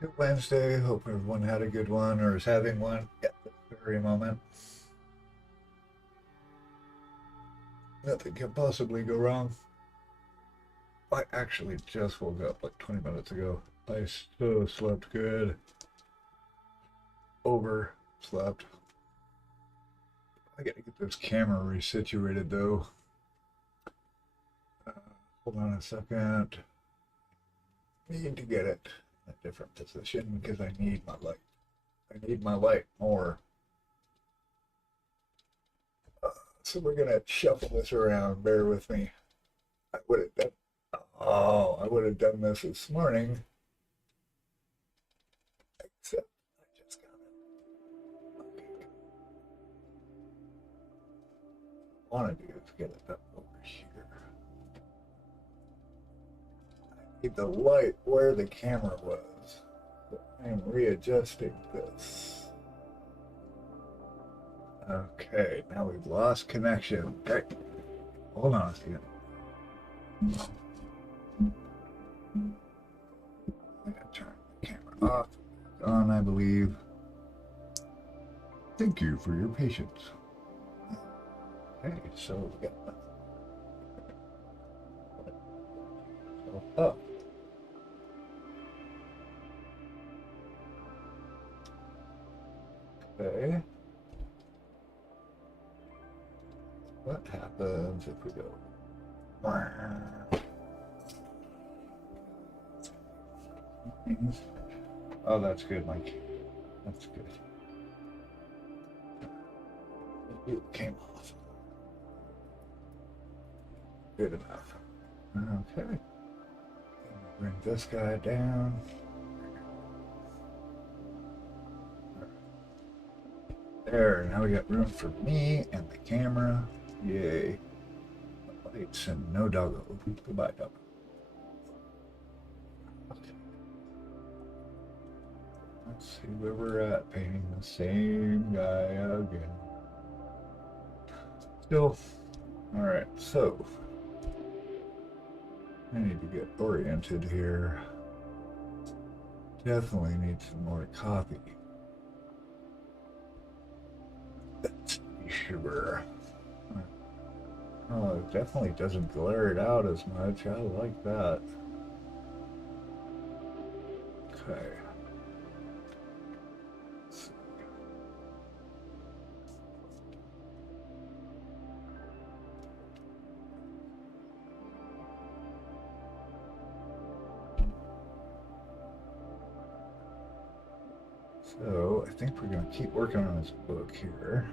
Good Wednesday. Hope everyone had a good one or is having one at this very moment. Nothing can possibly go wrong. I actually just woke up like 20 minutes ago. I so slept good. Overslept. I gotta get this camera resituated though. Hold on a second. Need to get it in a different position because I need my light. I need my light more. So we're gonna shuffle this around. Bear with me. I would have done. Oh, I would have done this morning. Except I just got it. Okay. What I want to do is get it up over here. I need the light where the camera was. So I am readjusting this. Okay, now we've lost connection. Okay, hold on a second. I gotta turn the camera off. On, I believe. Thank you for your patience. Okay, so we got that. So up. Okay. What happens if we go? Oh, that's good, Mike. That's good. It came off. Good enough. Okay. Bring this guy down. There, now we got room for me and the camera. Yay. Lights and no doggo. Goodbye, doggo. Okay. Let's see where we're at. Painting the same guy again. Still. Alright, so. I need to get oriented here. Definitely need some more coffee. Let's be sure. Oh, it definitely doesn't glare it out as much. I like that. Okay. So, I think we're going to keep working on this book here.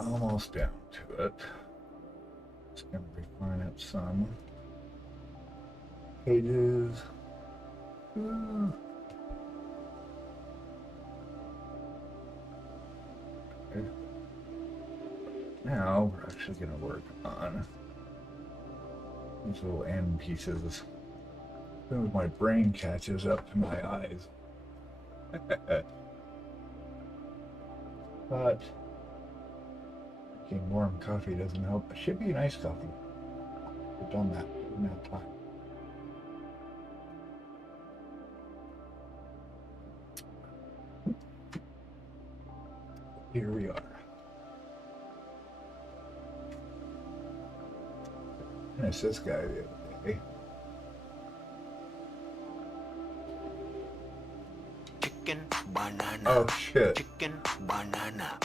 Almost down to it. Just going to refine it some. Pages. Okay. Now we're actually going to work on these little end pieces. As soon as my brain catches up to my eyes. But making warm coffee doesn't help. It should be nice coffee. I've done that. I didn't have time. Here we are. I finished this guy the other day. Chicken banana. Oh shit. Chicken banana.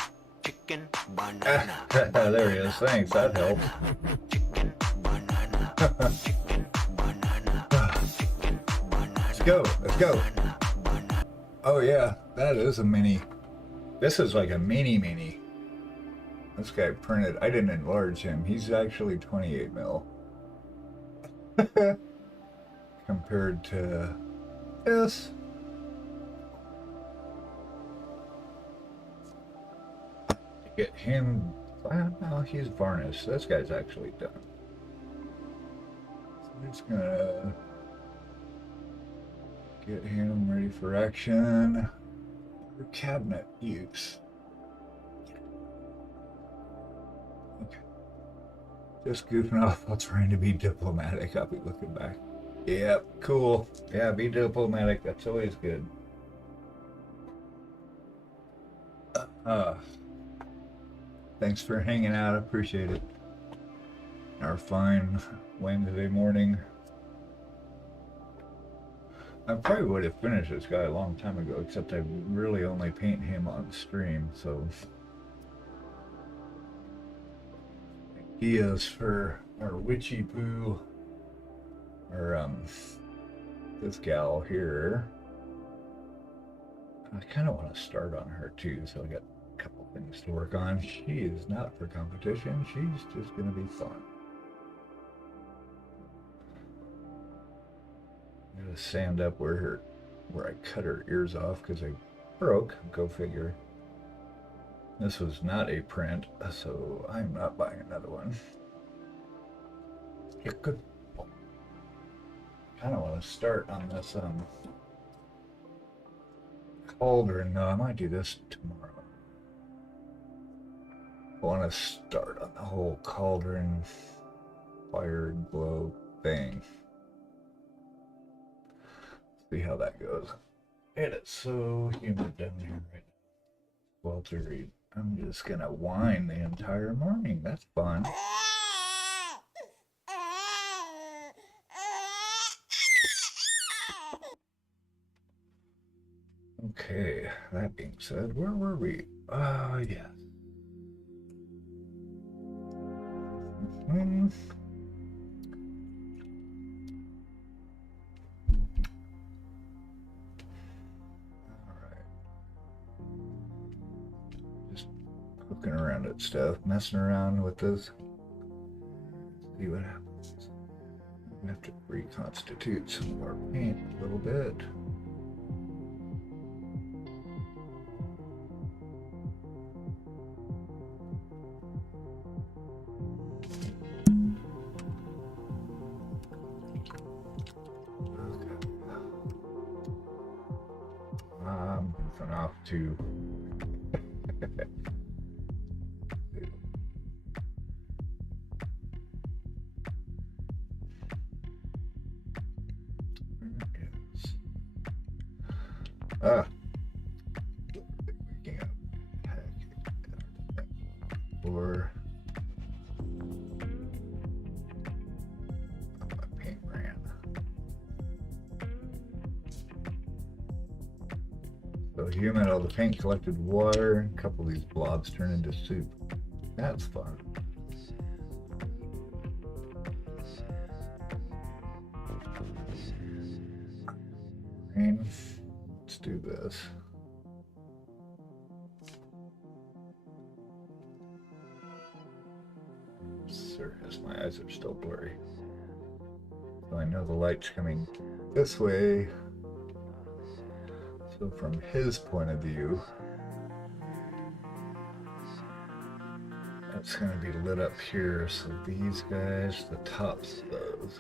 Chicken banana. There he is. Thanks, that helped. Chicken banana. Chicken banana. Chicken banana. Let's go. Let's go. Oh yeah, that is a mini. This is like a mini. This guy printed. I didn't enlarge him. He's actually 28 mil. Compared to this. Get him. Well, he's varnished. This guy's actually done. So I'm just gonna get him ready for action. For cabinet use. Okay. Just goofing off while trying to be diplomatic. I'll be looking back. Yep, cool. Yeah, be diplomatic. That's always good. Uh, thanks for hanging out. I appreciate it. Our fine Wednesday morning. I probably would have finished this guy a long time ago, except I really only paint him on stream, so. Ideas for our witchy poo, or this gal here. I kind of want to start on her too, so I got a couple things to work on. She is not for competition, she's just gonna be fun. I'm gonna sand up where I cut her ears off because I broke, go figure. This was not a print, so I'm not buying another one. It could. Kind of want to start on this cauldron. No, I might do this tomorrow. I want to start on the whole cauldron fire glow thing. See how that goes. And it's so humid down here right now. Walter, I'm just gonna whine the entire morning. That's fun. Okay, that being said, where were we? Yes. Alright. Just poking around at stuff, messing around with this. See what happens. We have to reconstitute some of our paint a little bit. I'm moving off to waking up. Or my paint ran. So humid, all the paint collected water, a couple of these blobs turn into soup. That's fun. Rain. Let's do this. Serious, my eyes are still blurry. So I know the light's coming this way. So from his point of view, that's going to be lit up here. So these guys, the tops of those.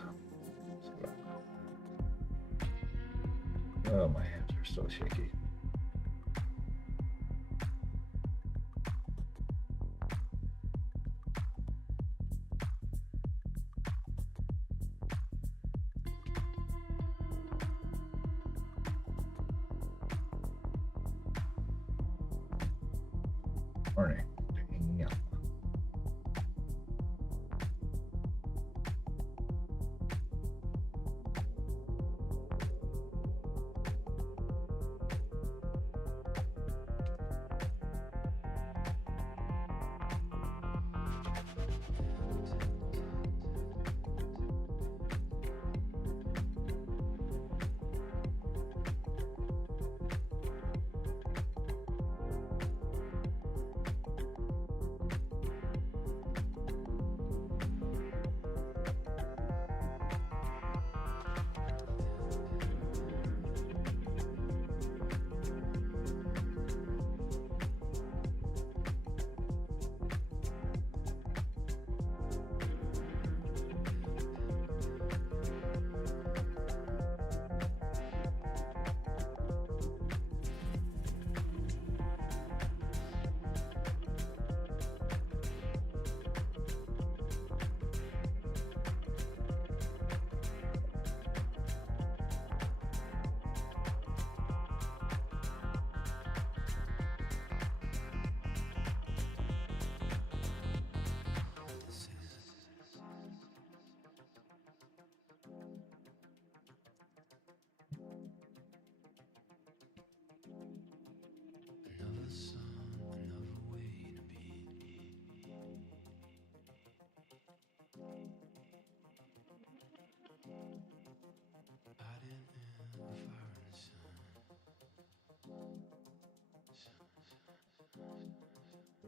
Oh, my hands are so shaky. Morning. Yeah.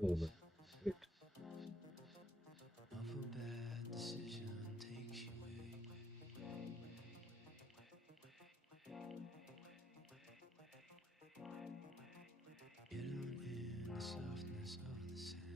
little bit. Wait. Of a bad decision takes you away. Hidden in the softness of the sand.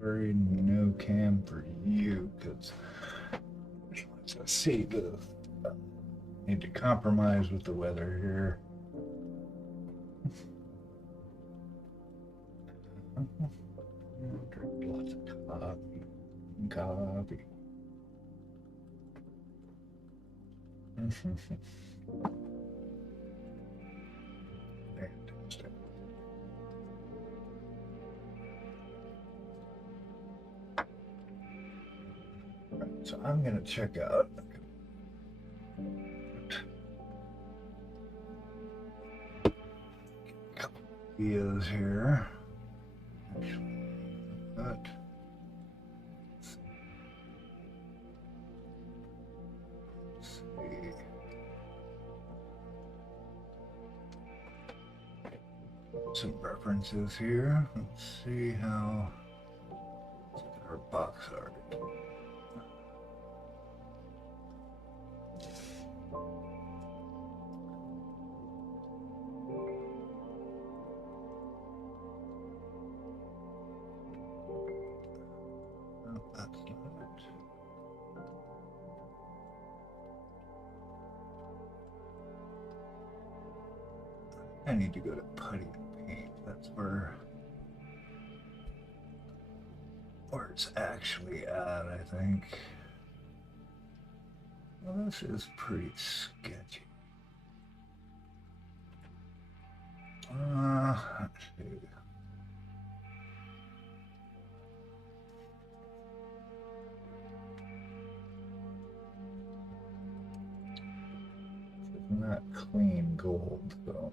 Very no cam for you, because I see the need to compromise with the weather here. Drink lots of coffee. Coffee. Fantastic. Right, so I'm gonna check out a couple videos here. Actually, but let's see. Some references here. Let's see how. Let's look at our box art. Oh, that's not it. I need to go to putty and paint. That's where it's actually at, I think. Well, this is pretty sketchy. Let's see. It's not clean gold, though.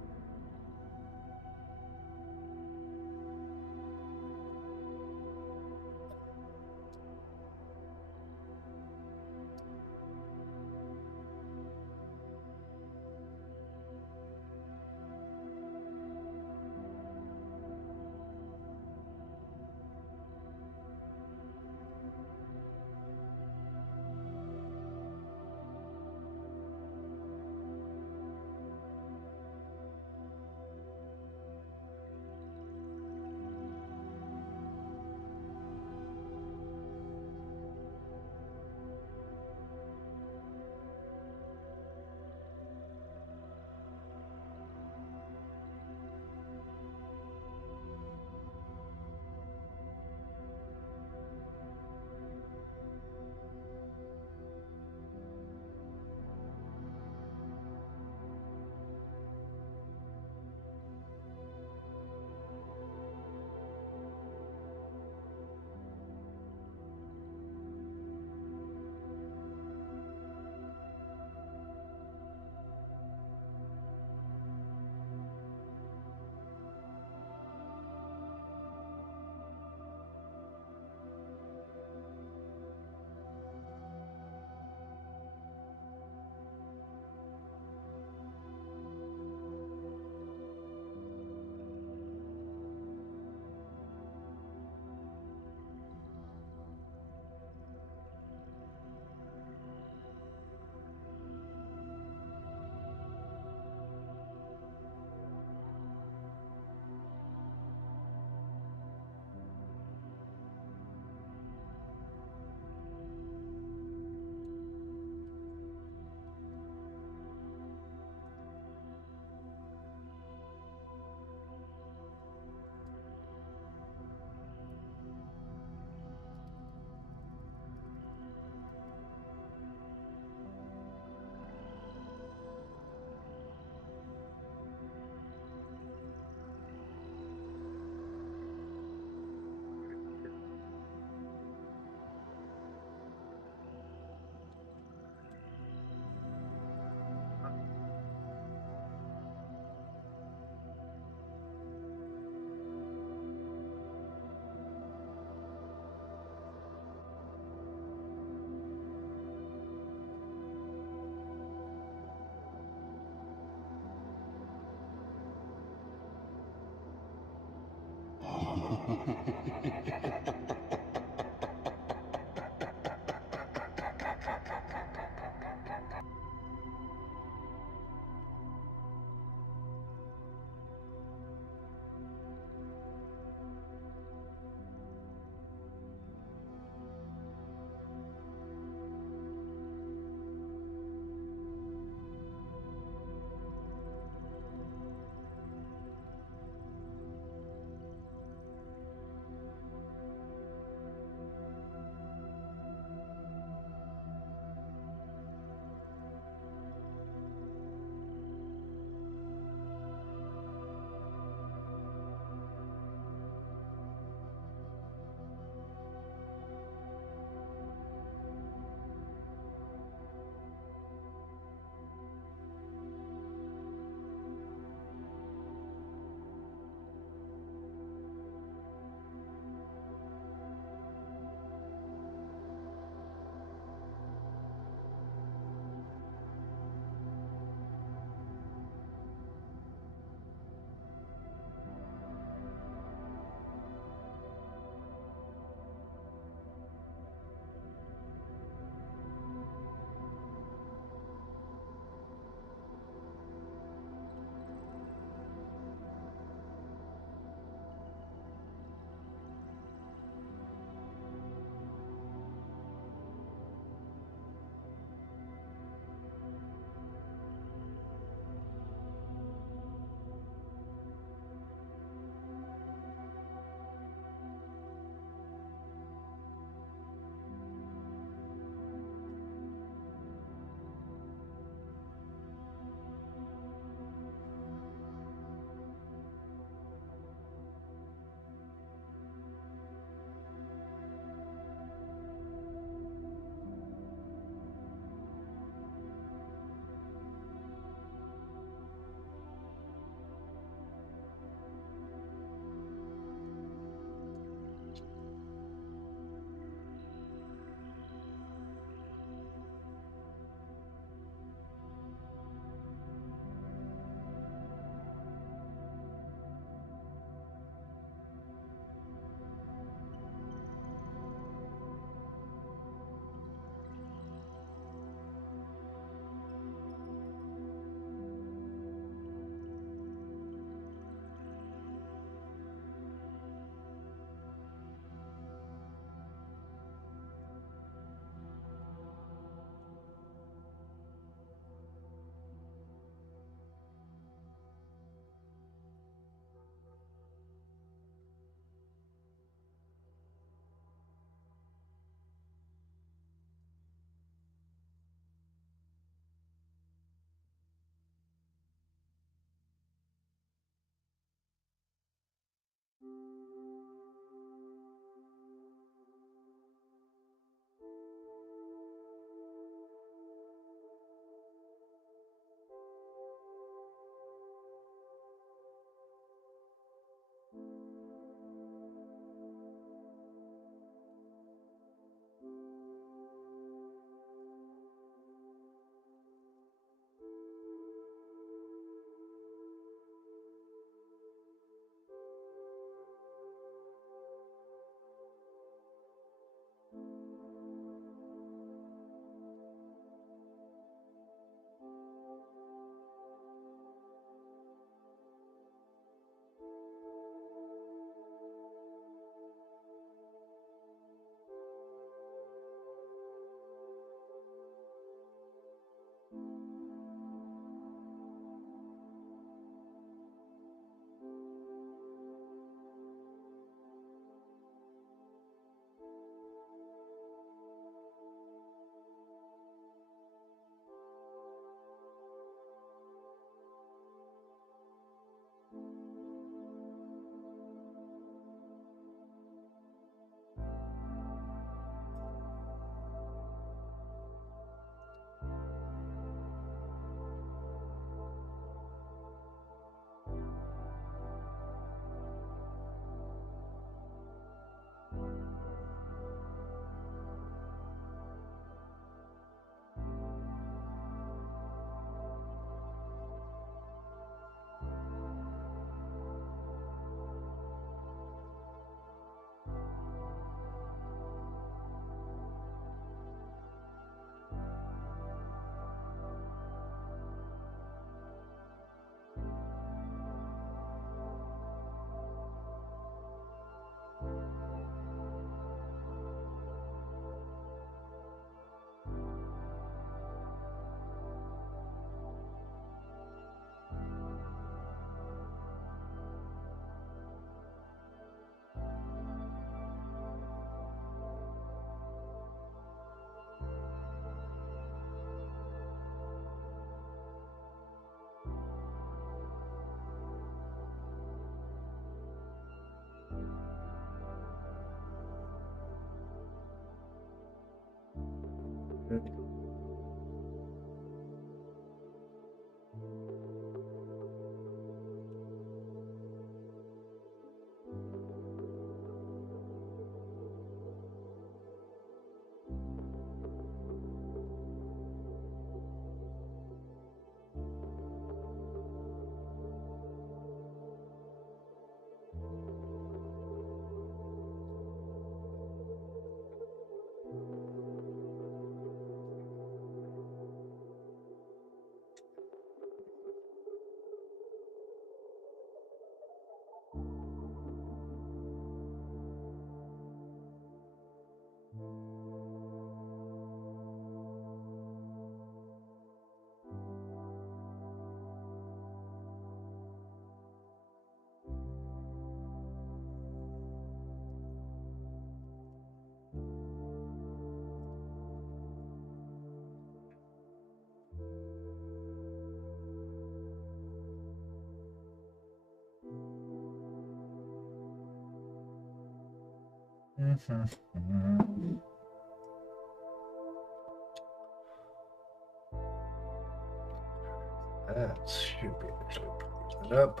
That should be actually put it up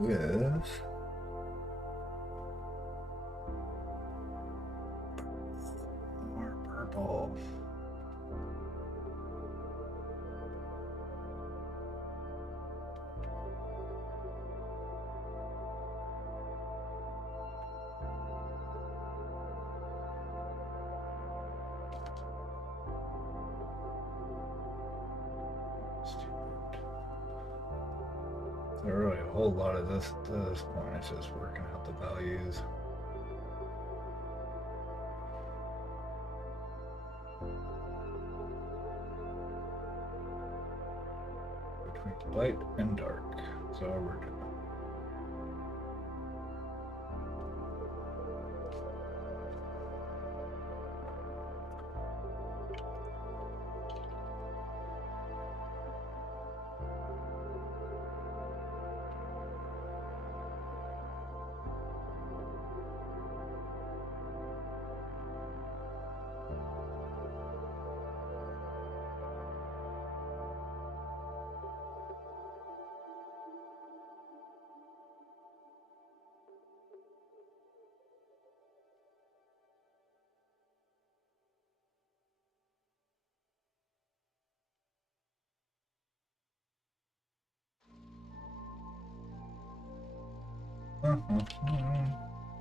with more purple. There really a whole lot of this at this point. It's just working out the values. Between light and dark. So we're doing.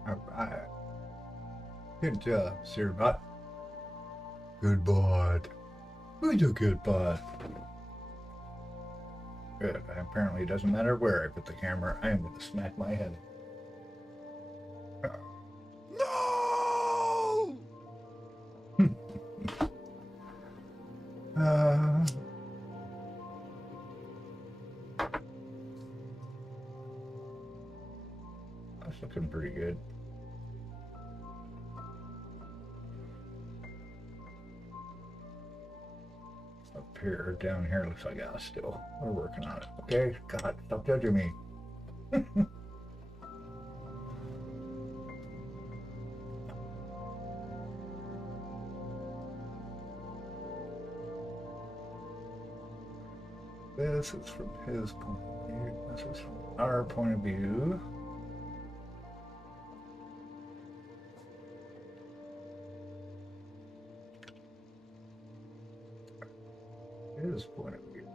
Alright. Good job, Searbot. Good bot. Who's a good bot? Good. Apparently it doesn't matter where I put the camera. I am going to smack my head. No! That's looking pretty good. Up here, down here, looks like I still. We're working on it. Okay, God, stop judging me. This is from his point of view. This is from our point of view. His point of view.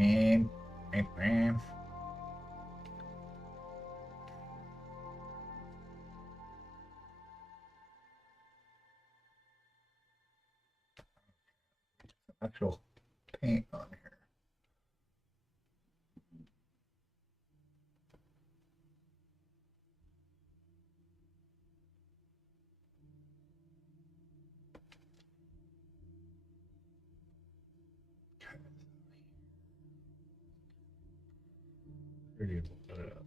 Bam, bam, bam. Actual paint on here. Pretty put it up.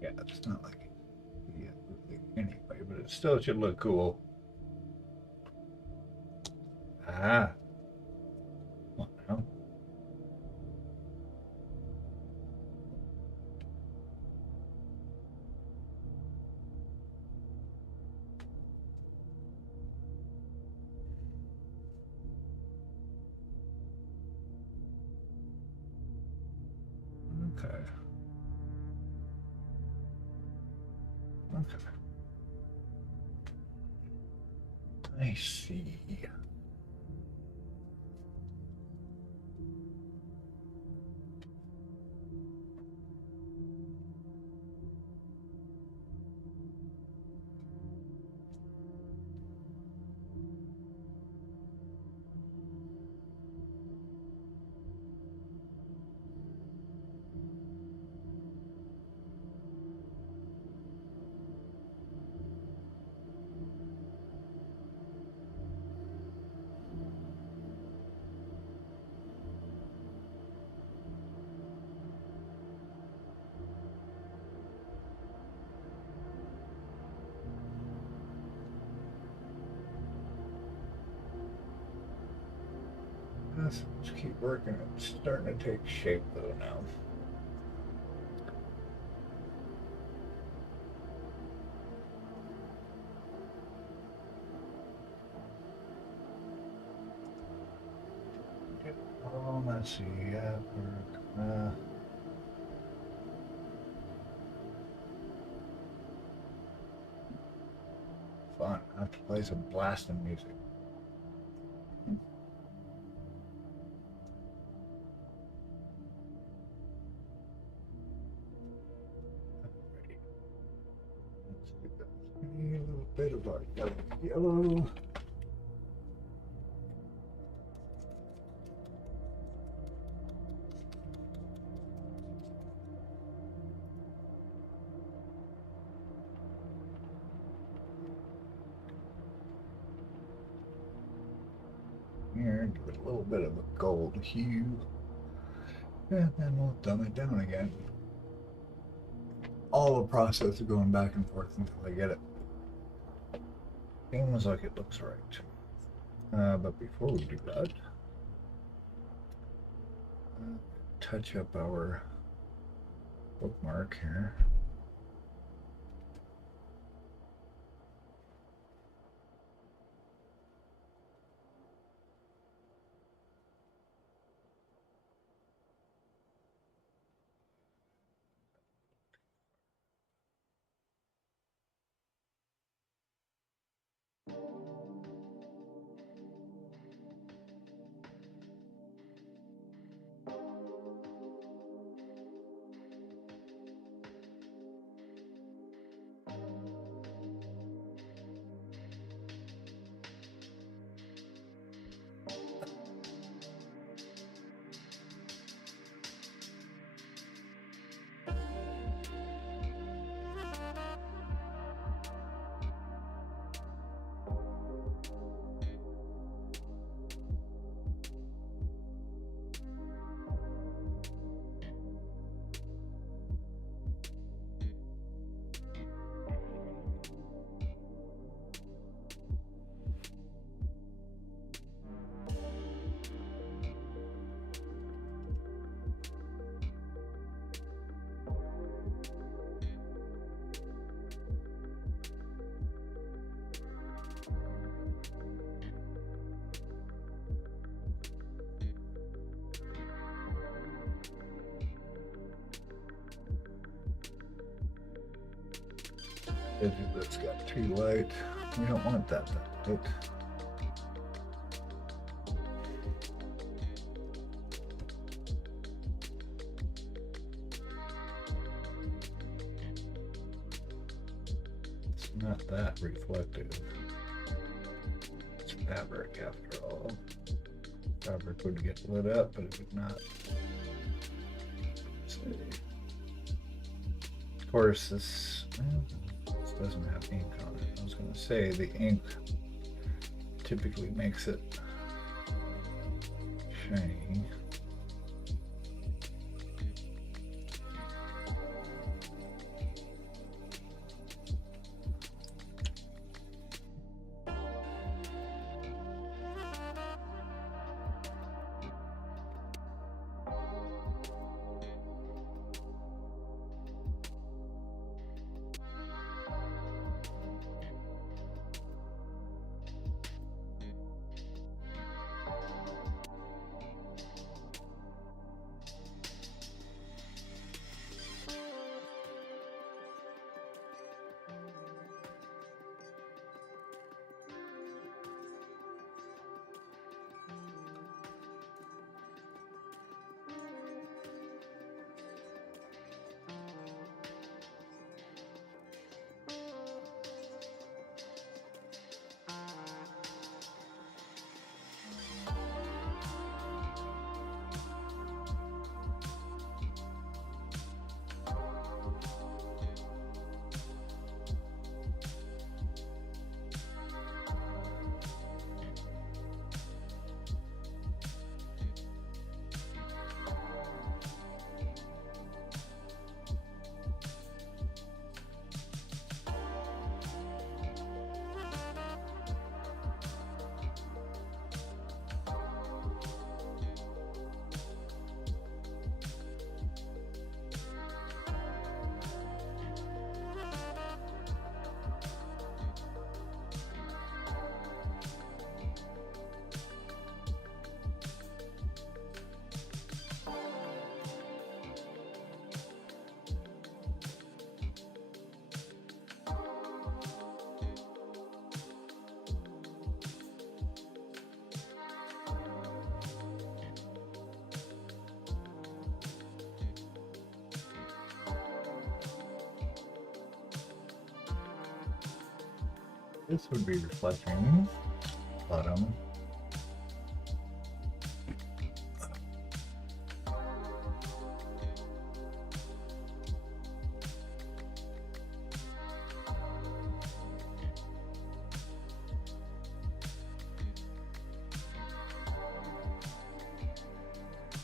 Yeah, it's not like yeah, really anyway, but it still should look cool. Ah, well, now. Okay. Okay. I see. Let's keep working. It's starting to take shape though now. Oh, let's see. Yeah, fun. I have to play some blasting music. Let's do that. A little bit of our yellow. with a little bit of a gold hue. And then we'll dumb it down again. All the process of going back and forth until I get it. Seems like it looks right. But before we do that, touch up our bookmark here. Edge of this got too light. We don't want that light. It's not that reflective. It's fabric after all. Fabric would get lit up, but it would not. Of course, this doesn't have ink on it. I was going to say the ink typically makes it shiny. This would be reflecting bottom.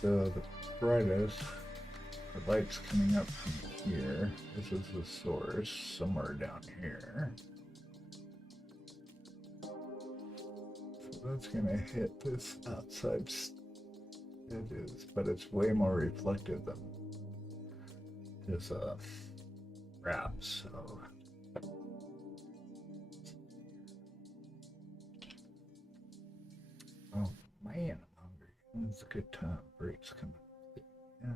So the brightest, the light's coming up from here. This is the source, somewhere down here. So that's gonna hit this outside edges, but it's way more reflective than this wrap, so. Oh man, I'm hungry. It's a good time. Break's coming. Yeah.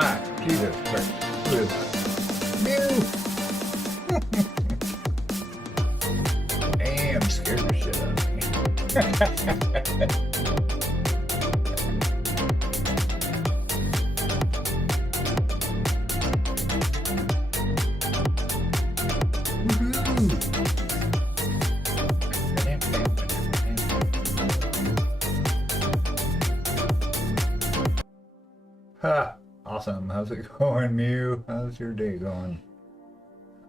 Ah, Jesus Christ. Who is that? Mew! Damn, scared the shit out of me. Ha! Awesome. How's it going, Mew? How's your day going?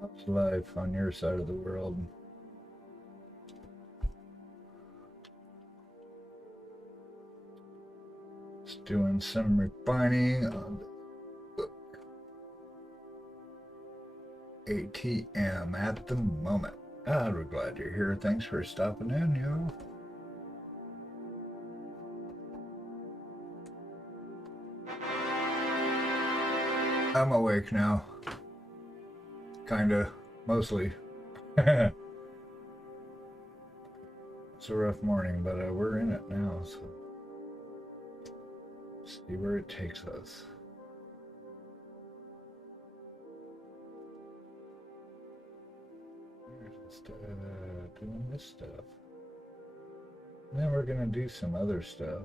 How's life on your side of the world? Just doing some refining on the book. ATM at the moment. Ah, we're glad you're here. Thanks for stopping in, yo. I'm awake now. Kinda. Mostly. It's a rough morning, but we're in it now, so see where it takes us. We're just doing this stuff. And then we're gonna do some other stuff.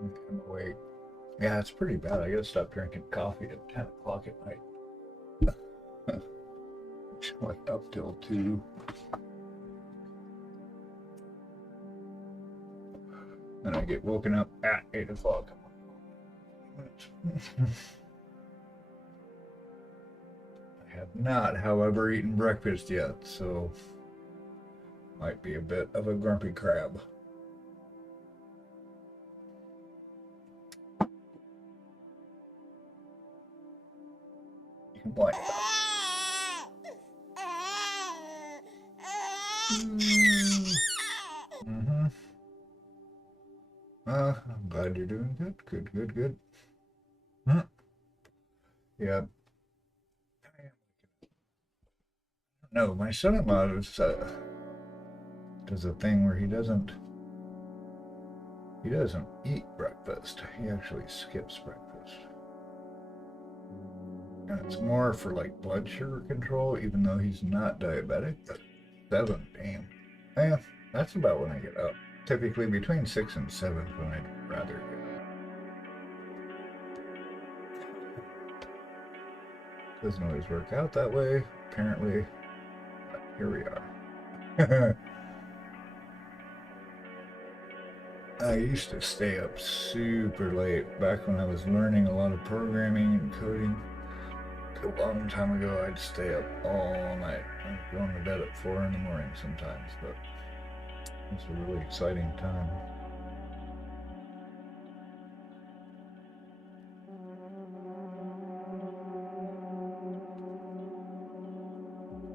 I'm awake. Yeah, it's pretty bad. I gotta stop drinking coffee at 10 o'clock at night. Like up till 2. Then I get woken up at 8 o'clock. I have not, however, eaten breakfast yet, so might be a bit of a grumpy crab. What? Mm-hmm. I'm glad you're doing good. Good, good, good. Hmm. Yeah. No, my son-in-law does a thing where he doesn't eat breakfast. He actually skips breakfast. And it's more for like blood sugar control, even though he's not diabetic. But 7, damn. Yeah, that's about when I get up. Typically between 6 and 7 is when I'd rather get up. Doesn't always work out that way, apparently. But here we are. I used to stay up super late back when I was learning a lot of programming and coding. A long time ago, I'd stay up all night. I'd go to bed at 4 in the morning sometimes, but it's a really exciting time.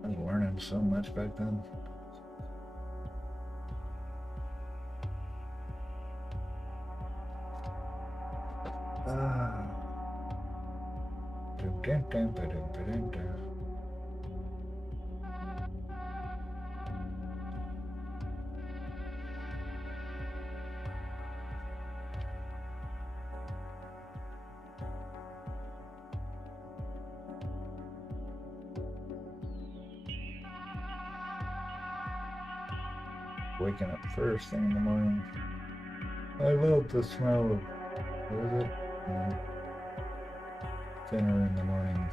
I was learning so much back then. Waking up first thing in the morning. I love the smell of, what is it? Dinner in the morning.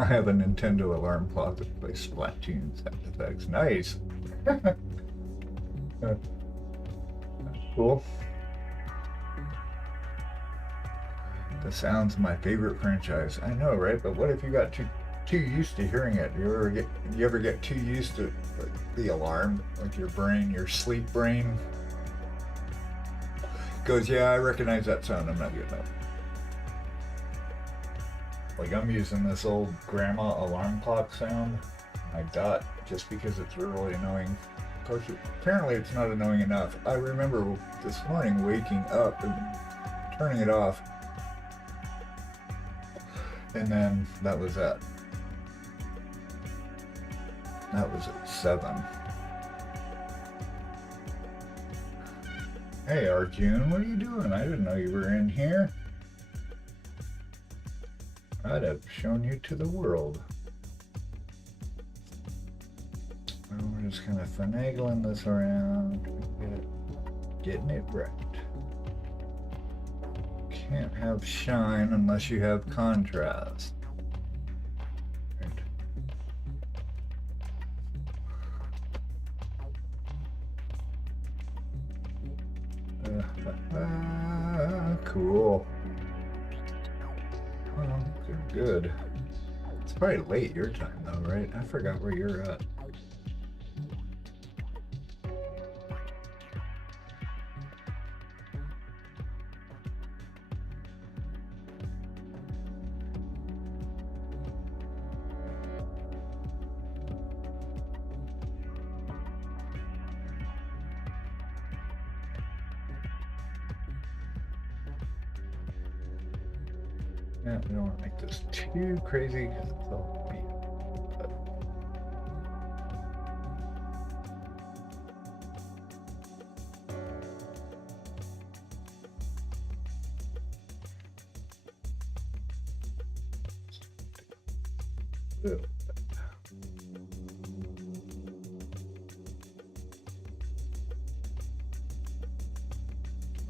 I have a Nintendo alarm clock that plays Splatoon sound effects. Nice. Cool. The sound's my favorite franchise. I know, right? But what if you got too used to hearing it? Do you ever get too used to like, the alarm? Like your brain, your sleep brain goes, yeah, I recognize that sound. I'm not getting up. Like I'm using this old grandma alarm clock sound. I got just because it's really annoying. Of course, apparently it's not annoying enough. I remember this morning waking up and turning it off, and then that was it. That was at 7. Hey, Arjun, what are you doing? I didn't know you were in here. I'd have shown you to the world. Well, we're just kind of finagling this around, getting it right. Can't have shine unless you have contrast. Cool. Well, good. It's probably late your time though, right? I forgot where you're at. Yeah, I don't want to make this too crazy because it's all beat. But,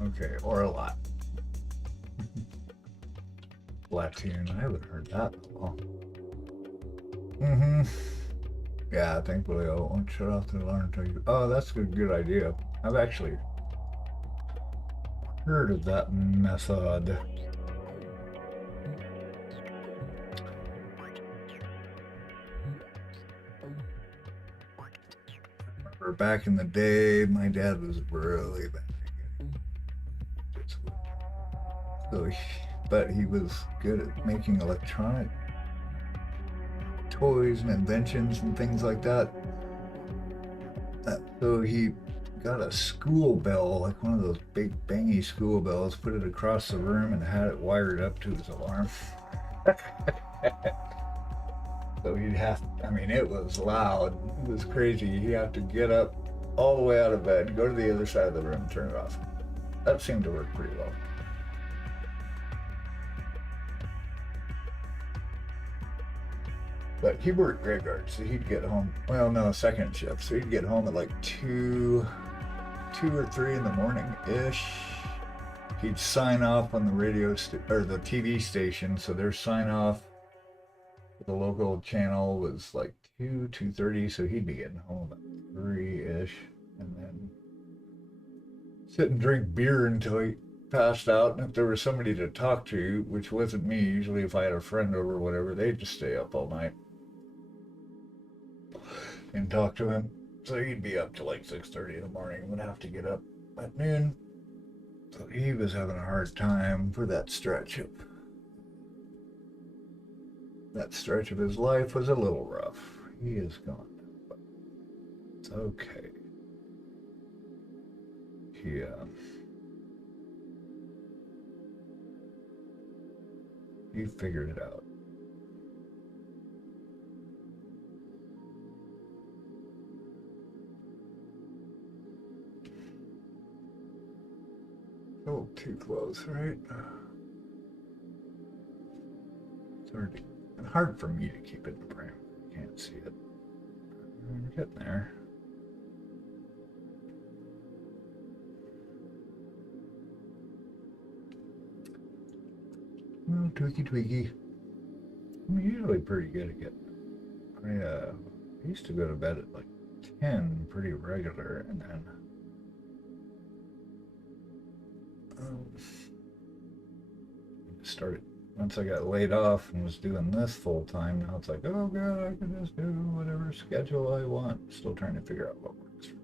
okay, or a lot. Platoon, I haven't heard that in a while. Mm-hmm. Yeah, thankfully I won't shut off the alarm until you. Oh, that's a good idea. I've actually heard of that method. Or back in the day, my dad was really bad. So, but he was good at making electronic toys and inventions and things like that. So he got a school bell, like one of those big bangy school bells, put it across the room and had it wired up to his alarm. So he'd have, I mean, it was loud. It was crazy. He'd have to get up all the way out of bed, go to the other side of the room, turn it off. That seemed to work pretty well. But he worked graveyard, so he'd get home. Well, no, second shift, so he'd get home at like 2 or 3 in the morning ish. He'd sign off on the radio or the TV station, so their sign off for the local channel was like 2:30, so he'd be getting home at 3 ish, and then sit and drink beer until he passed out. And if there was somebody to talk to, which wasn't me, usually if I had a friend over or whatever, they'd just stay up all night and talk to him. So he'd be up to like 6:30 in the morning and would have to get up at noon. So he was having a hard time for that stretch of his life was a little rough. He is gone, but it's okay. He figured it out. Oh, too close, right? It's hard for me to keep it in frame. I can't see it. We're getting there. Oh, tweaky. I'm usually pretty good at getting it. I used to go to bed at like 10 pretty regular, and then started once I got laid off and was doing this full time. Now it's like, oh god, I can just do whatever schedule I want. Still trying to figure out what works for me.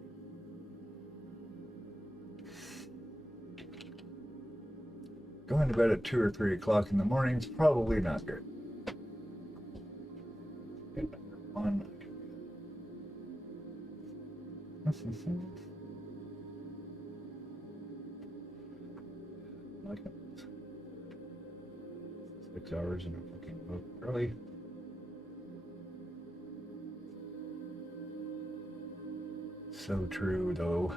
Going to bed at 2 or 3 o'clock in the morning is probably not good. One. Like it. 6 hours in a fucking book early. So true, though.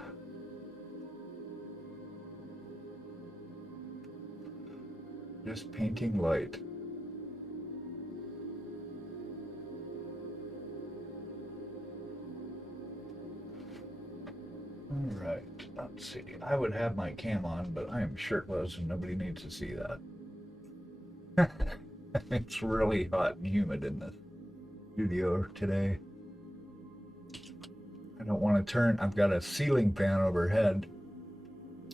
Just painting light. All right, let's see. I would have my cam on, but I am shirtless and nobody needs to see that. It's really hot and humid in the studio today. I don't want to turn. I've got a ceiling fan overhead,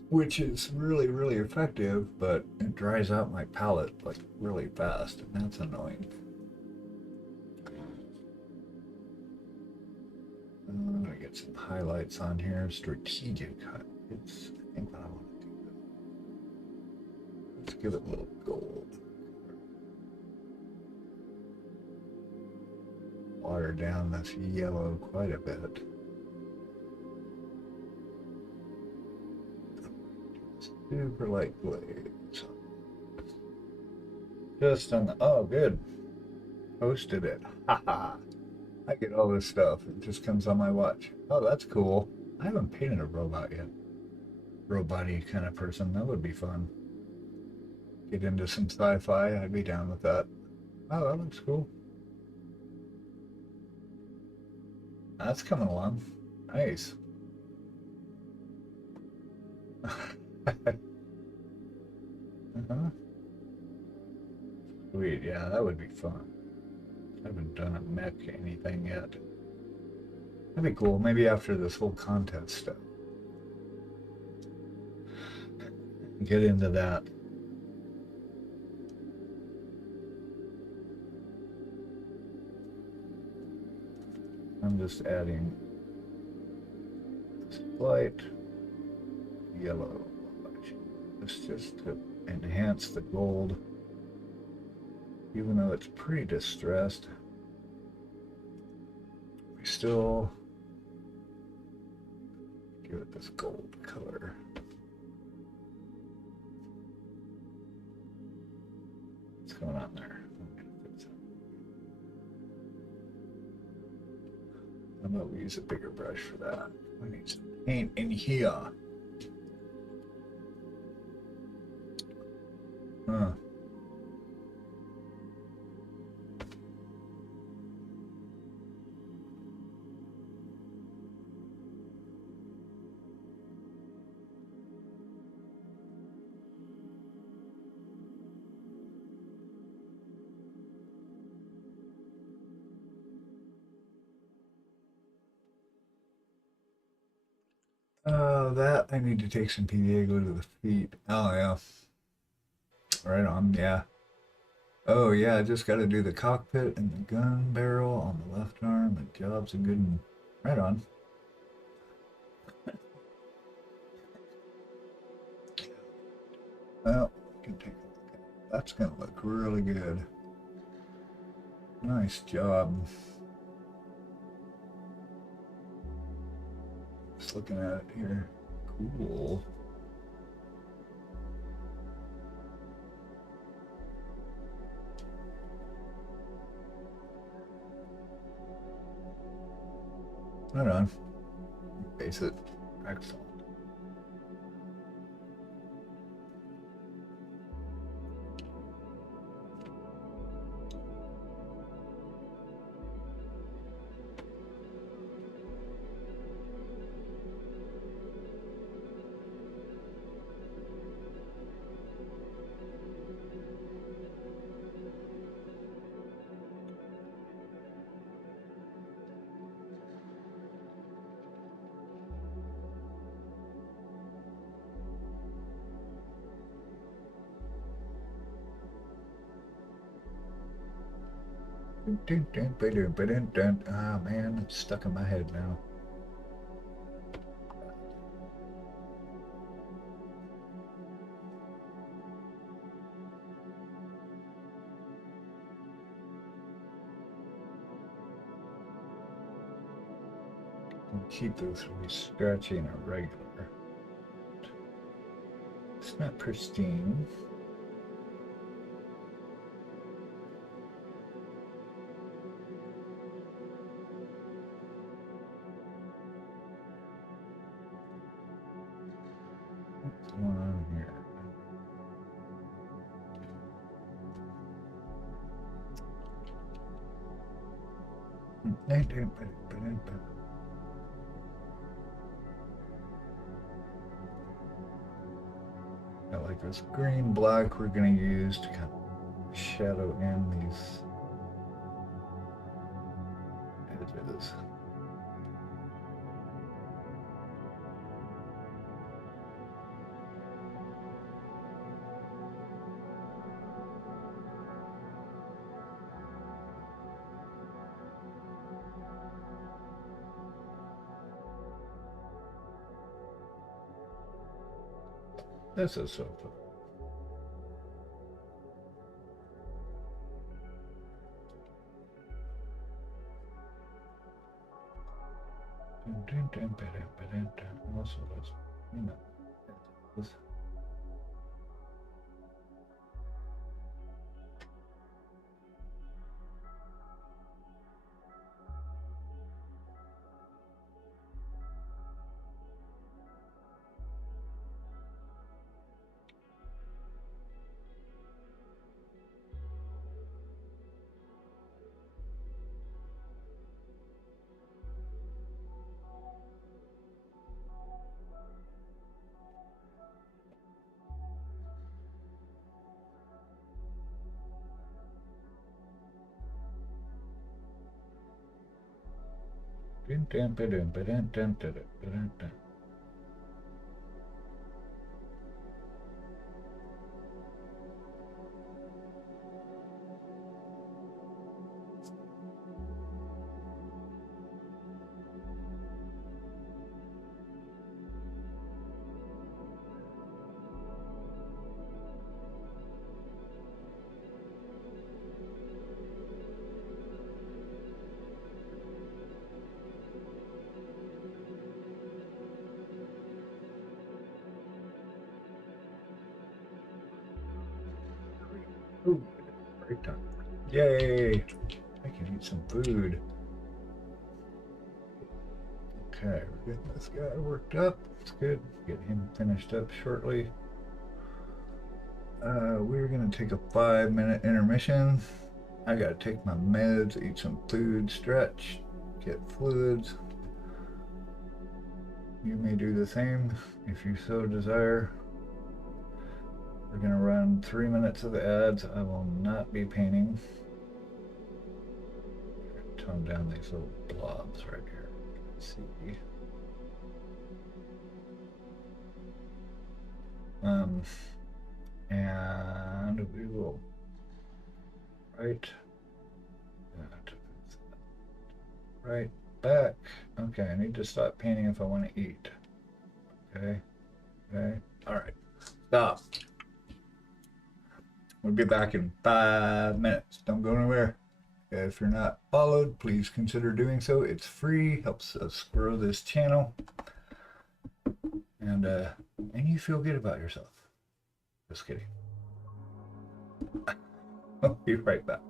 which is really, really effective, but it dries out my palette like really fast, and that's annoying. I'm gonna get some highlights on here. Strategic highlights. I think what I want to do. Let's give it a little gold. Water down this yellow quite a bit. Super light glaze. Just on the, oh, good. Posted it. Haha. I get all this stuff. It just comes on my watch. Oh, that's cool. I haven't painted a robot yet. Robot-y kind of person. That would be fun. Get into some sci-fi. I'd be down with that. Oh, that looks cool. That's coming along. Nice. Uh-huh. Sweet. Yeah, that would be fun. I haven't done a mech anything yet. That'd be cool. Maybe after this whole contest stuff. Get into that. I'm just adding this light yellow. It's just to enhance the gold, even though it's pretty distressed. We still give it this gold color. What's going on there? How about we use a bigger brush for that? We need some paint in here. Huh. That I need to take some PVA glue to the feet. Oh yeah. Right on, yeah. Oh yeah, I just gotta do the cockpit and the gun barrel on the left arm. The job's a good one. Right on. Well, we can take a look at it. That's gonna look really good. Nice job. Just looking at it here. Cool. Right on. Base it. Excellent. Ah man, it's stuck in my head now. Keep this from scratching a regular. It's not pristine. What's going on here? I like this green black we're going to use to kind of shadow in these edges. This is so fun. Also, let's, you know, this. Ooh, break time. Yay! I can eat some food. Okay, we're getting this guy worked up. It's good. Get him finished up shortly. We're gonna take a 5-minute intermission. I gotta take my meds, eat some food, stretch, get fluids. You may do the same if you so desire. We're gonna run 3 minutes of the ads. I will not be painting. Tone down these little blobs right here. Let's see. And we will right back. Okay, I need to stop painting if I want to eat. Okay, all right, stop. We'll be back in 5 minutes. Don't go anywhere. If you're not followed, please consider doing so. It's free, helps us grow this channel, and you feel good about yourself. Just kidding. I'll be right back.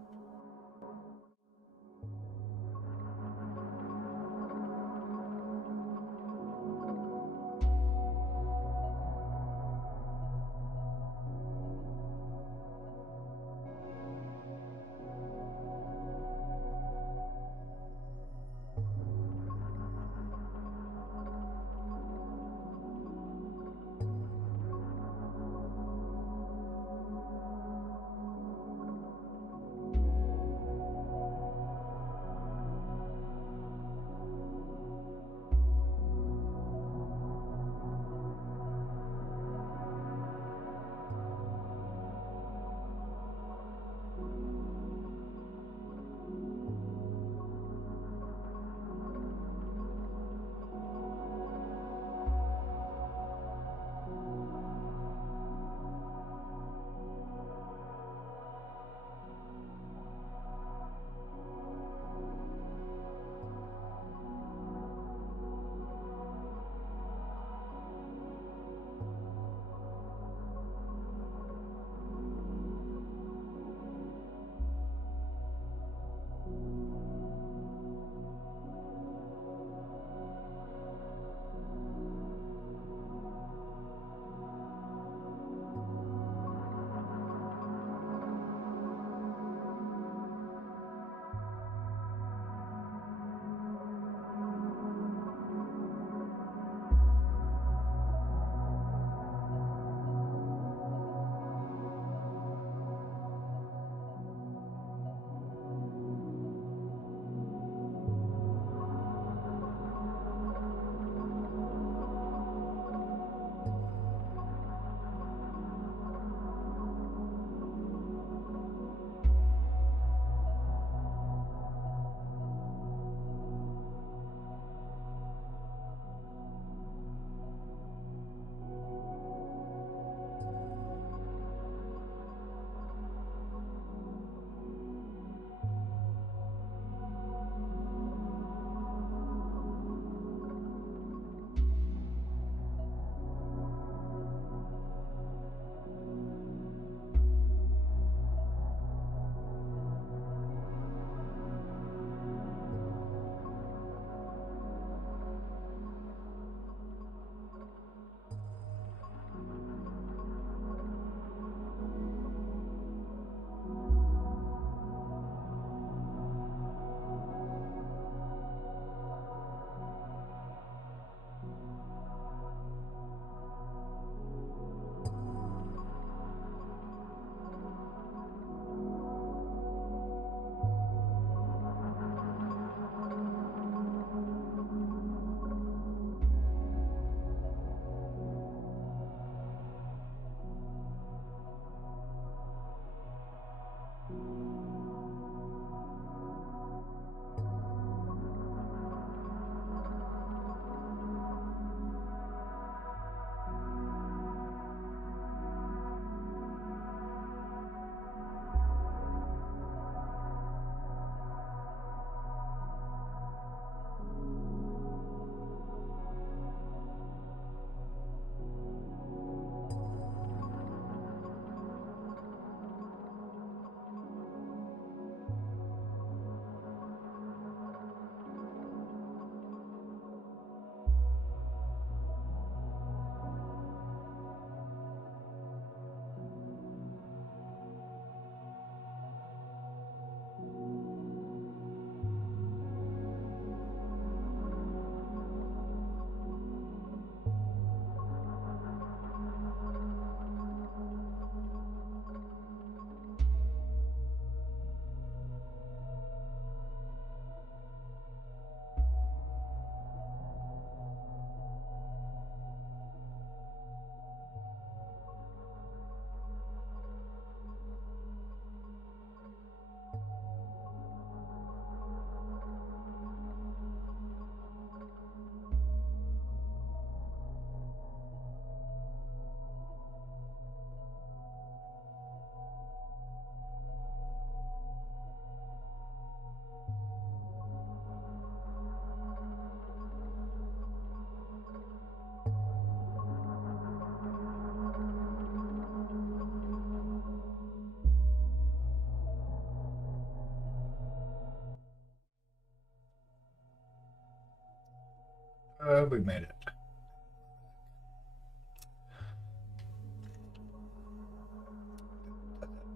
We made it.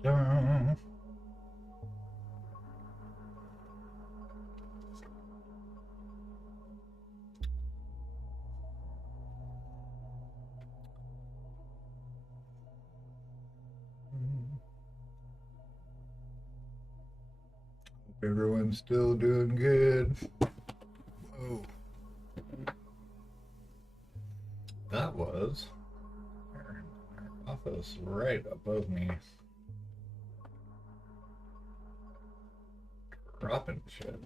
Dun. Hope everyone's still doing good. Oh, that was our office right above me. Dropping shit.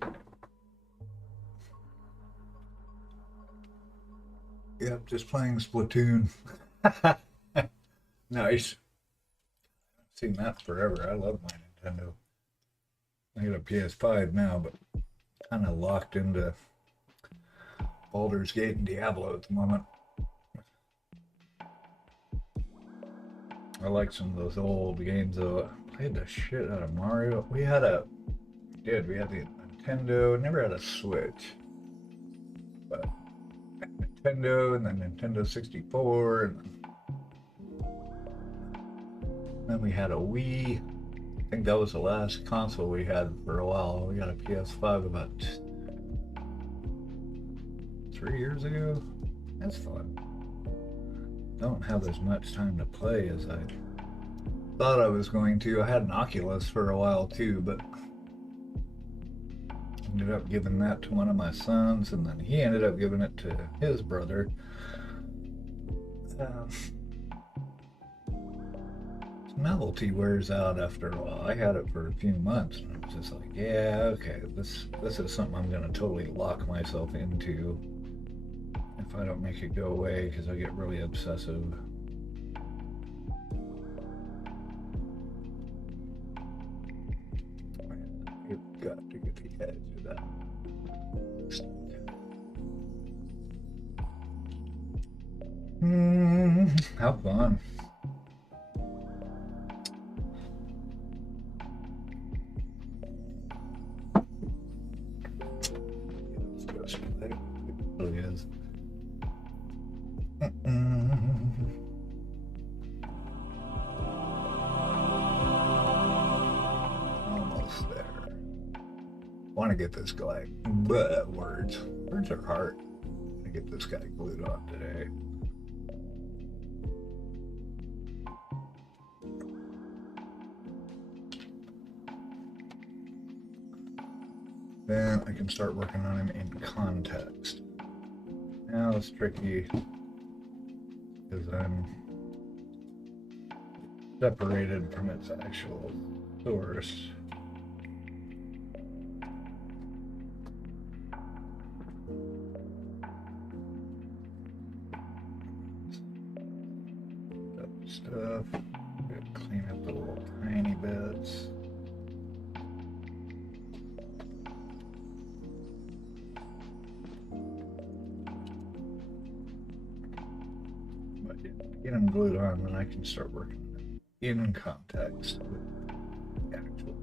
Yep, just playing Splatoon. Nice. I've seen that forever. I love my Nintendo. I got a PS5 now, but kind of locked into Baldur's Gate and Diablo at the moment. I like some of those old games though. I played the shit out of Mario. We had the Nintendo, never had a Switch. But Nintendo and then Nintendo 64 and then we had a Wii. I think that was the last console we had for a while. We got a PS5 about 3 years ago. That's fun. Don't have as much time to play as I thought I was going to. I had an Oculus for a while too, but ended up giving that to one of my sons, and then he ended up giving it to his brother. Novelty wears out after a while. I had it for a few months, and I was just like, yeah, okay, this is something I'm gonna totally lock myself into if I don't make it go away, because I get really obsessive. You've got to get the edge of that. How fun. It really is. Almost there. Want to get this guy, but words are hard. To get this guy glued on today. Then I can start working on him in context. Now it's tricky because I'm separated from its actual source. Stuff. Clean up the little tiny bits. But get them glued on, then I can start working in context with the actual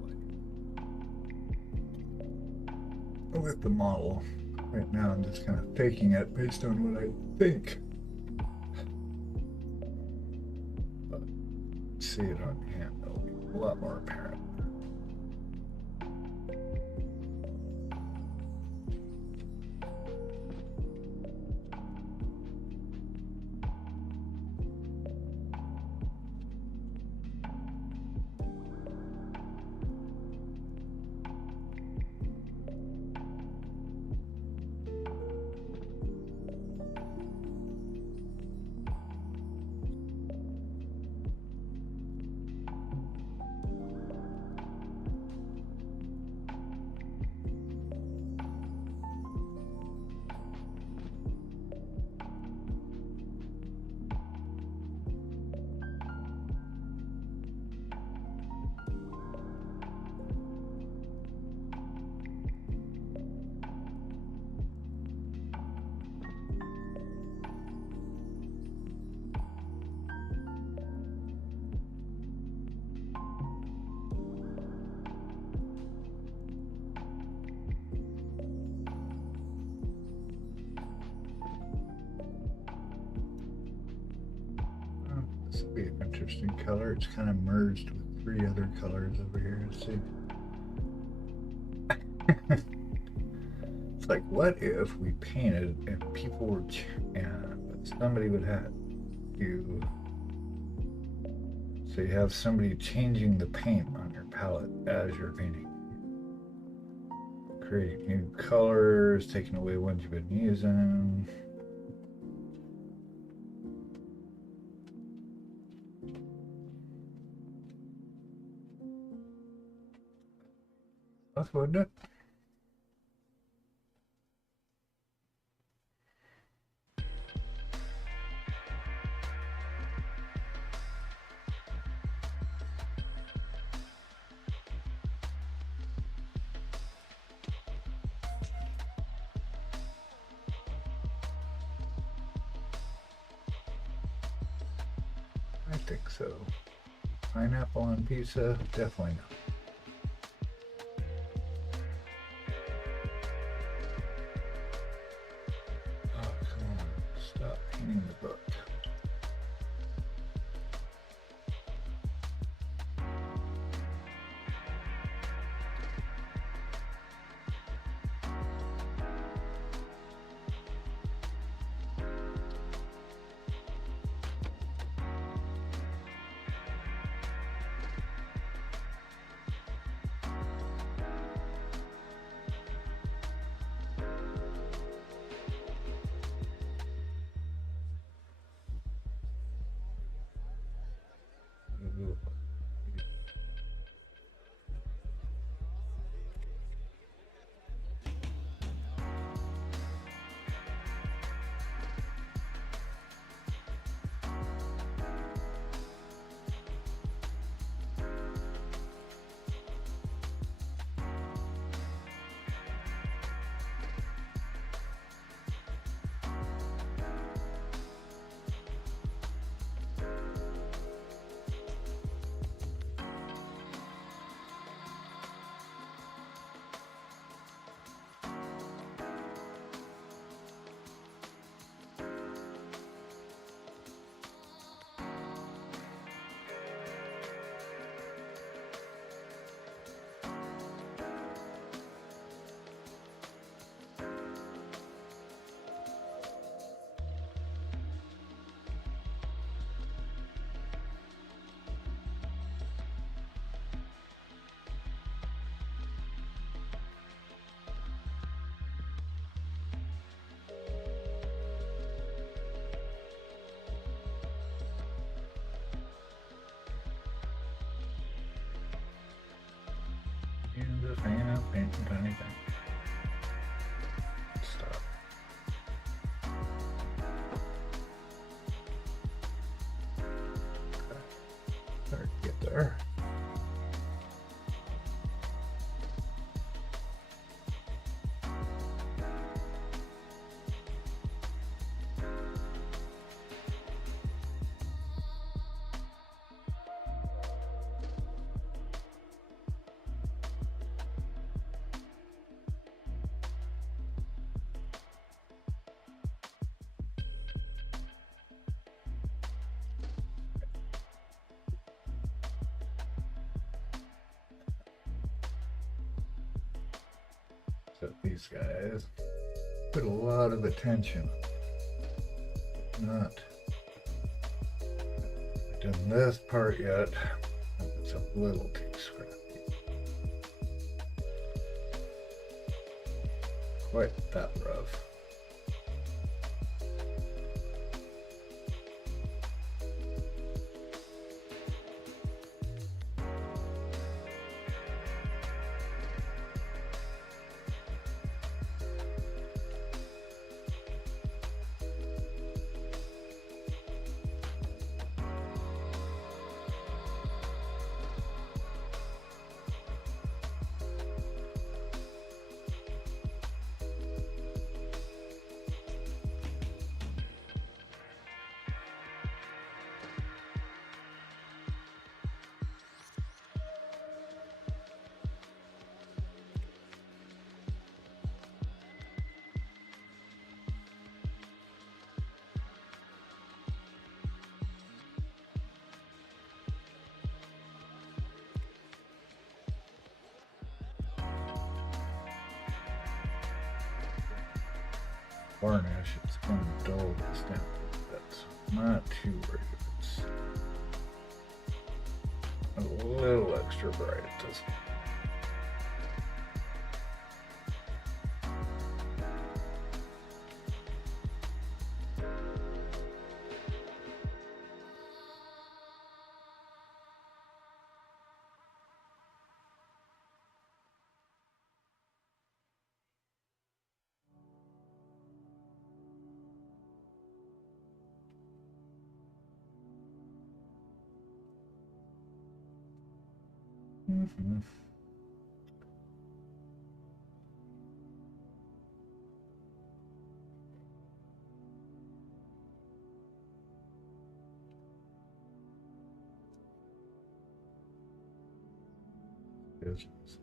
with the model. Right now I'm just kind of faking it based on what I think. But see it on hand, it'll be a lot more apparent. This would be an interesting color. It's kind of merged with 3 other colors over here. Let's see. It's like, what if we painted and people were, and somebody would have you, so you have somebody changing the paint on your palette as you're painting. Create new colors, taking away ones you've been using. That's what it. I think so. Pineapple on pizza? Definitely not. The book. And just hanging out painting tiny things. Stop. There, get there. So these guys put a lot of attention. Not done this part yet. It's a little too scrappy. Quite that rough. Varnish, it's going to dull this down a bit. Not too worried if it's a little extra bright. It doesn't. Mm-hmm. Business.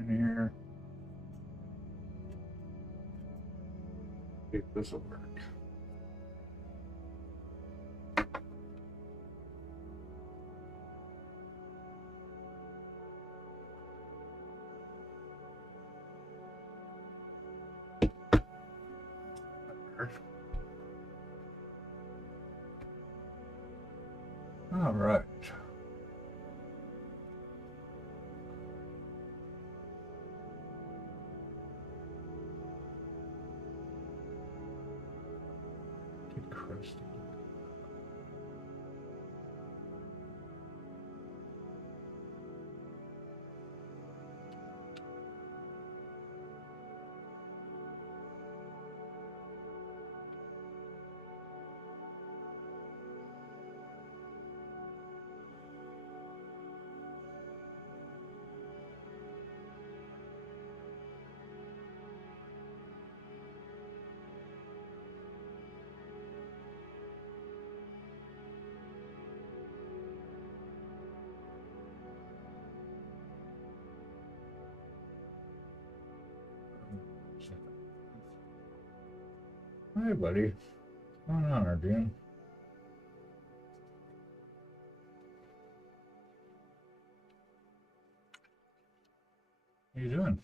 In here. See if this will work. All right. Get crusty. Hey, buddy. What's going on, Arjun? How you doing?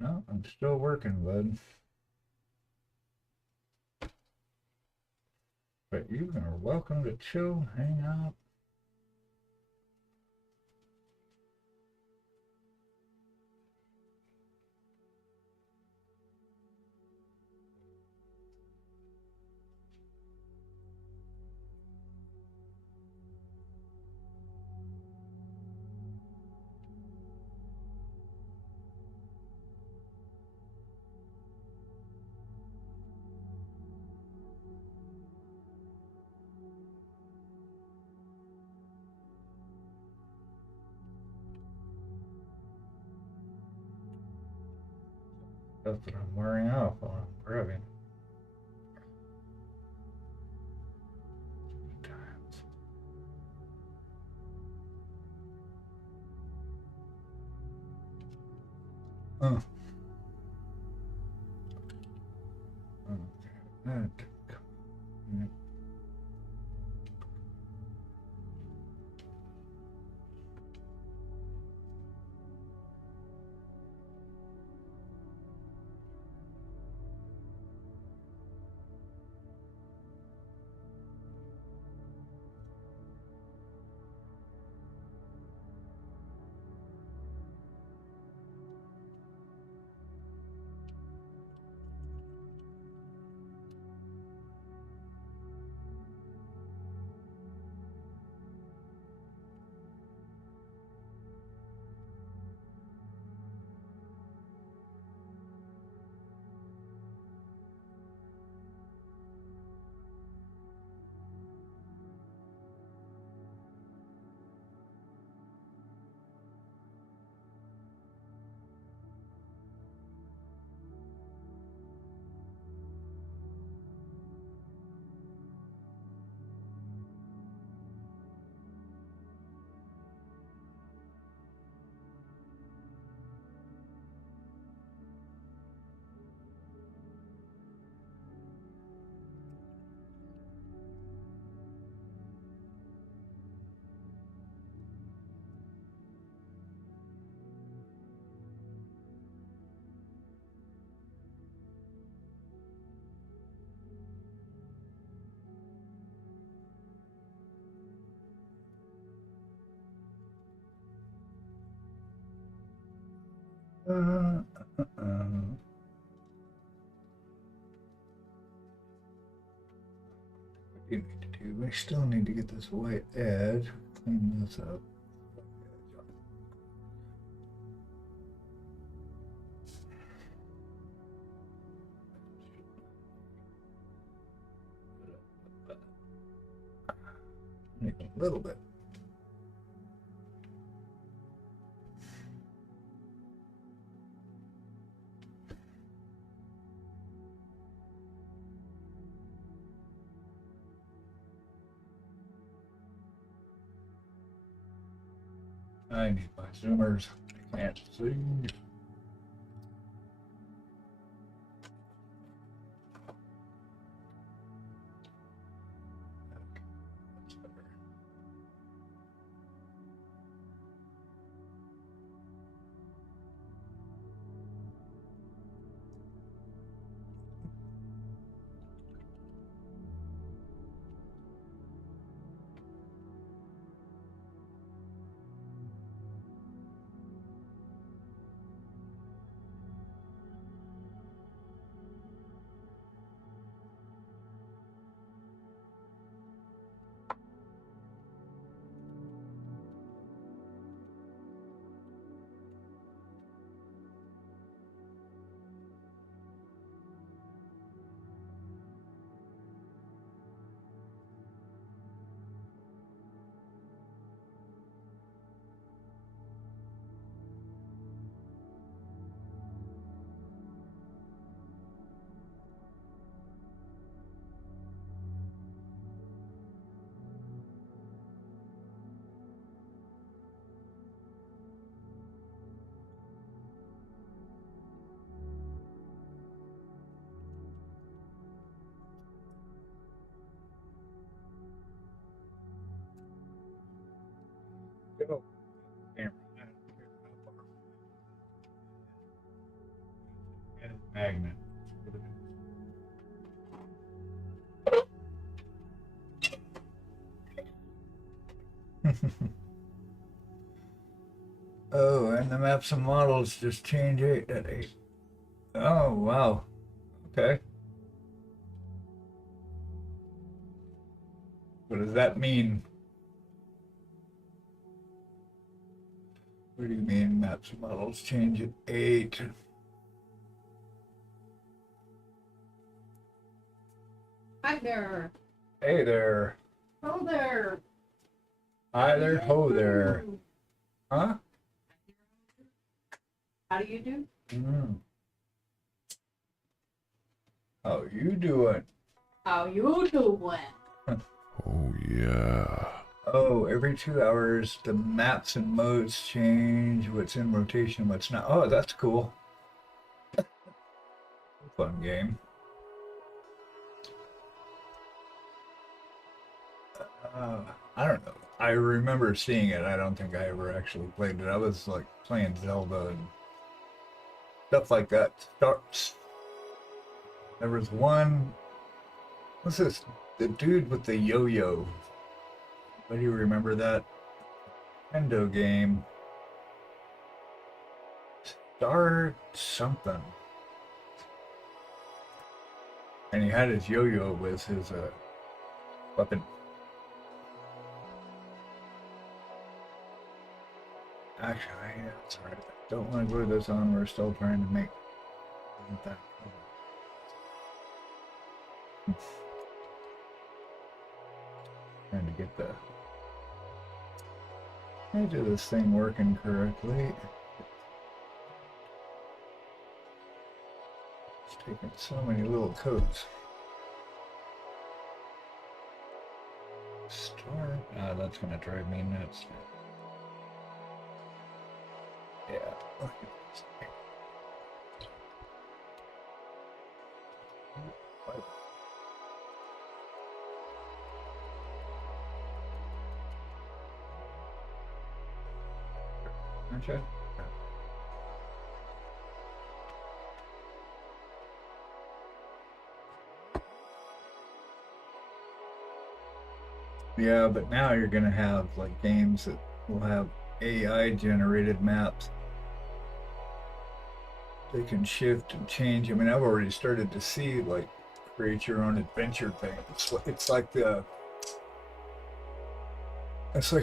No, I'm still working, bud. But you are welcome to chill, hang out. Stuff that I'm wearing off while I'm grabbing. Oh. Okay. Uh, uh, uh. What do you need to do? I still need to get this white edge, clean this up. Need a little bit. I need my zoomers. I can't see. Go. Camera. And magnet. Oh, and the maps and models just change 8 at 8. Oh, wow. Okay. What does that mean? What do you mean maps and models change at 8? Hi there. Hey there. Hello there. Hi there, ho there. Huh? How do you do? Mm. How you doing? How you doing? Oh yeah. Oh, every 2 hours the maps and modes change. What's in rotation, what's not. Oh, that's cool. Fun game. I don't know. I remember seeing it. I don't think I ever actually played it. I was like playing Zelda and stuff like that. Starts. There was one. What's this? The dude with the yo-yo. Do you remember that Nintendo game? Star something. And he had his yo-yo with his weapon. Actually, yeah, that's alright. Don't want to glue this on. We're still trying to make that cover. Trying to get the edge of this thing working correctly. It's taking so many little coats. Start. Ah, that's gonna drive me nuts. Yeah. Look at this thing. Aren't you? Yeah, but now you're gonna have like games that will have AI generated maps. They can shift and change. I mean, I've already started to see like create your own adventure thing. It's like it's like a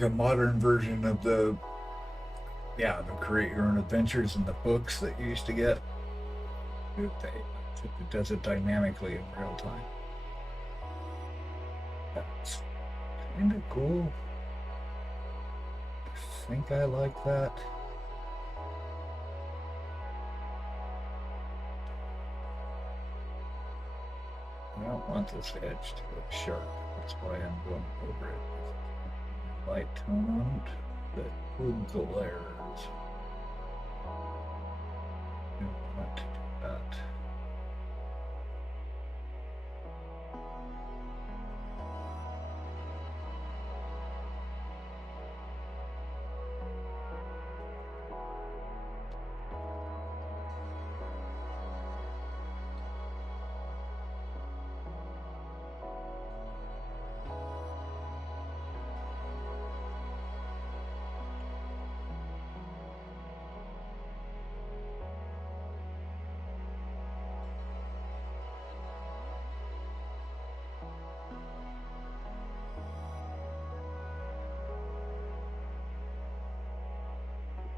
modern version of the create your own adventures in the books that you used to get. It does it dynamically in real time. That's kind of cool. I think I like that. I don't want this edge to look sharp. That's why I'm going over it. Light tone on it. the whimsical errors. Don't want to do that.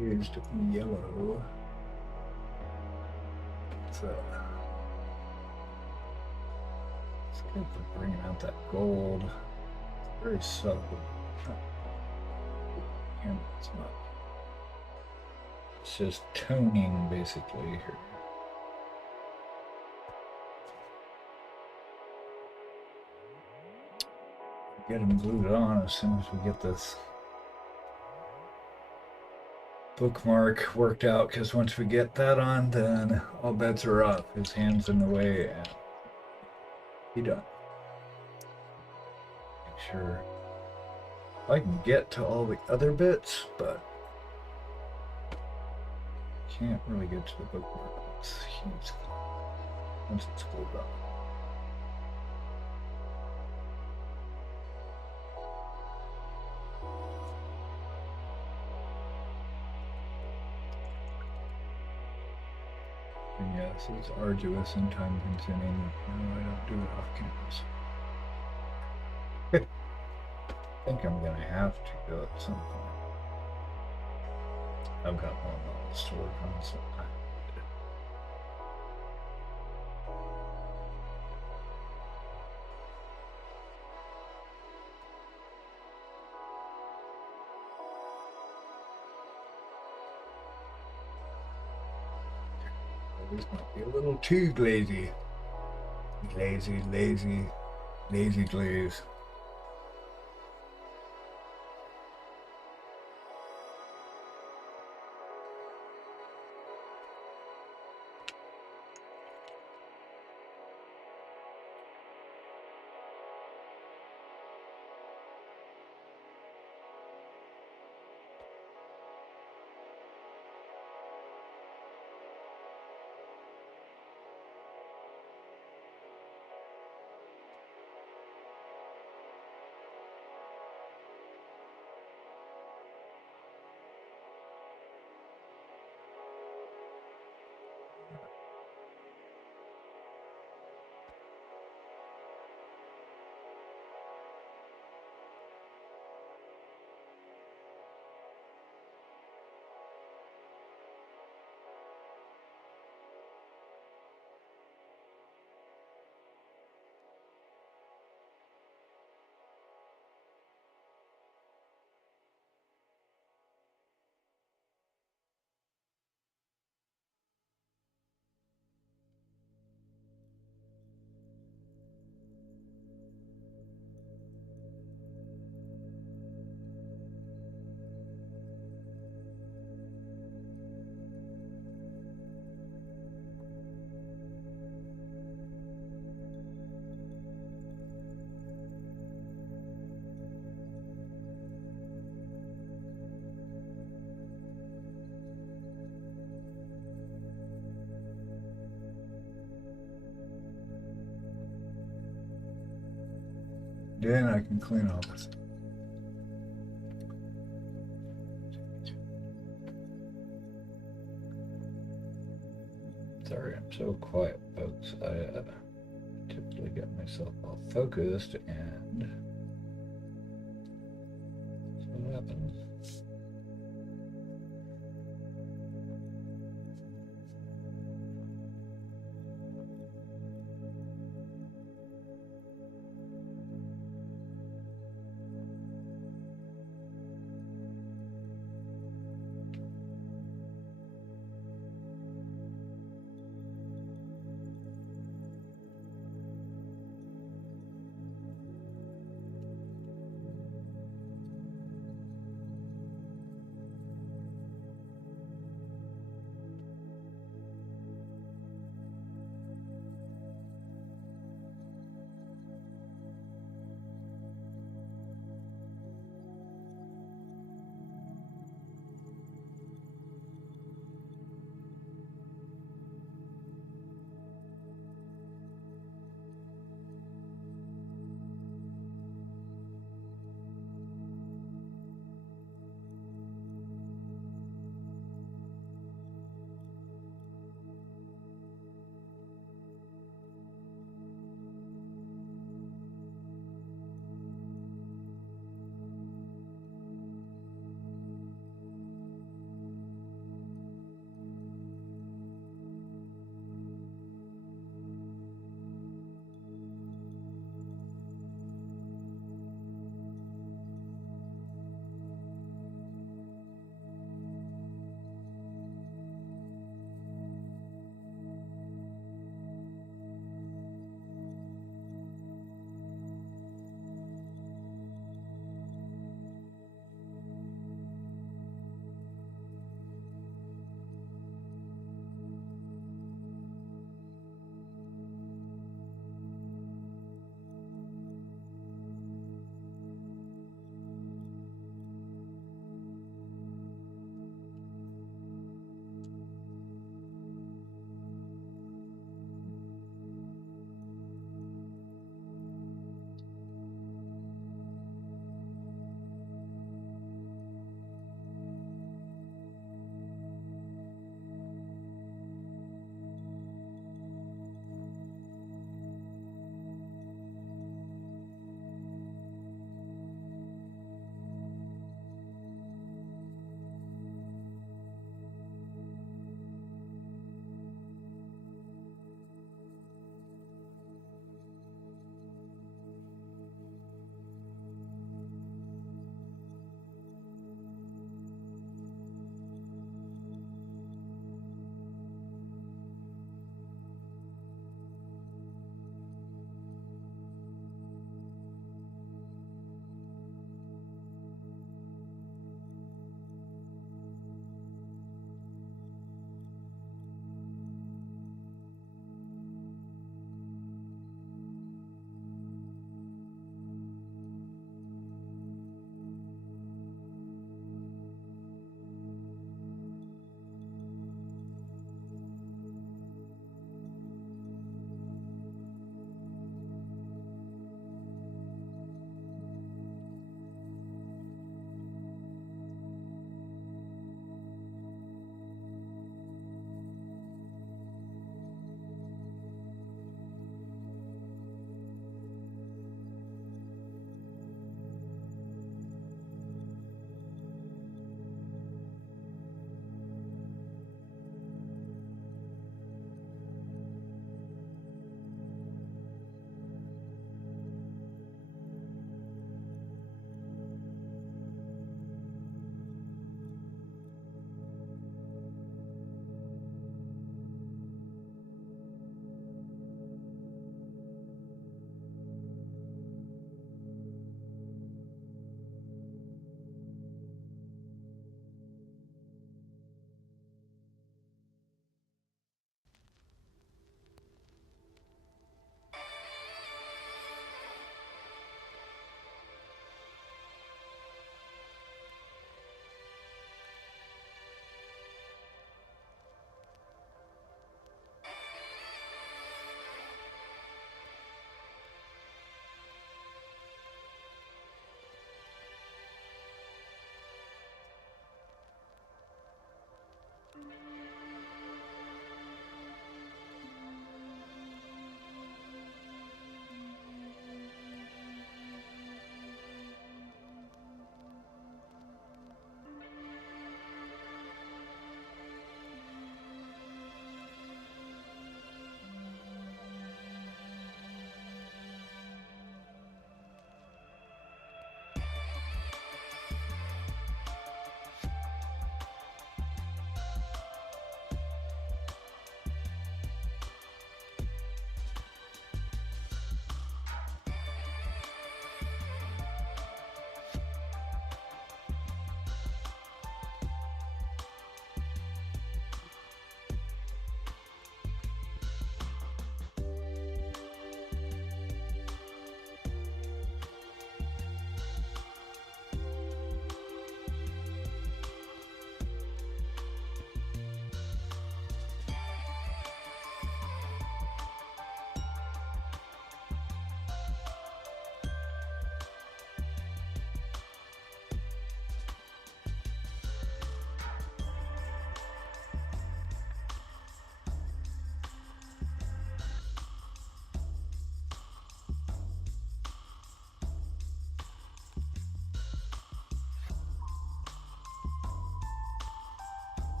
Used yellow. So it's good for bringing out that gold. It's very subtle. And it's not. It's just toning basically here. Get them glued on as soon as we get this bookmark worked out, because once we get that on, then all bets are off. His hand's in the way and he done. Make sure I can get to all the other bits, but can't really get to the bookmark once it's glued on. And yes, it's arduous and time consuming. No, I don't do it off campus. I think I'm gonna have to go at some point. I've got more models to work on, so this might be a little too glazy. Lazy glaze. Then I can clean all this. Sorry, I'm so quiet, folks. I typically get myself all focused, and that's what happens.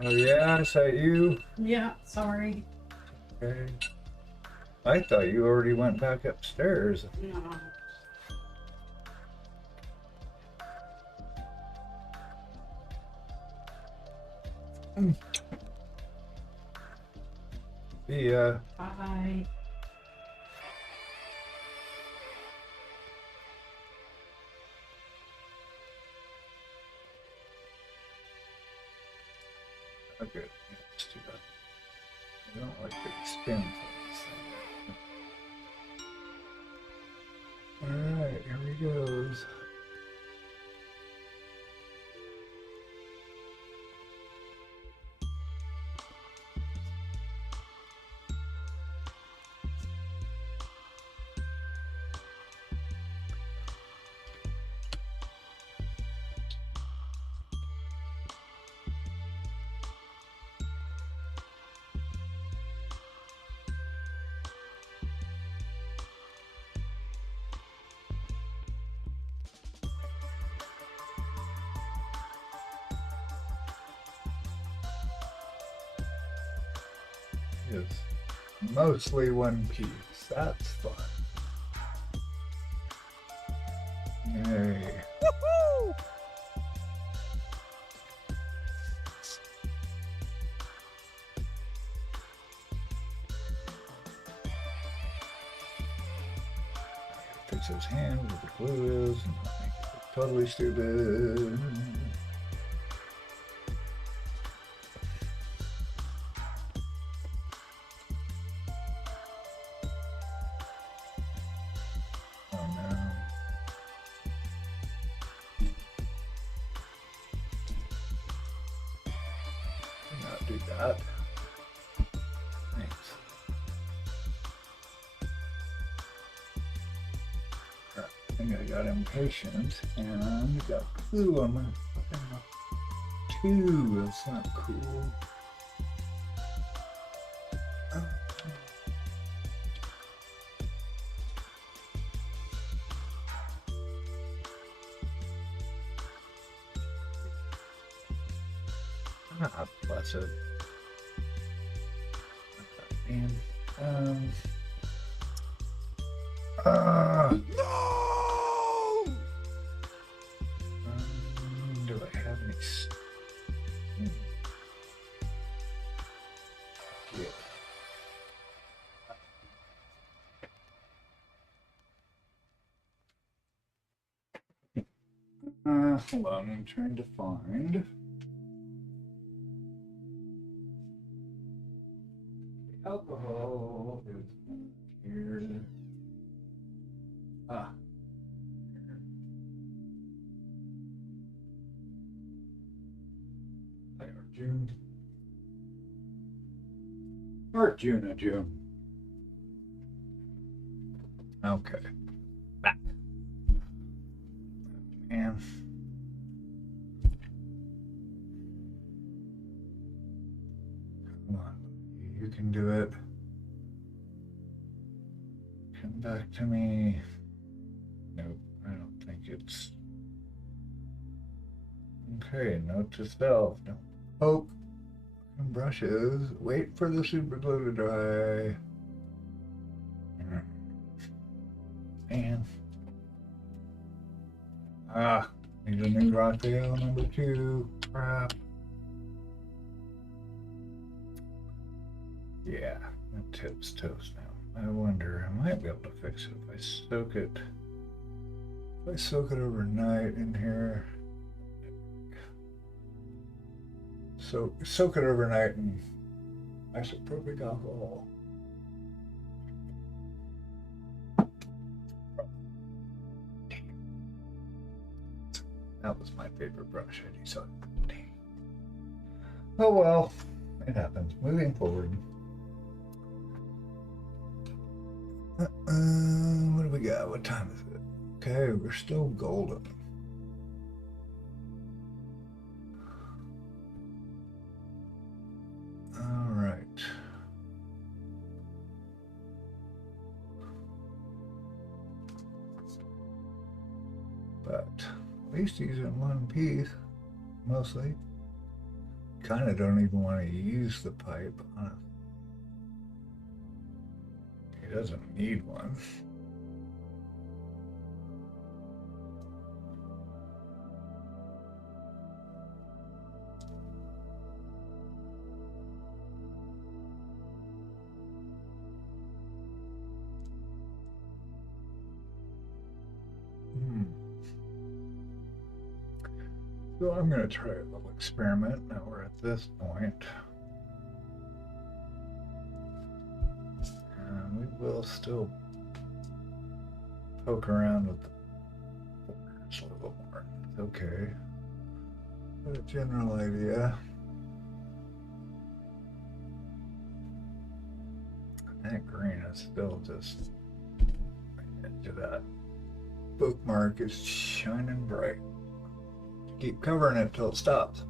Oh yeah, is that you? Yeah, sorry. Okay. I thought you already went back upstairs. No. Yeah. Bye. Okay. Let's do that. I don't like big spin things. Alright, here he goes. It's mostly one piece. That's fun. Yay. Fix his hand where the glue is and not make it look totally stupid. Oh no. Do not do that. Thanks. I think I got impatient and got glue on my fucking tube. That's not cool. Ah, bless it. And No! do I have any? Yeah. Hold on, I'm trying to find. Alcohol is here. Ah. There, June. Or June of June. Okay. Back. Man. Come on. You can do it. Come back to me. Nope, I don't think it's... Okay, note to self. Don't poke brushes. Wait for the super glue to dry. Man. Ah, need a new Raphael number 2. Crap. Yeah, that tip's toast now. I wonder, I might be able to fix it if I soak it. If I soak it overnight in here. So soak it overnight in isopropyl alcohol. That was my favorite brush. I decided. Oh well, it happens. Moving forward. What do we got? What time is it? Okay, we're still golden. All right. But at least he's in one piece, mostly. Kind of don't even want to use the pipe. He doesn't need one. So I'm going to try a little experiment. Now we're at this point. And we will still poke around with the borders a little more. It's okay. But a general idea. That green is still just into that bookmark is shining bright. Keep covering it till it stops.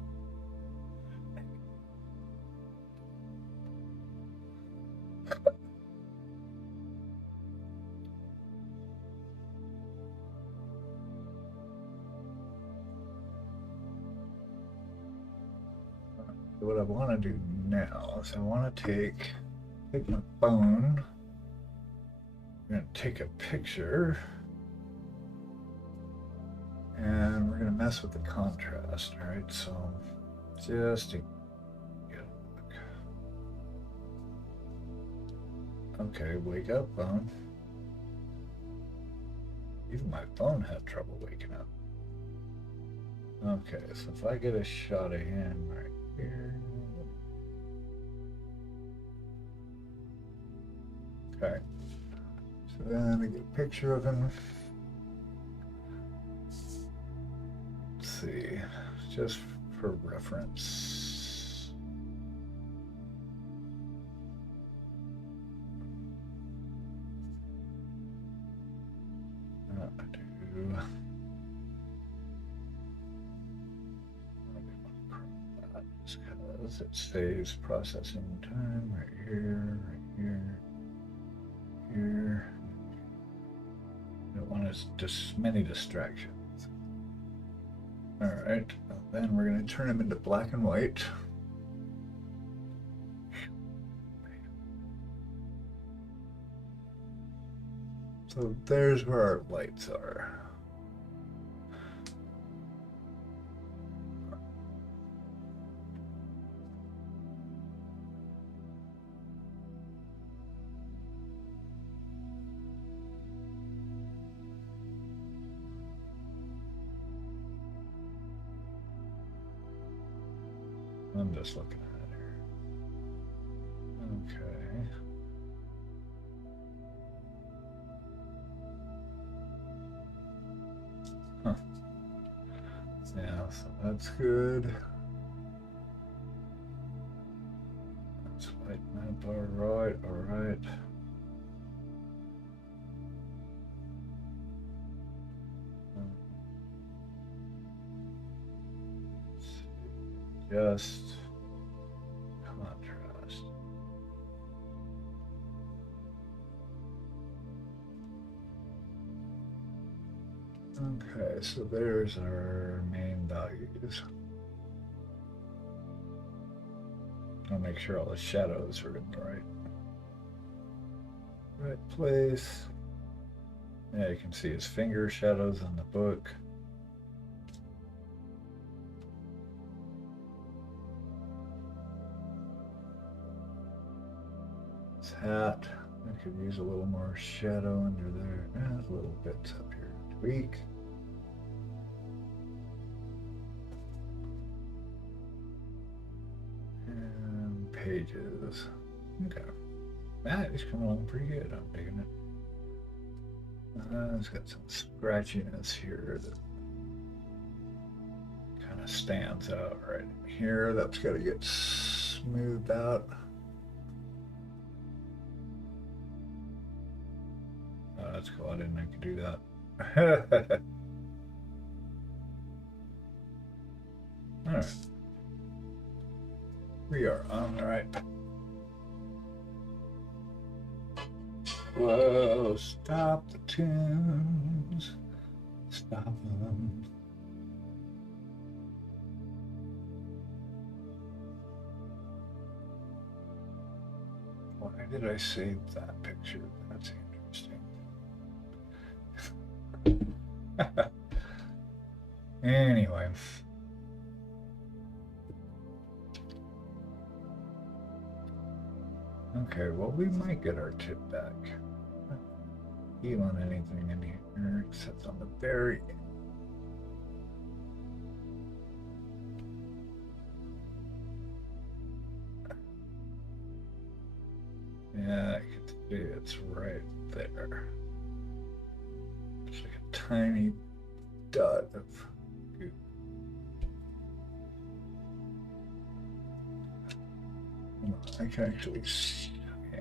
What I want to do now is I want to take my phone. I'm going to take a picture. And we're going to mess with the contrast, all right? So just to get a look. Okay, wake up, phone. Even my phone had trouble waking up. Okay, so if I get a shot of him right here. Okay. So then I get a picture of him. See, just for reference. Just because it saves processing time right here, here. I don't want just many distractions. All right, then we're going to turn him into black and white. So there's where our lights are. I'm just looking at her. Okay. Huh. Yeah, so that's good. That's Right map, alright, alright. Just contrast. Okay, so there's our main values. I'll make sure all the shadows are in the right place. Yeah, you can see his finger shadows on the book. His hat, I could use a little more shadow under there. Yeah, little bits up here. Tweak. And pages. Okay. That is coming along pretty good. I'm digging it. It's got some scratchiness here that kind of stands out right here. That's got to get smoothed out. Oh, that's cool. I didn't know I could do that. All right. We are on the right. Whoa, stop the tunes. Stop them. Why did I save that picture? That's interesting. Anyway. Okay, well, we might get our tip back. Heal on anything in here except on the very end. Yeah, I can see it's right there. It's like a tiny dot of goop. I can actually see.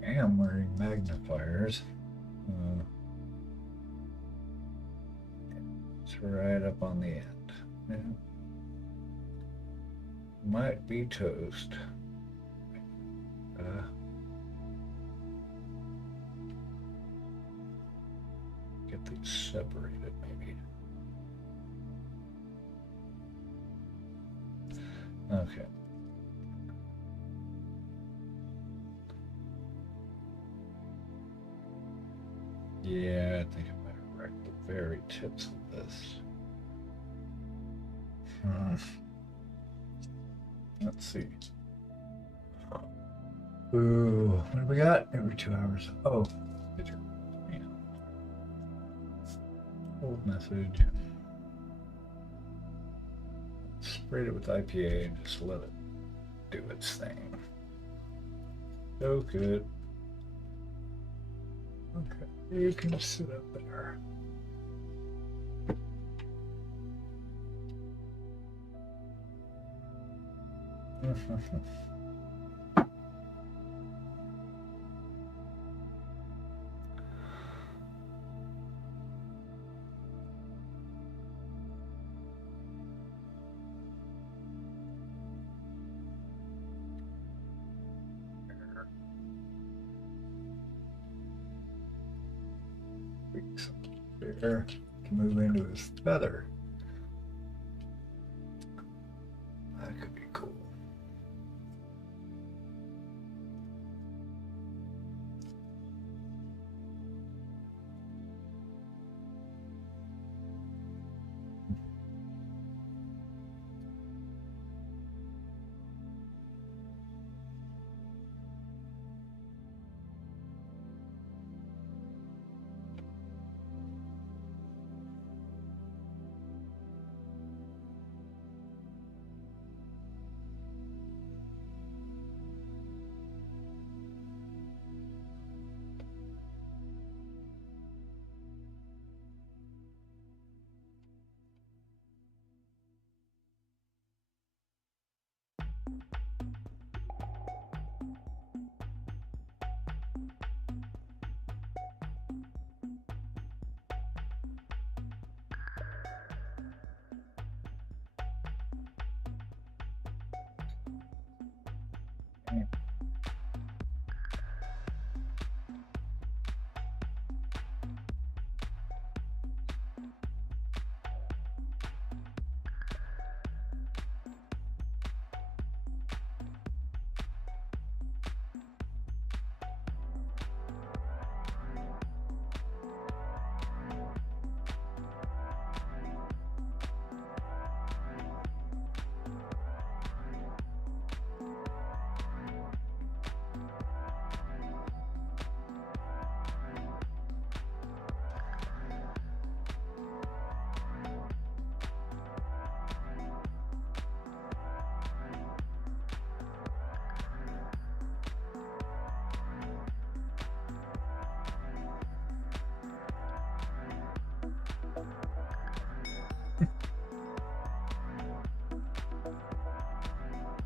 I am wearing magnifiers. It's right up on the end. Yeah. Might be toast. Get these separated, maybe. Okay. Yeah, I think I might have wrecked the very tips of this. Let's see. Ooh, what do we got? Every 2 hours. Oh, it's your old message. Sprayed it with IPA and just let it do its thing. So good. Okay, you can sit up there. There to move into his feather. That could be cool.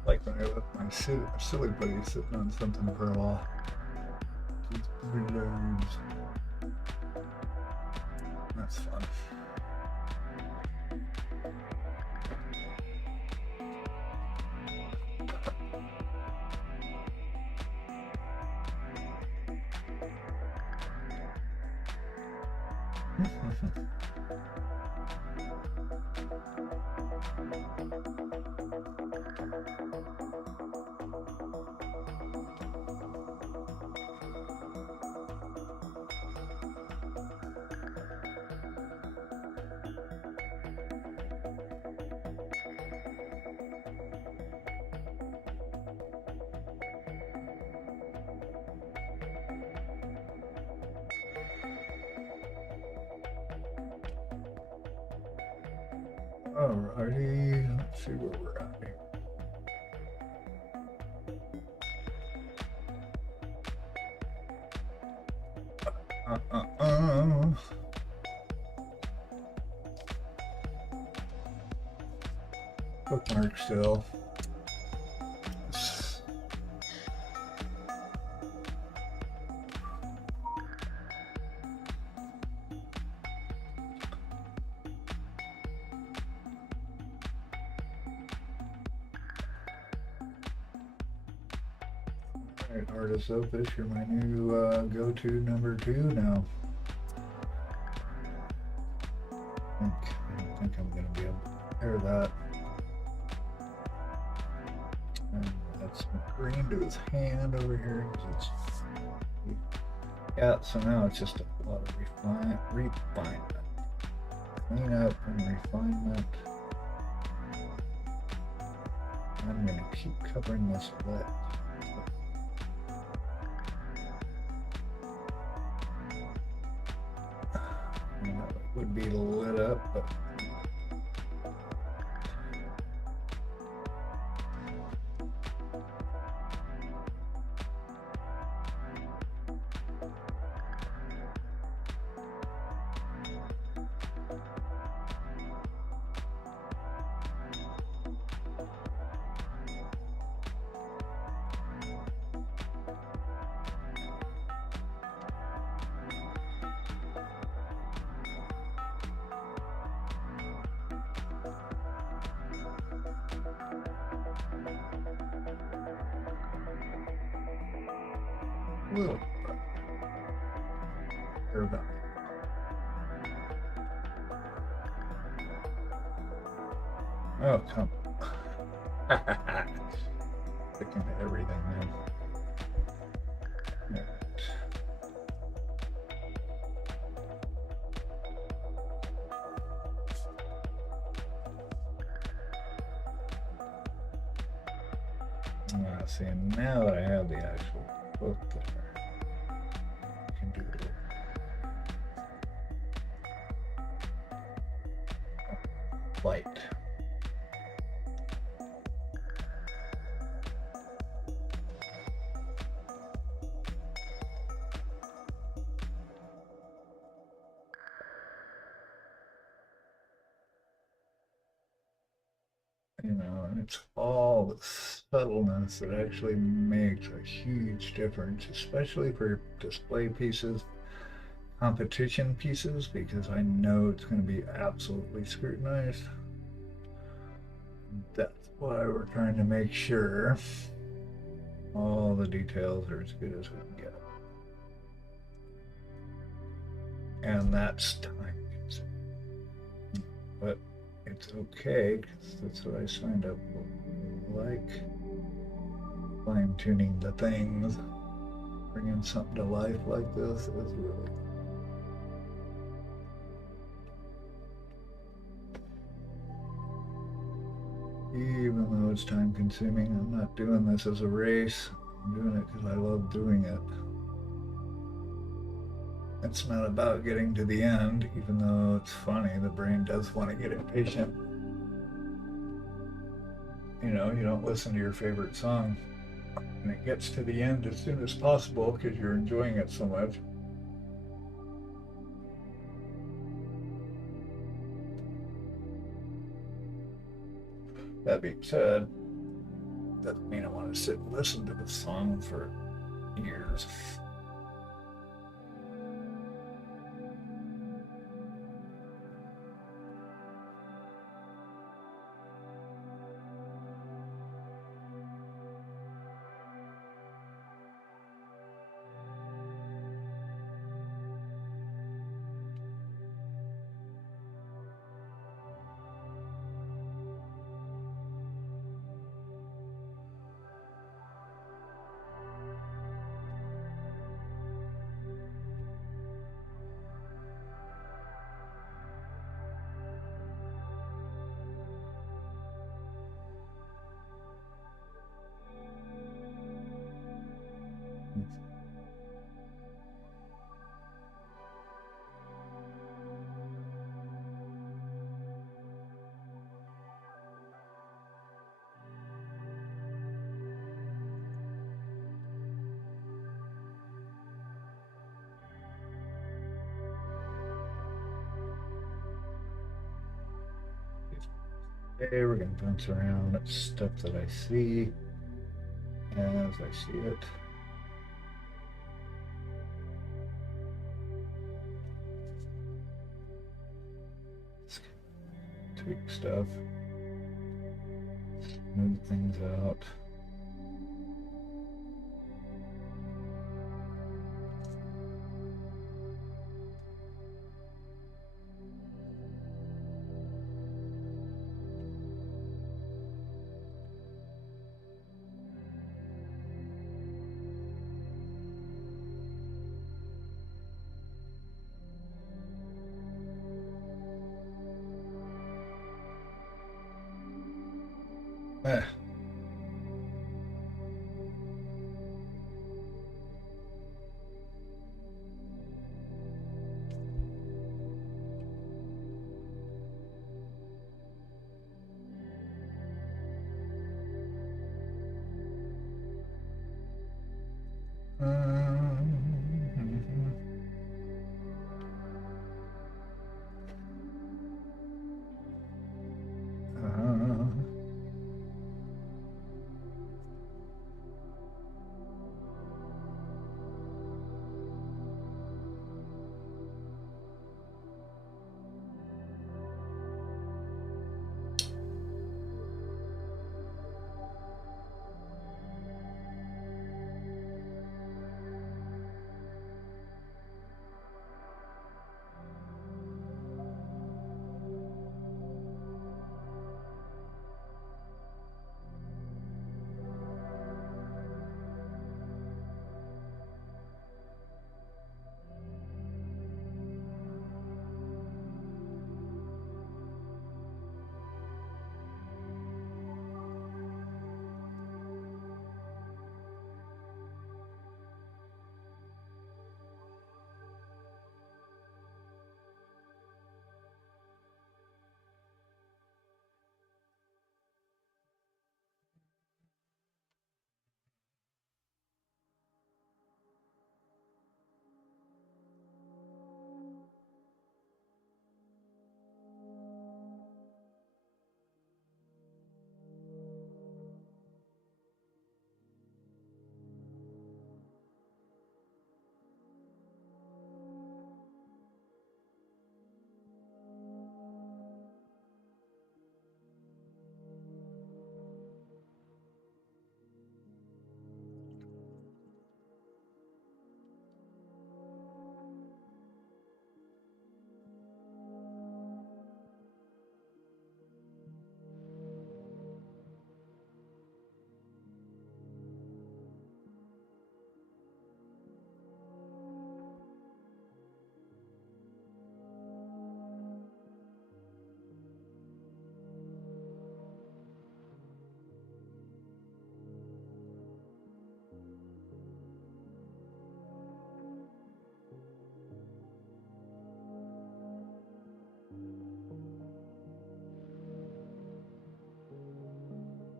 Like when I left my silly buddy sitting on something for a while. Just blurs. That's fun. Alrighty, let's see where we're at here. Bookmark still. Alright, Artist Opus, you're my new go-to number 2 now. I don't think I'm going to be able to pair that. And that's some green to his hand over here. It's, yeah, so now it's just a lot of refinement. Clean up and refinement. I'm going to keep covering this wet. It would be lit up, but little or about. Oh, come on. Sticking to everything, man. All right. See, now that I have the actual book there, I can do it. Light. You know, and it's all the subtleness that actually makes a huge difference, especially for display pieces, competition pieces, because I know it's going to be absolutely scrutinized. That's why we're trying to make sure all the details are as good as we can get. And that's time consuming. But it's okay, because that's what I signed up for. Like fine-tuning the things, bringing something to life like this is really even though it's time consuming, I'm not doing this as a race. I'm doing it because I love doing it. It's not about getting to the end, even though it's funny, the brain does want to get impatient. You know, you don't listen to your favorite song and it gets to the end as soon as possible because you're enjoying it so much. That being said, Doesn't mean I want to sit and listen to the song for years. Okay, we're going to bounce around stuff that I see as I see it. Tweak stuff, smooth things out. Eh.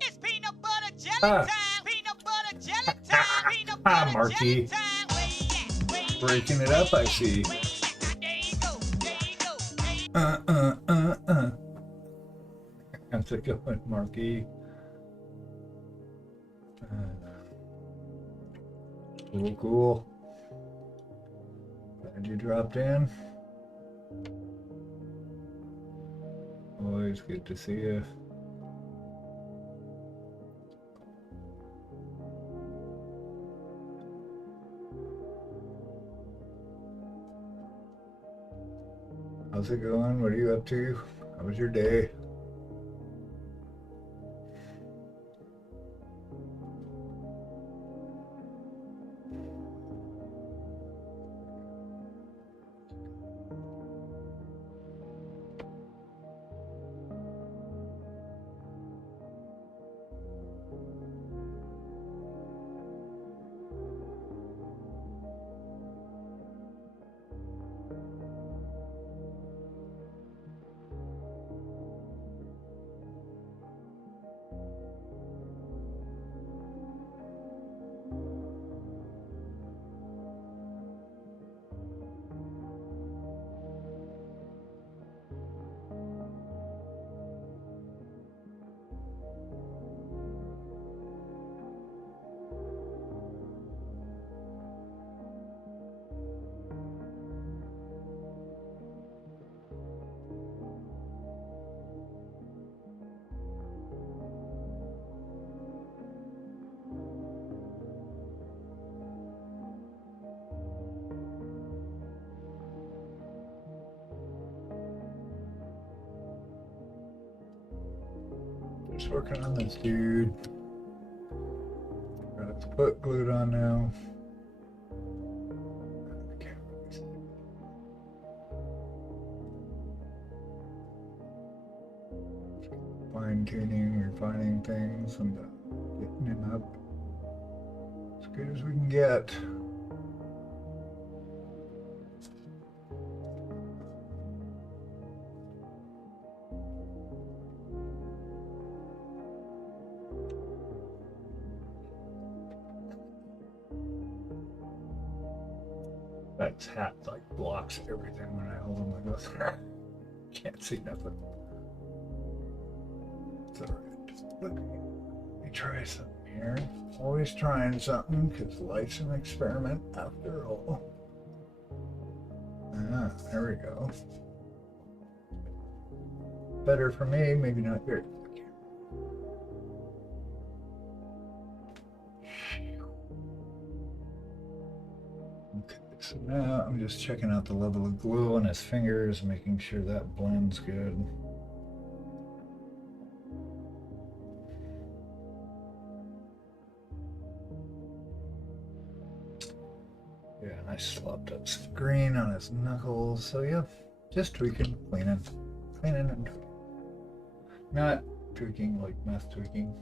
It's peanut butter jelly Ah. time. Peanut butter jelly time. Peanut Ah, butter Marky. jelly time. Where you at? Where you Breaking at? it up, I see. Where you at? There you go. There you go. There you How's it going, Marky? Cool, cool. Glad you dropped in. Always good to see you. How's it going? What are you up to? How was your day? Just working on this dude. Got his foot glued on now. Okay. Fine tuning, refining things, and getting him up as good as we can get. That hat like blocks everything when I hold him like this. Can't see nothing. It's alright. Let me try something here. Always trying something because life's an experiment after all. Ah, there we go. Better for me, maybe not good. Okay, so now I'm just checking out the level of glue on his fingers, making sure that blends good. Yeah, and I slopped up some green on his knuckles, so yeah, just tweaking, cleaning and tweaking. Not tweaking like meth tweaking.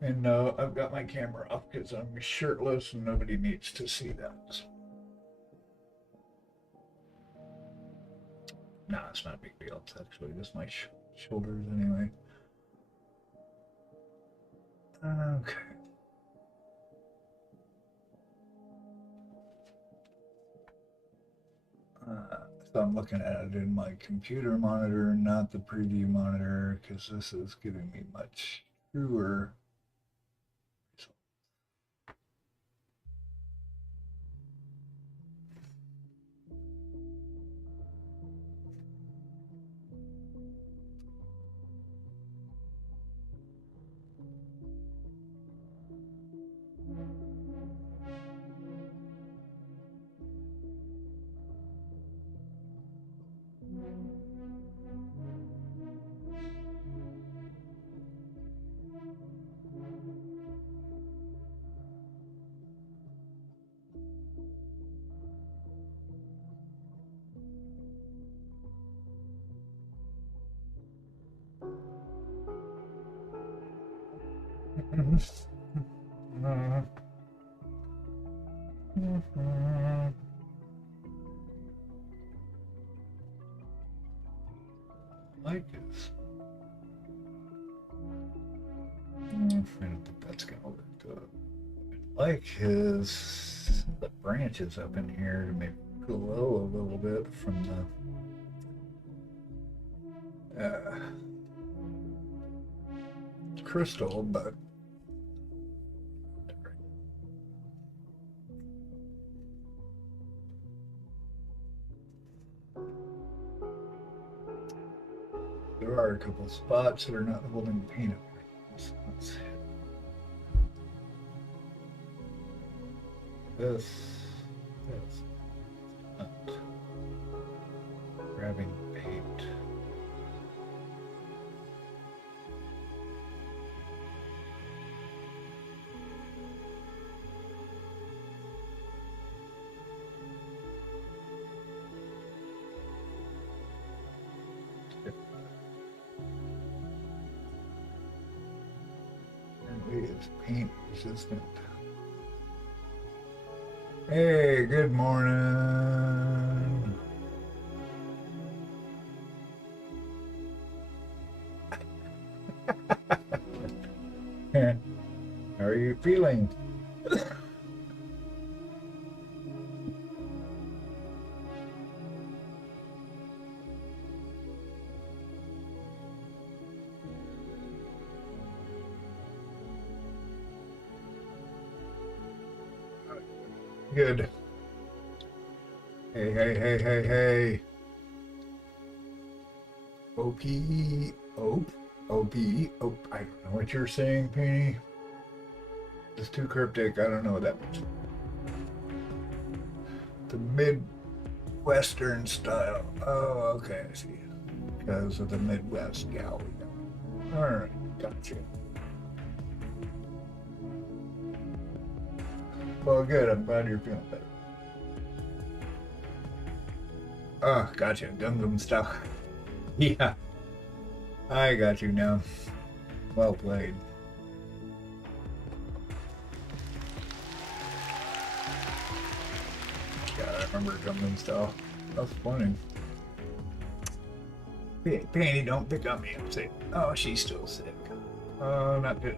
And no, I've got my camera off because I'm shirtless and nobody needs to see that. No, it's not a big deal. It's actually just my shoulders anyway. Okay. So I'm looking at it in my computer monitor, not the preview monitor, because this is giving me much truer results. Like this. I don't think that's gonna work good. Like his the branches up in here to maybe glow a little bit from the crystal, but there are a couple spots that are not holding paint up. Let's see. This not grabbing paint. Apparently it's paint resistant. Hey, good morning. How are you feeling? Good. Hey, hey, hey, hey, hey. O-P-E, O-P-E, oh, I don't know what you're saying, Penny. It's too cryptic, I don't know what that means. The Midwestern style. Oh, okay, I see. Because of the Midwest gal. Alright, gotcha. Well, good, I'm glad you're feeling better. Oh, gotcha, Gundam style. Yeah, I got you now. Well played. Yeah, I remember Gundam style. That's funny. Panty, don't pick on me. I'm sick. Oh, she's still sick. Oh, not good.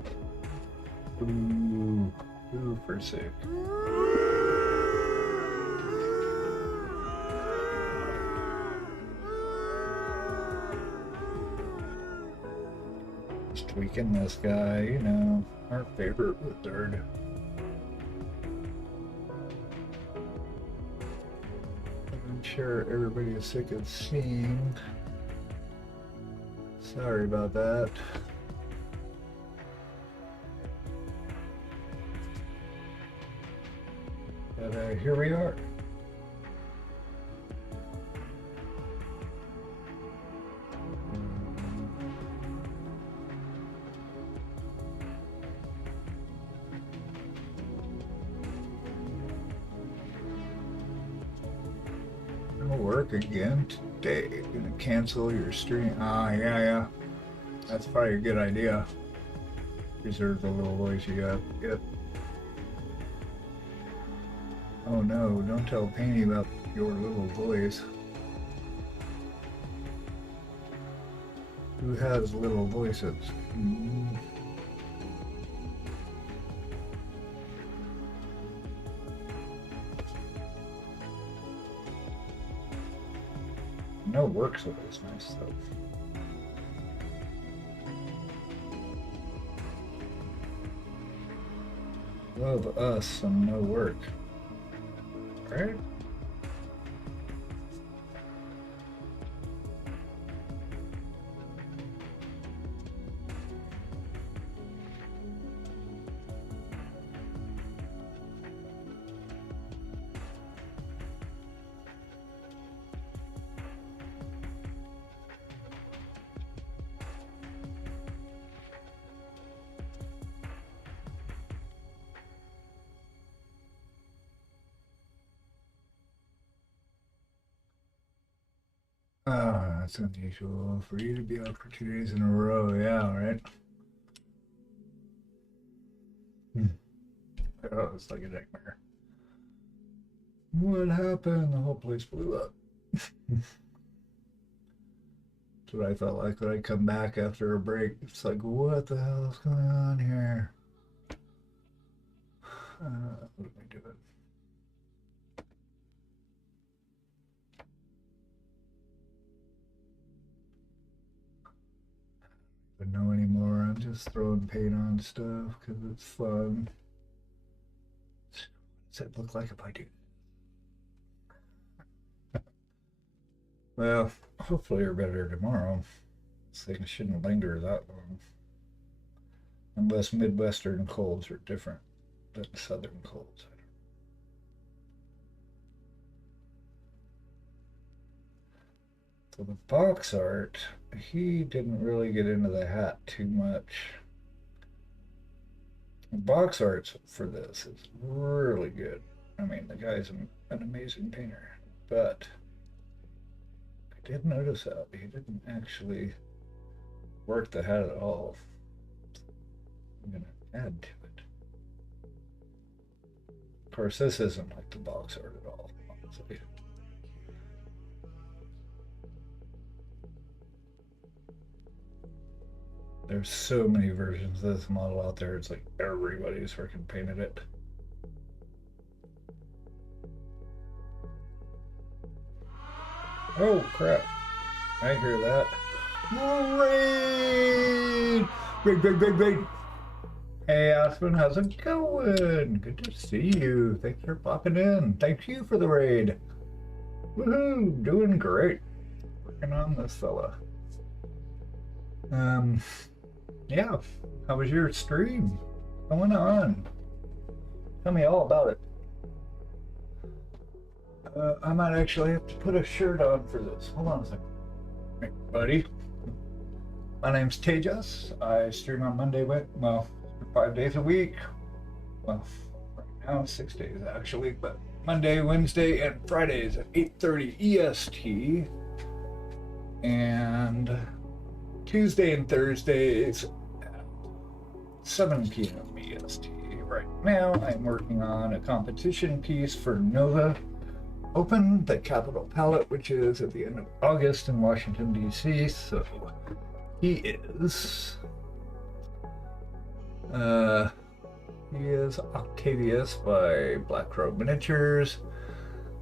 Ooh, super sick. Just tweaking this guy, you know, our favorite wizard. I'm sure everybody is sick of seeing. Sorry about that. But here we are. Gonna work again today. Gonna cancel your stream. Ah, yeah. That's probably a good idea. Preserve the little voice you got. Yep. Oh no, don't tell Painty about your little voice. Who has little voices? No work so it's nice though. Love us some no work. Right? Ah, that's unusual for you to be out for 2 days in a row. Yeah, right? Oh, it's like a nightmare. What happened? The whole place blew up. That's what I felt like when I come back after a break. It's like, what the hell is going on here? What am I doing? just throwing paint on stuff because it's fun. What does it look like if I do? Well, hopefully you're better tomorrow. This thing shouldn't linger that long. Unless Midwestern colds are different than Southern colds. So the box art, he didn't really get into the hat too much. The box art for this is really good. I mean, the guy's an amazing painter, but I did notice that he didn't actually work the hat at all. I'm gonna add to it. Of course, this isn't like the box art at all, honestly. There's so many versions of this model out there, it's like everybody's freaking painted it. Oh crap, I hear that. Raid! Raid! Hey Aspen, how's it going? Good to see you. Thanks for popping in. Thank you for the raid. Woohoo! Doing great. Working on this fella. Yeah. How was your stream? What's going on? Tell me all about it. I might actually have to put a shirt on for this. Hold on a second. Hey, buddy. My name's Tejas. I stream on Monday, well, 5 days a week. Well, right now 6 days actually, but Monday, Wednesday, and Fridays at 8:30 EST. And Tuesday and Thursdays at 7 p.m. EST. Right now I'm working on a competition piece for Nova Open, the Capital Palette, which is at the end of August in Washington, D.C. So he is Octavius by Black Crow Miniatures.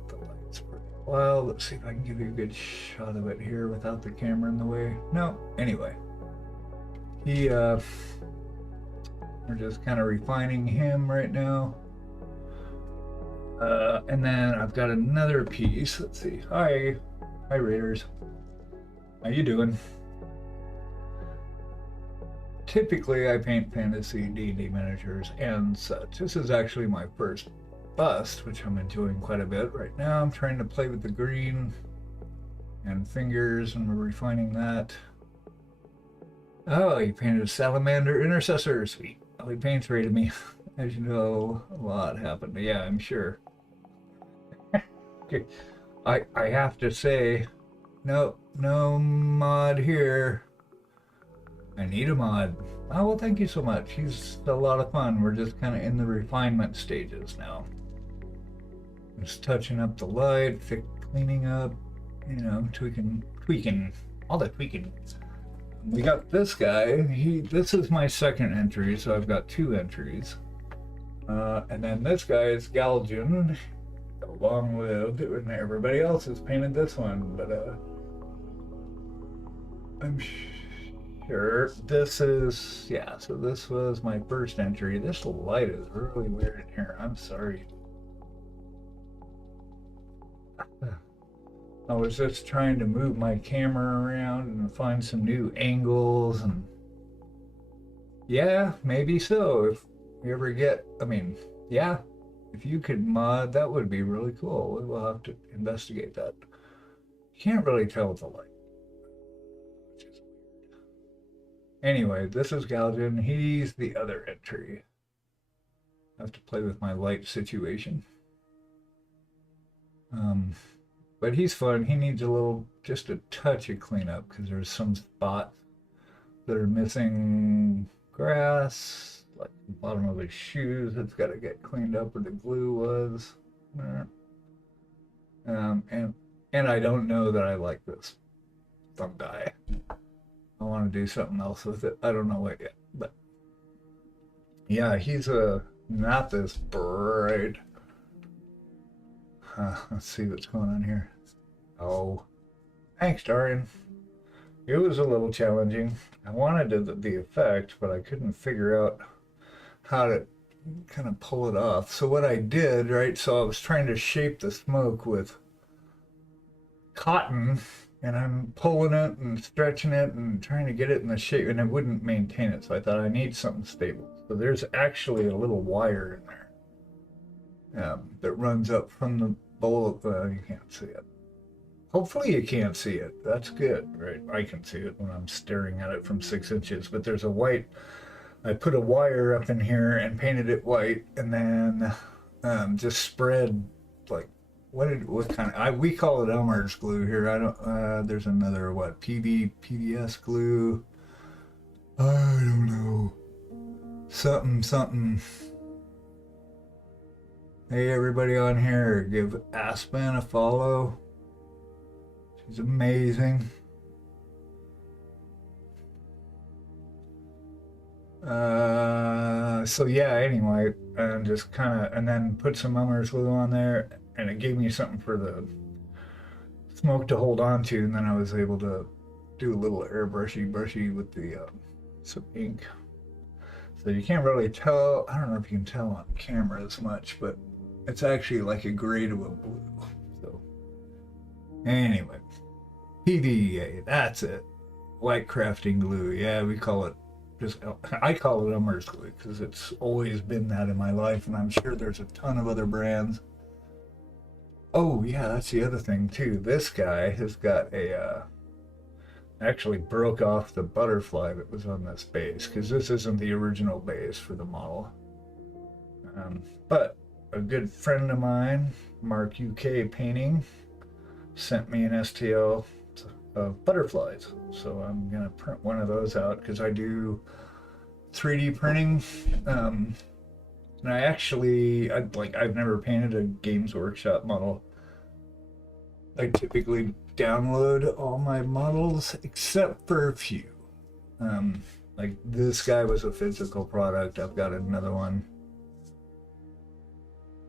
The light's pretty wild. Let's see if I can give you a good shot of it here without the camera in the way. No, anyway. We're just kind of refining him right now. And then I've got another piece. Let's see. Hi Raiders. How you doing? Typically I paint fantasy D&D miniatures and such. This is actually my first bust, which I'm enjoying quite a bit. Right now I'm trying to play with the green and fingers, and we're refining that. Oh, you painted a Salamander Intercessor. Sweet. Oh, he paints rated me. As you know, a lot happened. Yeah, I'm sure. Okay. I have to say, no mod here. I need a mod. Oh, well, thank you so much. He's a lot of fun. We're just kind of in the refinement stages now. Just touching up the light, cleaning up, you know, tweaking, all the tweaking. We got this guy. This is my second entry, so I've got 2 entries. And then this guy is Galgian, long-lived, and everybody else has painted this one, but I'm sure this is, yeah, so this was my first entry. This light is really weird in here. I'm sorry. I was just trying to move my camera around and find some new angles, and yeah, maybe so. If you ever get, I mean, yeah, if you could mod, that would be really cool. We'll have to investigate that. You can't really tell with the light. Anyway, this is Galgian. He's the other entry. I have to play with my light situation. But he's fun. He needs just a touch of cleanup because there's some spots that are missing grass, like the bottom of his shoes. It's got to get cleaned up where the glue was. And I don't know that I like this fungi. I want to do something else with it. I don't know what yet, but yeah, he's not this bright. Let's see what's going on here. Oh, thanks, Darian. It was a little challenging. I wanted the effect, but I couldn't figure out how to kind of pull it off. So what I did, right? So I was trying to shape the smoke with cotton, and I'm pulling it and stretching it and trying to get it in the shape, and it wouldn't maintain it. So I thought I need something stable. So there's actually a little wire in there that runs up from the bowl. You can't see it. Hopefully you can't see it. That's good, right? I can see it when I'm staring at it from 6 inches. But there's a white. I put a wire up in here and painted it white, and then just spread like what kind of we call it Elmer's glue here. I don't. There's another what PVS glue. I don't know. Something. Hey everybody on here, give Aspen a follow. She's amazing. So yeah, anyway, and just kind of, and then put some Elmer's glue on there, and it gave me something for the smoke to hold on to, and then I was able to do a little brushy with the some ink. So you can't really tell, I don't know if you can tell on camera as much, but it's actually like a grade of a blue. So anyway, PVA, that's it. White crafting glue, yeah, we call it. I call it Elmer's glue because it's always been that in my life, and I'm sure there's a ton of other brands. Oh yeah, that's the other thing too. This guy has got a actually broke off the butterfly that was on this base because this isn't the original base for the model. But a good friend of mine, Mark UK Painting, sent me an STL of butterflies, so I'm gonna print one of those out because I do 3D printing, and I've never painted a Games Workshop model. I typically download all my models except for a few. Like this guy was a physical product. I've got another one.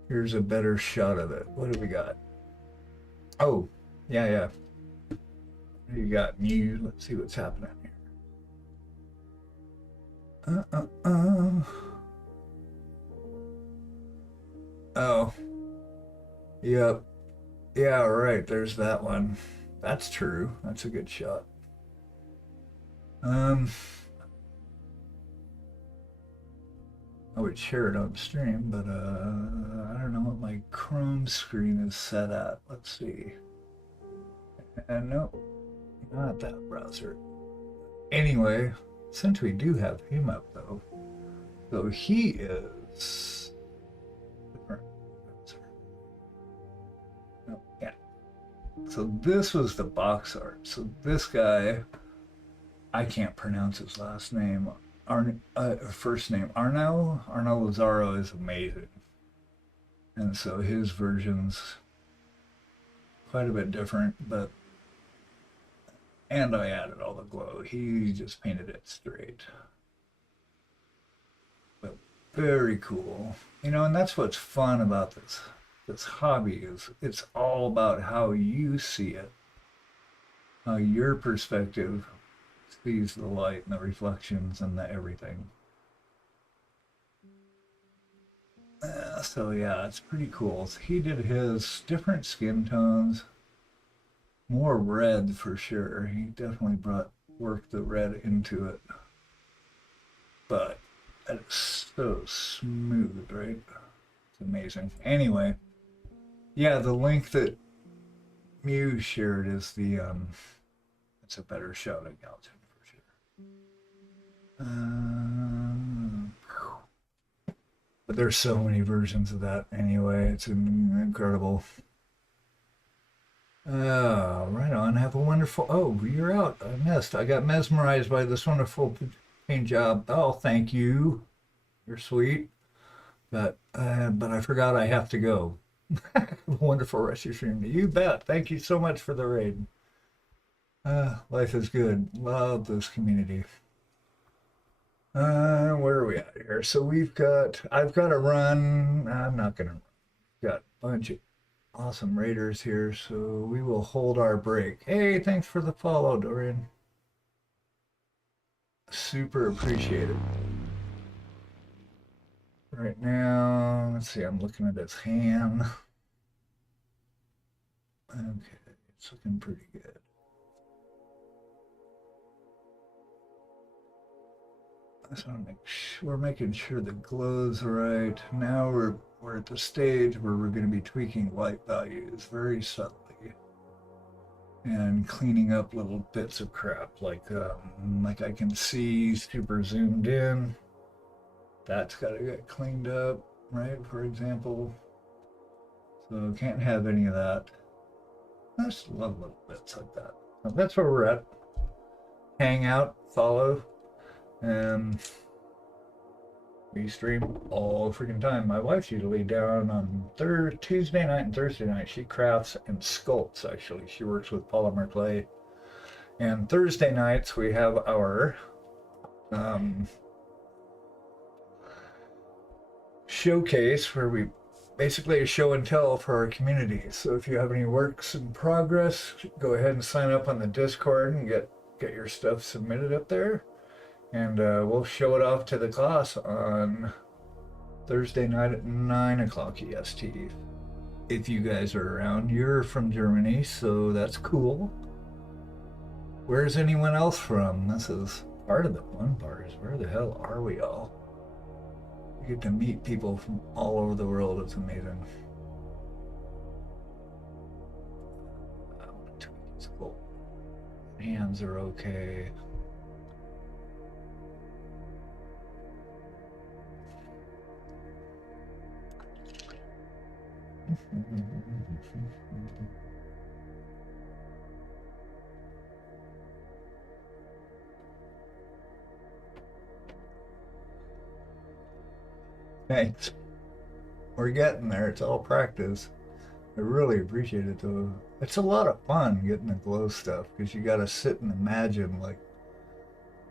Here's a better shot of it. What do we got? Oh, yeah. You got Mew. Let's see what's happening here. Oh. Yep. Yeah, right. There's that one. That's true. That's a good shot. I would share it on stream, but I don't know what my Chrome screen is set at. Let's see. And no. Not that browser. Anyway, since we do have him up though, so he is different browser. No, yeah. So this was the box art. So this guy, I can't pronounce his last name. First name Arno Lazaro is amazing, and so his version's quite a bit different, but. And I added all the glow. He just painted it straight. But very cool. You know, and that's what's fun about this hobby is it's all about how you see it. How your perspective sees the light and the reflections and the everything. So yeah, it's pretty cool. So he did his different skin tones. More red for sure. He definitely worked the red into it. But it's so smooth, right? It's amazing. Anyway, yeah, the link that Mew shared is the it's a better shot of Galton for sure. But there's so many versions of that anyway. It's incredible. Oh, right on. Have a wonderful. Oh, you're out. I missed. I got mesmerized by this wonderful paint job. Oh, thank you. You're sweet. But I forgot I have to go. Wonderful rest of your stream. You bet. Thank you so much for the raid. Life is good. Love this community. Where are we at here? So I've got to run. I'm not gonna. Got a bunch of awesome raiders here, so we will hold our break. Hey, thanks for the follow, Dorian. Super appreciated. Right now, let's see, I'm looking at his hand. Okay, it's looking pretty good. I just want to make sure we're making sure the glow's right. Now we're at the stage where we're going to be tweaking light values very subtly and cleaning up little bits of crap like I can see super zoomed in. That's got to get cleaned up, right? For example, so can't have any of that. I just love little bits like that. So that's where we're at. Hang out, follow, and we stream all freaking time. My wife's usually down on Tuesday night and Thursday night. She crafts and sculpts, actually. She works with polymer clay. And Thursday nights, we have our showcase where we basically a show and tell for our community. So if you have any works in progress, go ahead and sign up on the Discord and get your stuff submitted up there. And we'll show it off to the class on Thursday night at 9 o'clock EST. If you guys are around, you're from Germany, so that's cool. Where's anyone else from? This is part of the fun part, is where the hell are we all? We get to meet people from all over the world. It's amazing. It's cool. Hands are okay. Thanks. We're getting there. It's all practice. I really appreciate it though. It's a lot of fun getting the glow stuff because you got to sit and imagine like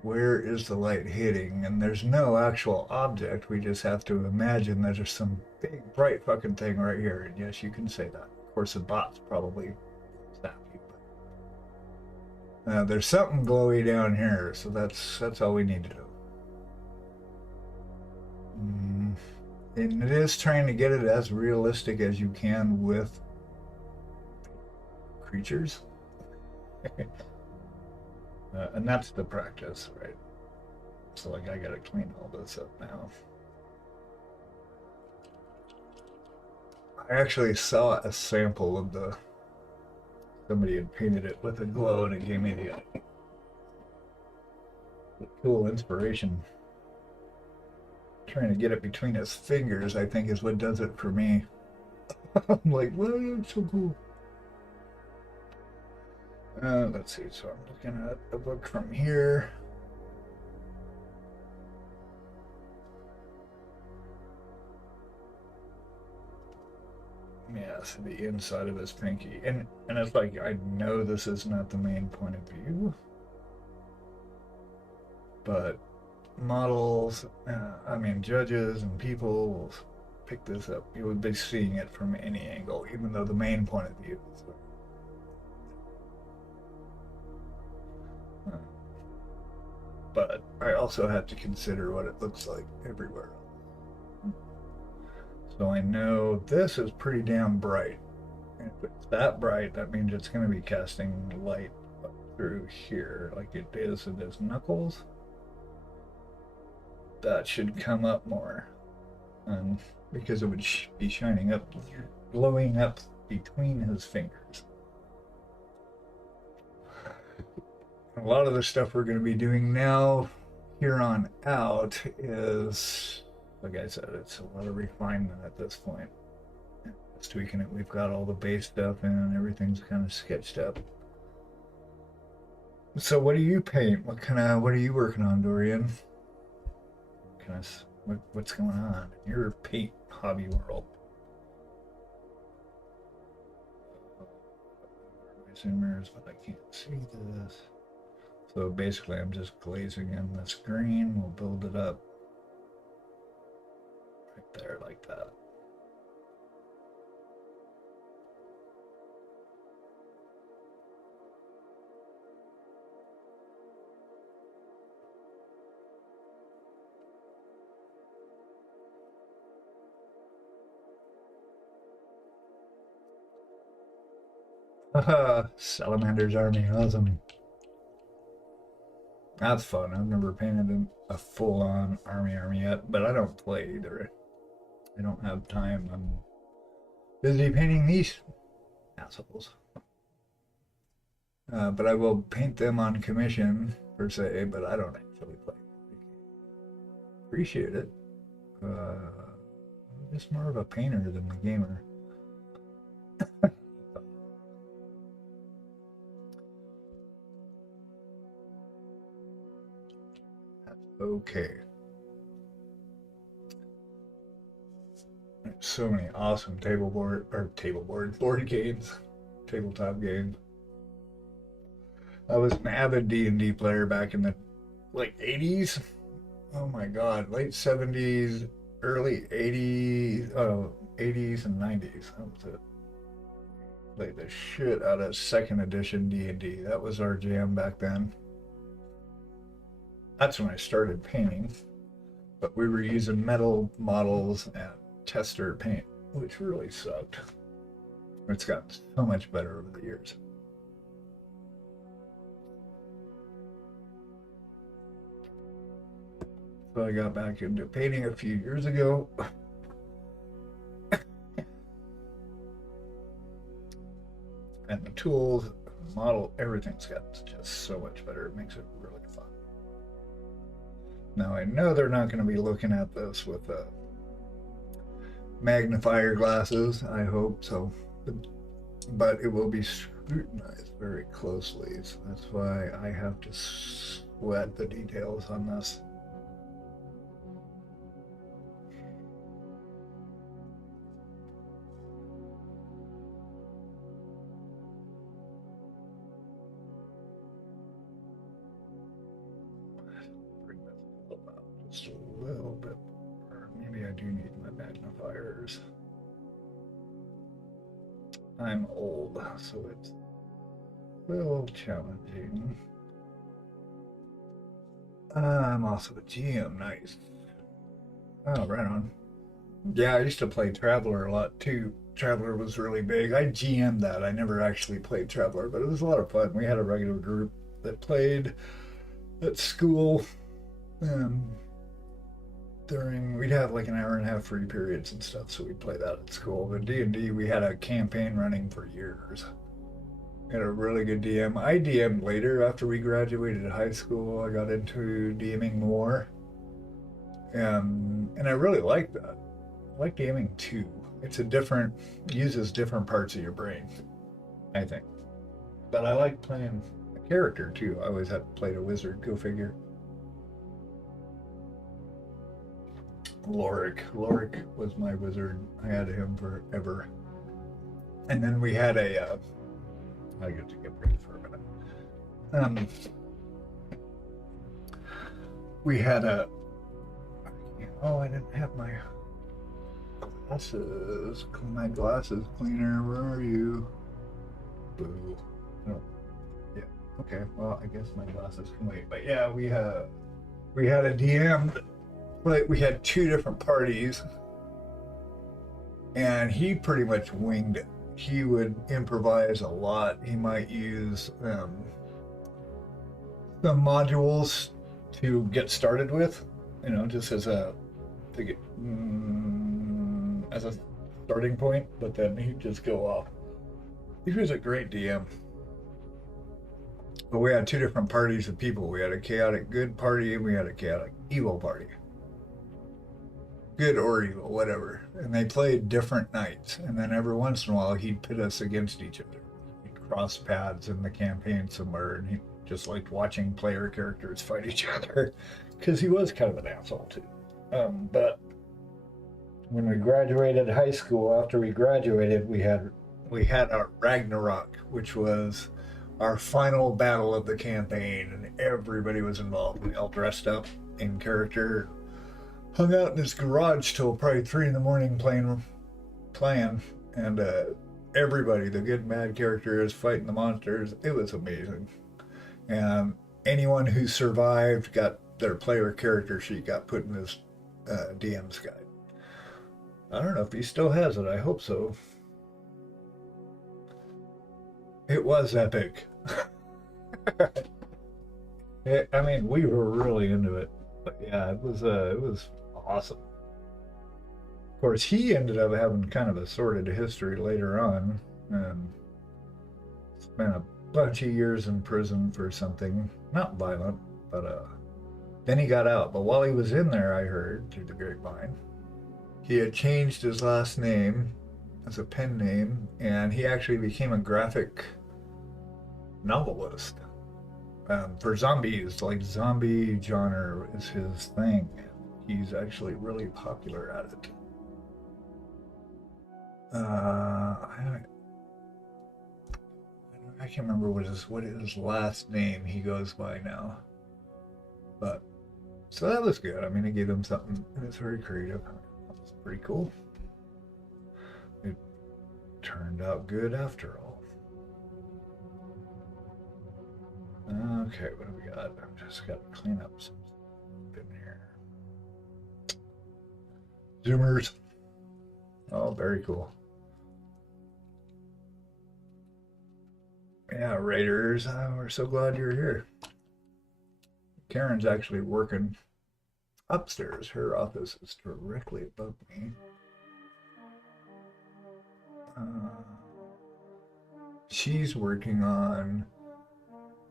where is the light hitting, and there's no actual object. We just have to imagine that there's some big bright fucking thing right here. And yes, you can say that. Of course, the bot's probably snappy, but there's something glowy down here, so that's all we need to do. And it is trying to get it as realistic as you can with creatures. And that's the practice, right? So like I gotta clean all this up now. I actually saw a sample of somebody had painted it with a glow and it gave me the cool inspiration. Trying to get it between his fingers, I think, is what does it for me. I'm like, wow, that's so cool. Let's see, so I'm looking at a book from here. Yeah, so the inside of his pinky. And it's like, I know this is not the main point of view, but models, judges and people will pick this up. You would be seeing it from any angle, even though the main point of view is but I also have to consider what it looks like everywhere else. So I know this is pretty damn bright. And if it's that bright, that means it's going to be casting light up through here like it is in his knuckles. That should come up more. Because it would be shining up, glowing up between his fingers. A lot of the stuff we're going to be doing now, here on out, is, like I said, it's a lot of refinement at this point. Just tweaking it. We've got all the base stuff in, and everything's kind of sketched up. So, what do you paint? What are you working on, Dorian? What's going on in your paint hobby world? My zoomers, but I can't see this. So basically I'm just glazing in this green. We'll build it up right there like that. Salamander's army, awesome. That's fun. I've never painted a full-on army yet, but I don't play either. I don't have time. I'm busy painting these assholes. But I will paint them on commission, per se, but I don't actually play. Appreciate it. I'm just more of a painter than a gamer. That's okay. There's so many awesome board games, tabletop games. I was an avid D&D player back in the like 80s. Oh my god, late 70s, early 80s, 80s and 90s. That was it. Played the shit out of second edition D&D. That was our jam back then. That's when I started painting. But we were using metal models and tester paint, which really sucked. It's gotten so much better over the years. So I got back into painting a few years ago. And the tools, the model, everything's got just so much better. It makes it really fun. Now I know they're not going to be looking at this with magnifier glasses, I hope so. But it will be scrutinized very closely. So that's why I have to sweat the details on this. Just a little bit more. Maybe I do need my magnifiers. I'm old, so it's a little challenging. I'm also a GM, nice. Oh, right on. Yeah, I used to play Traveler a lot too. Traveler was really big. I GM'd that. I never actually played Traveler, but it was a lot of fun. We had a regular group that played at school. We'd have like an hour and a half free periods and stuff, so we'd play that at school. But D&D, we had a campaign running for years. We had a really good DM. I DM'd later after we graduated high school. I got into DMing more, and I really like that. I like DMing too. It's uses different parts of your brain, I think. But I like playing a character too. I always had played a wizard. Go figure. Lurk was my wizard. I had him forever. And then we had a I get to get ready for a minute. We had a I didn't have my glasses cleaner. Where are you? Boo. Oh, yeah. Okay. Well, I guess my glasses can wait. But yeah, we had a DM. But we had two different parties, and he pretty much winged it. He would improvise a lot. He might use some modules to get started with, just as a starting point. But then he'd just go off. He was a great DM. But we had two different parties of people. We had a chaotic good party, and we had a chaotic evil party. Good or evil, whatever. And they played different nights. And then every once in a while, he'd pit us against each other. He'd cross paths in the campaign somewhere, and he just liked watching player characters fight each other, because he was kind of an asshole too. But when we graduated high school, after we graduated, we had our Ragnarok, which was our final battle of the campaign, and everybody was involved. We all dressed up in character. Hung out in his garage till probably 3 a.m. playing, and everybody, the good and bad characters, fighting the monsters. It was amazing. And anyone who survived got their player character sheet got put in his DM's guide. I don't know if he still has it. I hope so. It was epic. I mean, we were really into it, but yeah, it was awesome. Of course, he ended up having kind of a sordid history later on, and spent a bunch of years in prison for something not violent, but then he got out. But while he was in there, I heard through the grapevine, he had changed his last name as a pen name, and he actually became a graphic novelist. For zombies, like zombie genre is his thing. He's actually really popular at it. I can't remember what his last name he goes by now. But so that was good. I mean, it gave him something. It was very creative. That was pretty cool. It turned out good after all. Okay, what do we got? I've just got to clean up some stuff in here. Zoomers. Oh, very cool. Yeah, Raiders, we're so glad you're here. Karen's actually working upstairs. Her office is directly above me. She's working on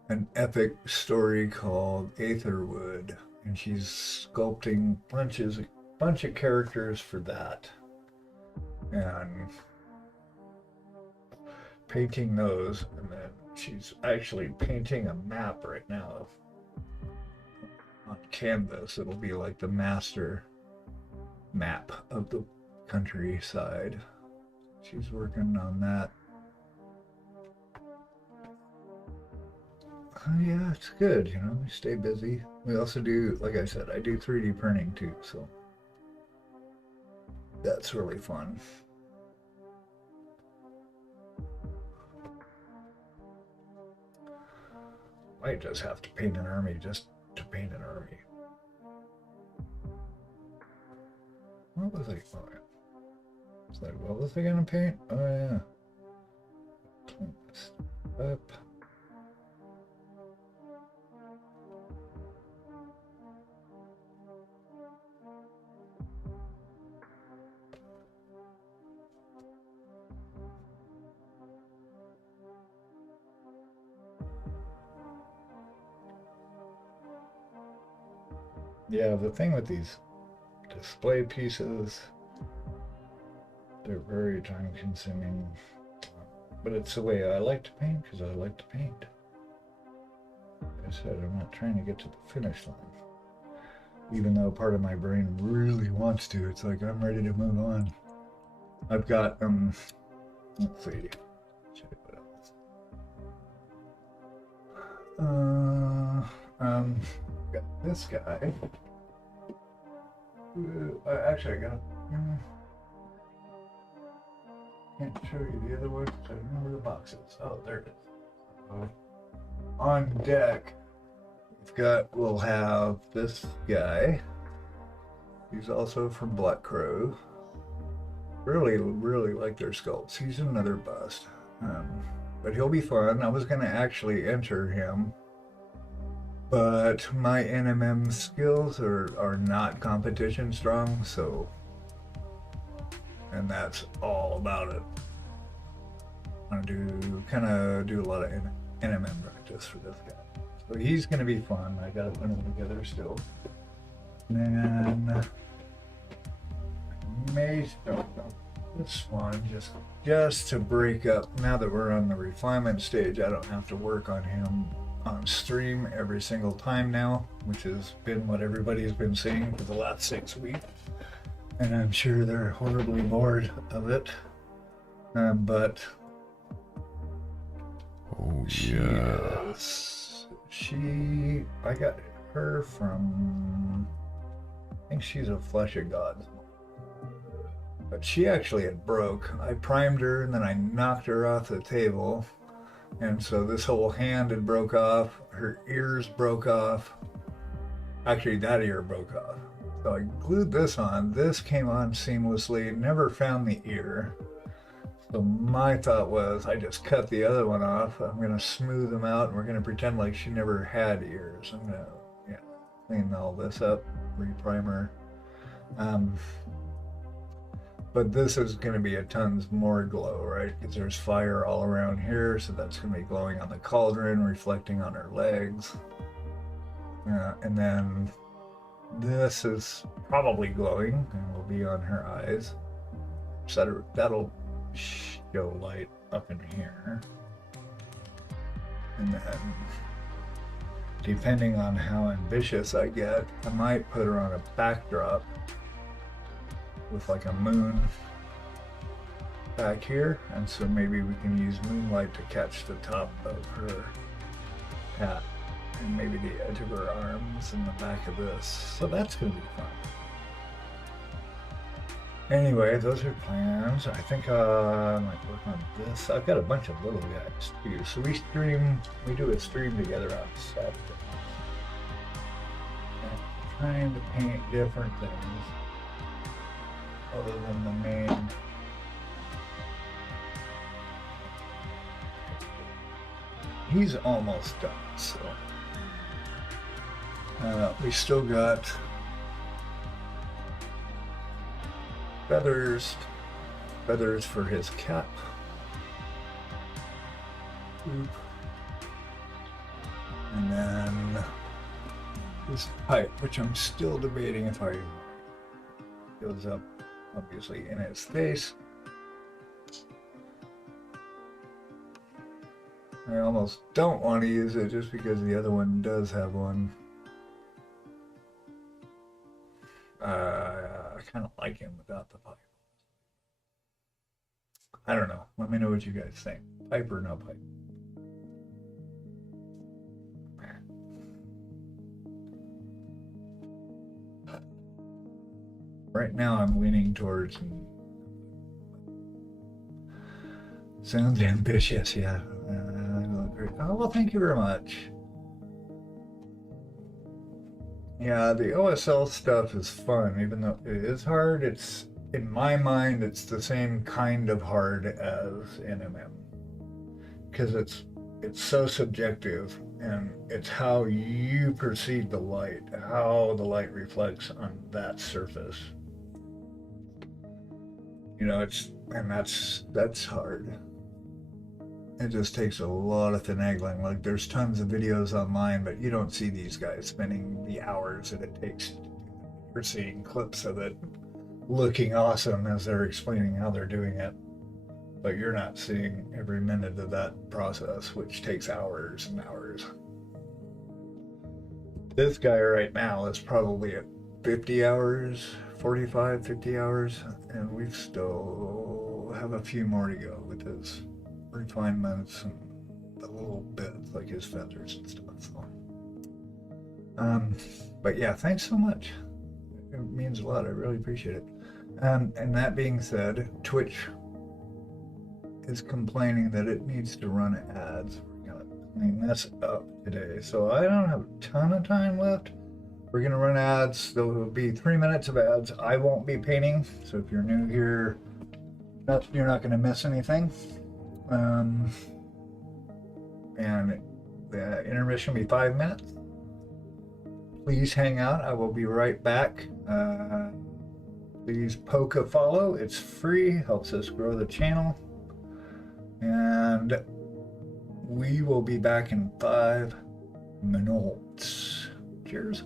an epic story called Aetherwood, and she's sculpting bunch of characters for that, and painting those, and then she's actually painting a map right now on canvas. It'll be like the master map of the countryside. She's working on that. Yeah, it's good, you know, we stay busy. We also do, like I said, I do 3D printing too, so that's really fun. Might just have to paint an army just to paint an army. What was I? Oh, yeah. It's like, what was I gonna paint? Oh yeah. Clean this up. Yeah, the thing with these display pieces, they're very time consuming, but it's the way I like to paint because I like to paint. Like I said, I'm not trying to get to the finish line. Even though part of my brain really wants to, it's like I'm ready to move on. I've got, let's see, show you what else. Got this guy. Actually, I got. Can't show you the other one. I remember the boxes. Oh, there it is. On deck, we'll have this guy. He's also from Black Crow. Really, really like their sculpts. He's another bust. But he'll be fun. I was going to actually enter him, but my NMM skills are not competition strong, so, and that's all about it. I want to kind of do a lot of NMM practice for this guy. So he's going to be fun. I got to put him together still. And then may start this one just to break up. Now that we're on the refinement stage, I don't have to work on him on stream every single time now, which has been what everybody's been saying for the last 6 weeks, and I'm sure they're horribly bored of it. But oh yeah, I got her from, I think she's a Flesh of God, but she actually had broke. I primed her and then I knocked her off the table. And so this whole hand had broke off, her ears broke off. Actually, that ear broke off. So I glued this on. This came on seamlessly, never found the ear. So my thought was I just cut the other one off. I'm gonna smooth them out and we're gonna pretend like she never had ears. I'm gonna clean all this up, reprimer. But this is gonna be a tons more glow, right? Because there's fire all around here, so that's gonna be glowing on the cauldron, reflecting on her legs. And then this is probably glowing and will be on her eyes. So that'll show light up in here. And then, depending on how ambitious I get, I might put her on a backdrop with like a moon back here. And so maybe we can use moonlight to catch the top of her hat and maybe the edge of her arms and the back of this. So that's going to be fun. Anyway, those are plans. I think I might work on this. I've got a bunch of little guys too. So we do a stream together on Saturday. Trying to paint different things other than the main. He's almost done, so we still got feathers for his cap. Oop. And then this pipe, which I'm still debating if I goes up obviously in his face. I almost don't want to use it just because the other one does have one. I kind of like him without the pipe. I don't know. Let me know what you guys think. Pipe or no pipe? Right now I'm leaning towards... Sounds ambitious, yeah. Oh, well, thank you very much. Yeah, the OSL stuff is fun, even though it is hard. It's, in my mind, it's the same kind of hard as NMM. Because it's so subjective, and it's how you perceive the light, how the light reflects on that surface. You know, that's hard. It just takes a lot of finagling. Like, there's tons of videos online, but you don't see these guys spending the hours that it takes. You're seeing clips of it looking awesome as they're explaining how they're doing it, but you're not seeing every minute of that process, which takes hours and hours. This guy right now is probably at 50 hours, 45, 50 hours, and we still have a few more to go with his refinements and the little bits like his feathers and stuff. So. But yeah, thanks so much. It means a lot. I really appreciate it. And that being said, Twitch is complaining that it needs to run ads. We're gonna clean this up today. So I don't have a ton of time left. We're gonna run ads. There will be 3 minutes of ads. I won't be painting, so if you're new here, you're not gonna miss anything. And the intermission will be 5 minutes. Please hang out. I will be right back. Please poke a follow. It's free, helps us grow the channel. And we will be back in 5 minutes. Cheers.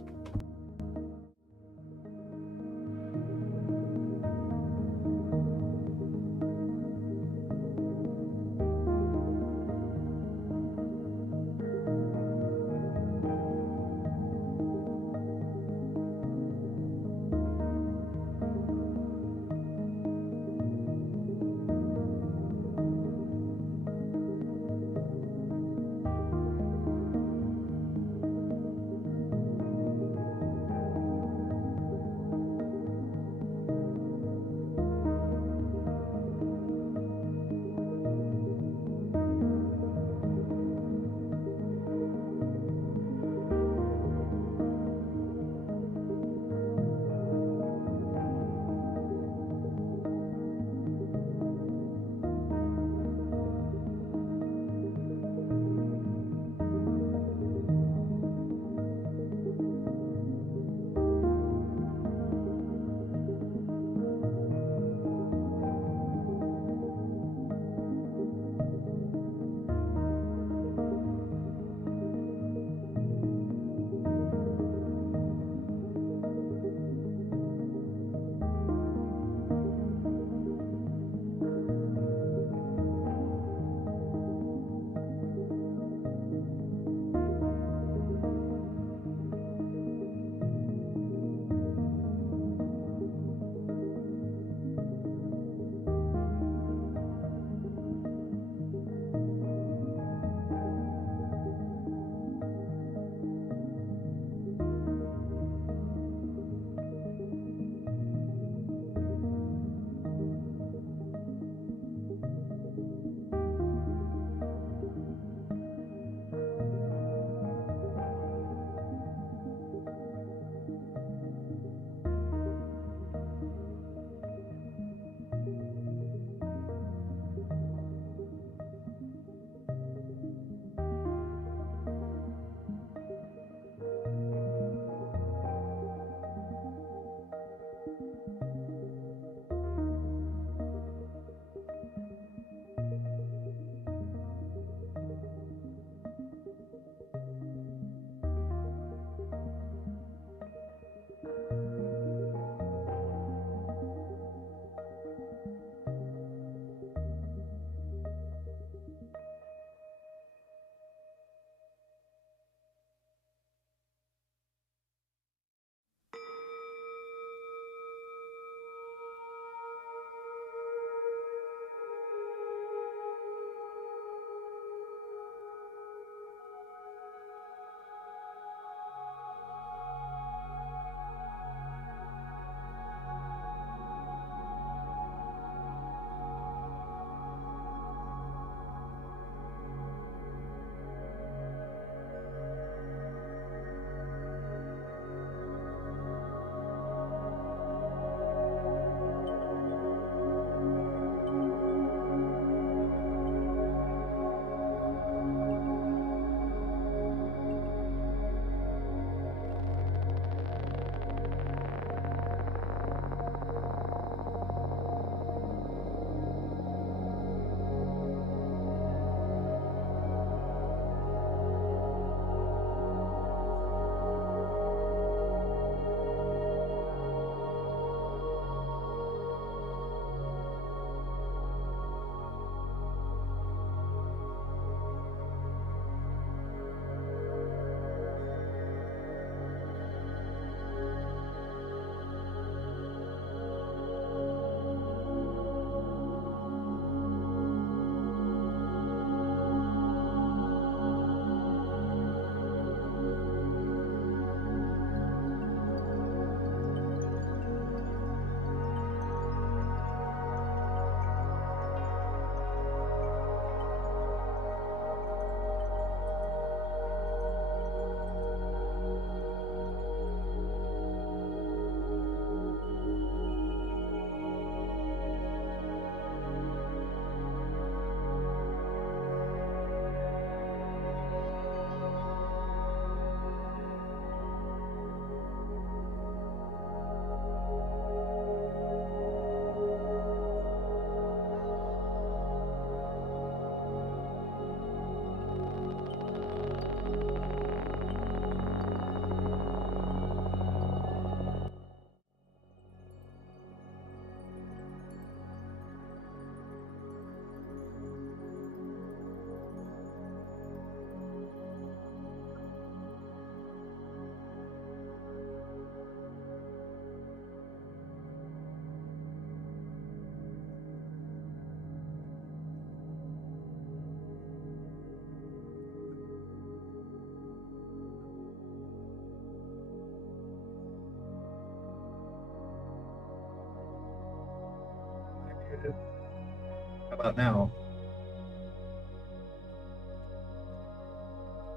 about now?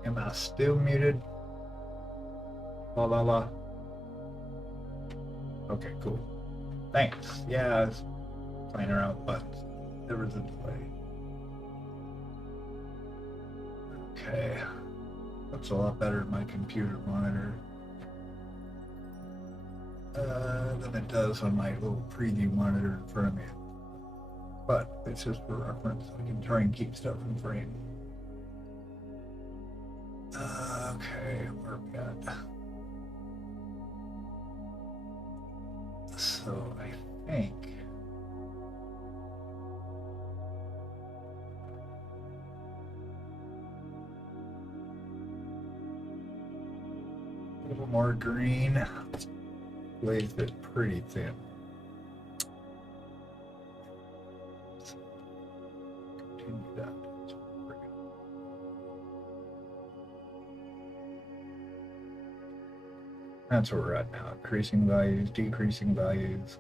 Am I still muted? La la la. Okay, cool. Thanks. Yeah, I was playing around with buttons. There was a delay. Okay. Looks a lot better in my computer monitor than it does on my little preview monitor in front of me. But it's just for reference. I can try and keep stuff in frame. Okay, where are we at? So I think a little more green. Lays it pretty thin. Continue that. That's where we're at now. Increasing values, decreasing values.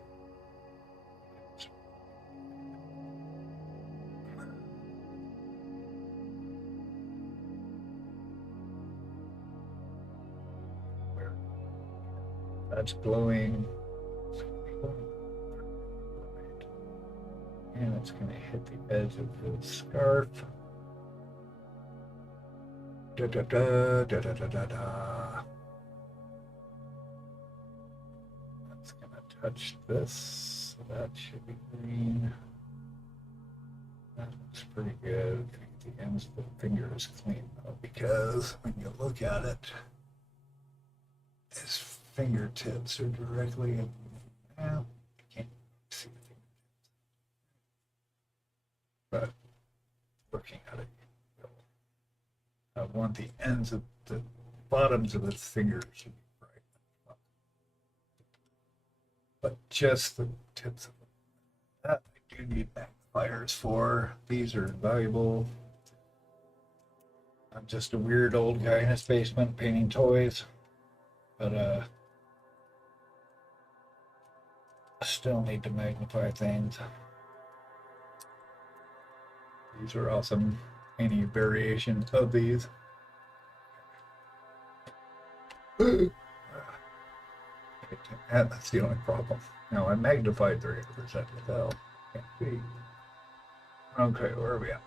That's glowing. And it's going to hit the edge of the scarf. Da da da da da da da da. That's going to touch this. So that should be green. That looks pretty good. The ends of the finger is clean though, because when you look at it, his fingertips are directly in. Well, you can't see the fingertips. But looking at it, I want the ends of the bottoms of the fingers to be bright. But just the tips of them. That I do need magnifiers for. These are valuable. I'm just a weird old guy in his basement painting toys. But I still need to magnify things. These are awesome. Any variation of these. That's the only problem. Now I magnified 300% without. Can't see. Okay, where are we at?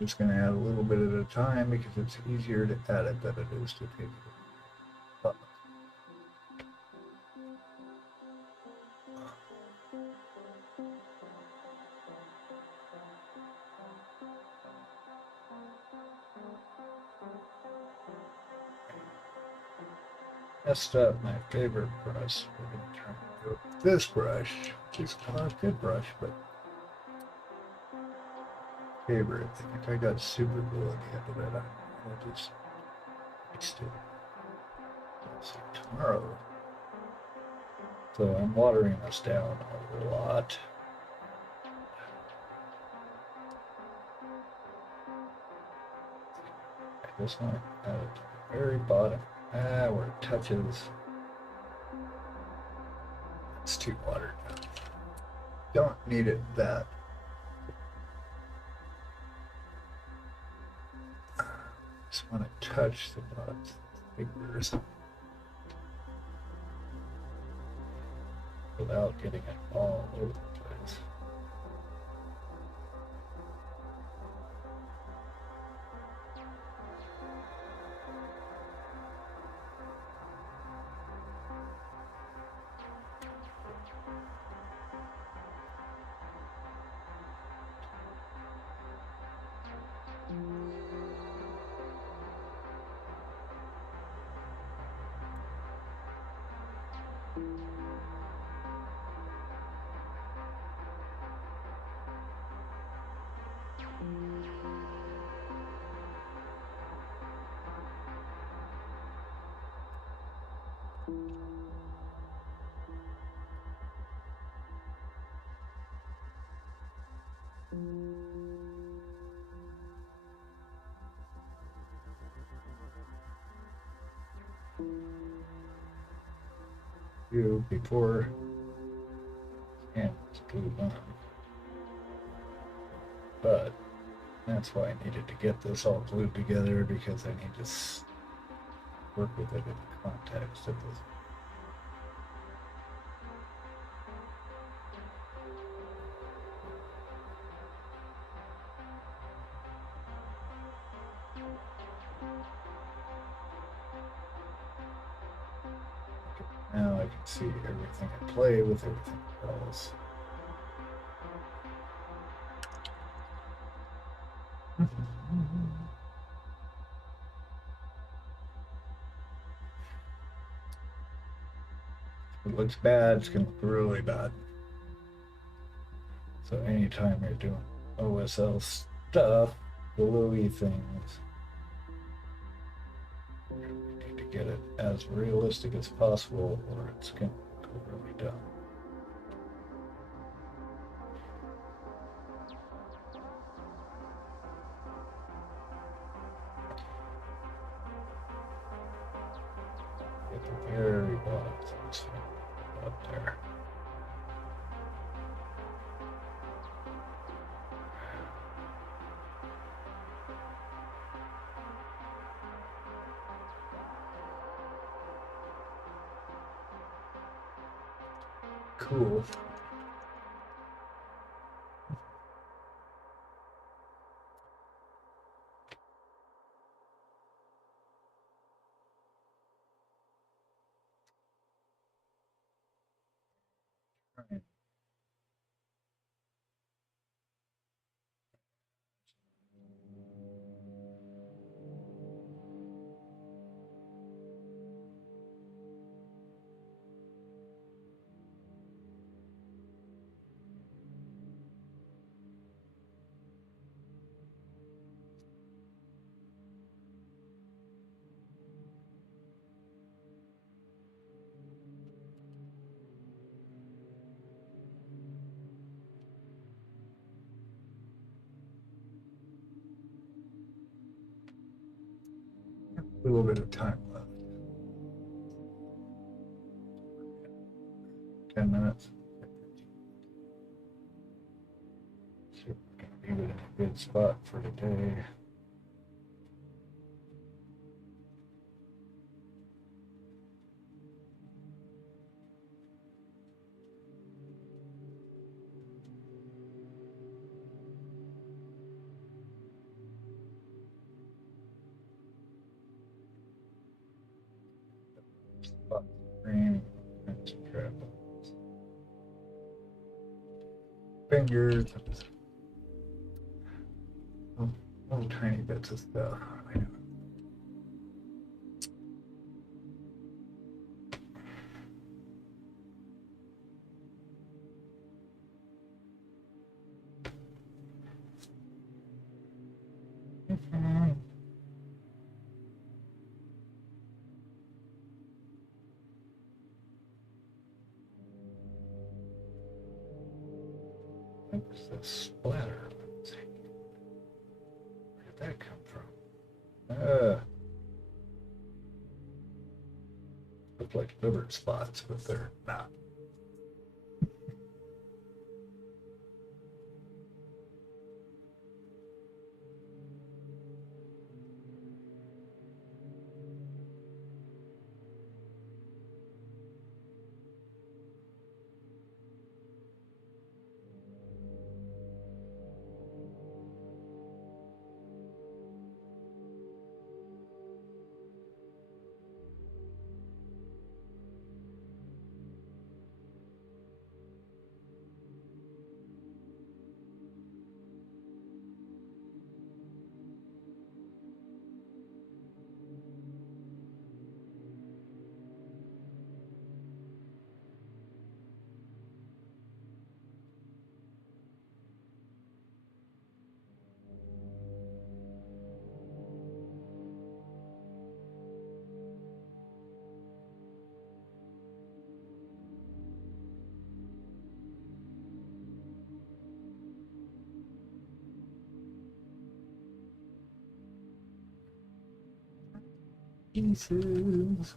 Just going to add a little bit at a time because it's easier to add it than it is to take it up. Messed up my favorite brush. We're going to try and go with this brush, which is not a good brush, but favorite. I think I got super glue at the end of it. I'll just mixed it. See tomorrow. So I'm watering this down a lot. I just want to add it to the very bottom. Where it touches. It's too watered down. Don't need it that. Just want to touch the bottoms of the fingers without getting it all over the place. do before and move on. But that's why I needed to get this all glued together, because I need to work with it in the context of this. Now I can see everything at play with everything else. If it looks bad, it's going to look really bad. So anytime you're doing OSL stuff, glowy things, you need to get it as realistic as possible, or it's going to go really dumb. At the very bottom, so this thing up there. Cool. Right. A little bit of time left. 10 minutes. See if we can leave it in a good spot for today. Spot cream and some crap. Fingers. Little tiny bits of stuff. I know. What's this splatter? Where did that come from? Look like liver spots, but they're not. Pieces.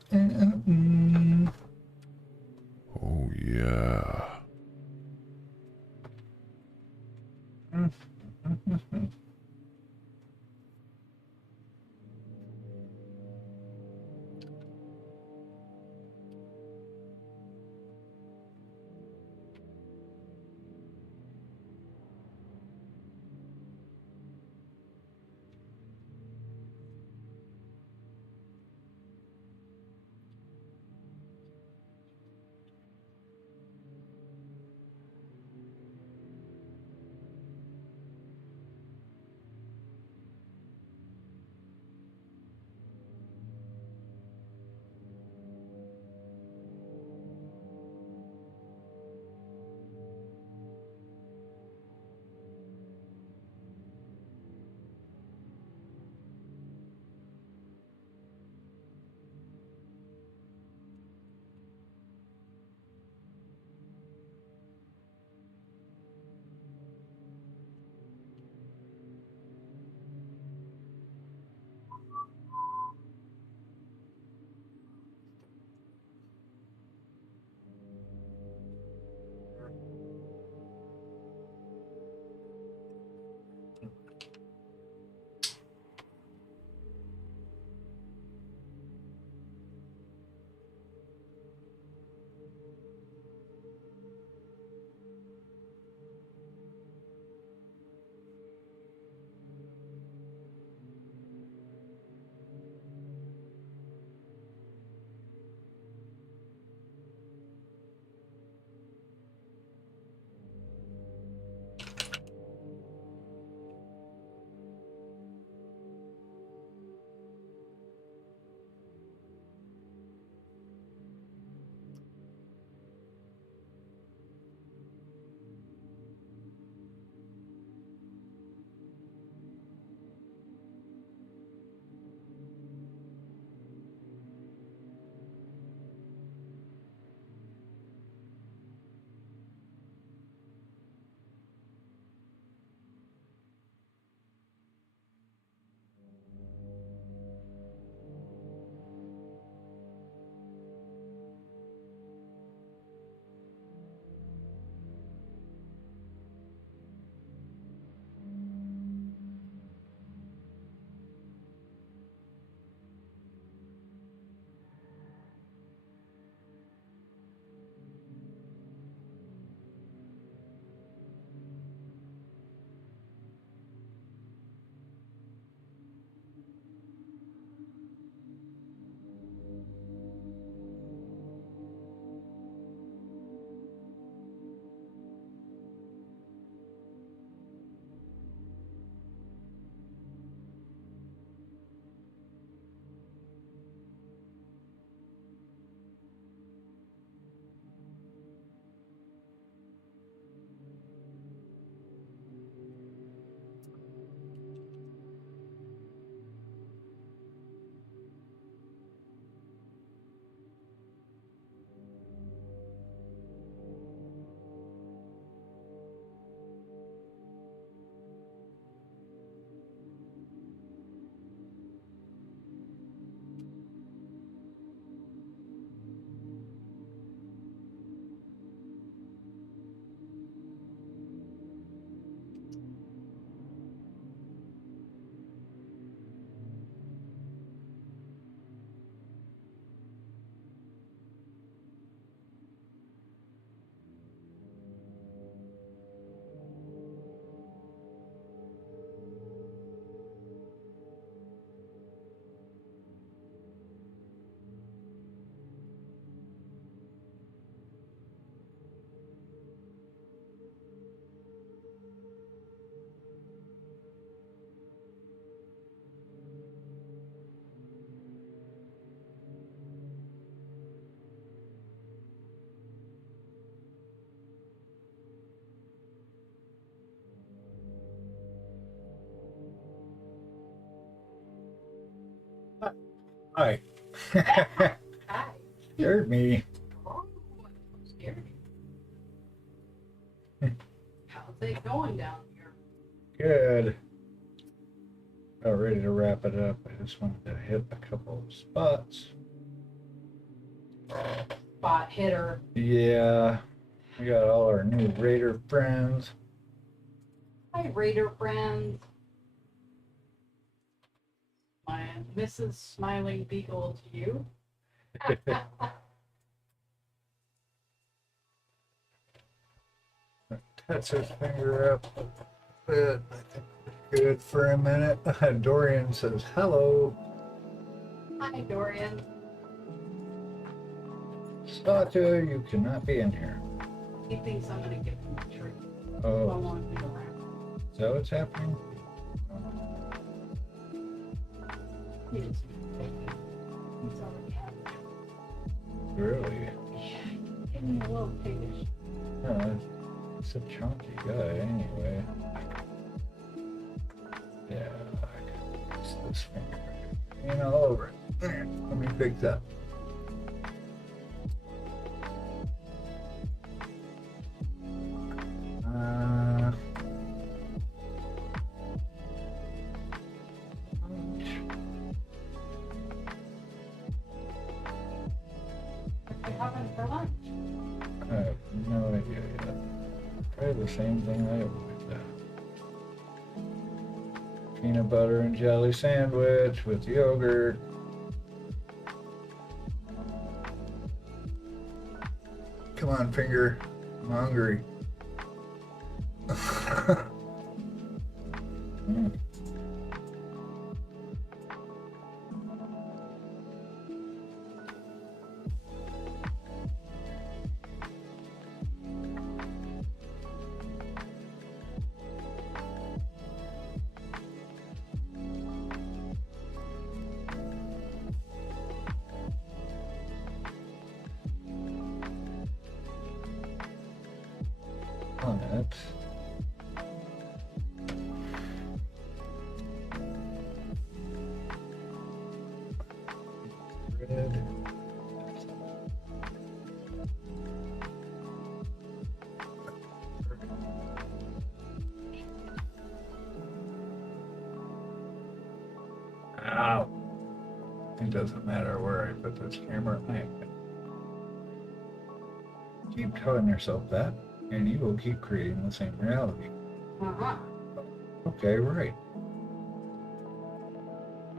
Hi. Hi. Scared me. Oh, scared you. How's it going down here? Good. About ready to wrap it up. I just wanted to hit a couple of spots. Spot hitter. Yeah. We got all our new raider friends. Hi, Raider friends. My Mrs. Smiling Beagle to you. Touch his finger up a bit. I think we're good for a minute. Dorian says hello. Hi, Dorian. Satya, you cannot be in here. He thinks I'm gonna give him a treat. Oh, I want him around. is that what's happening? He just he's already had it. Really? Yeah, give me a little piggish. No, he's a chunky guy anyway. Yeah, I can use this finger. And all over it. There, let me fix that. What you having for lunch? I have no idea yet. Probably the same thing I always do. Peanut butter and jelly sandwich with yogurt. Come on, finger. I'm hungry. Mm. On it. Red. Ow. It doesn't matter where I put this camera. Keep telling yourself that, and you will keep creating the same reality. Uh-huh. Okay, right.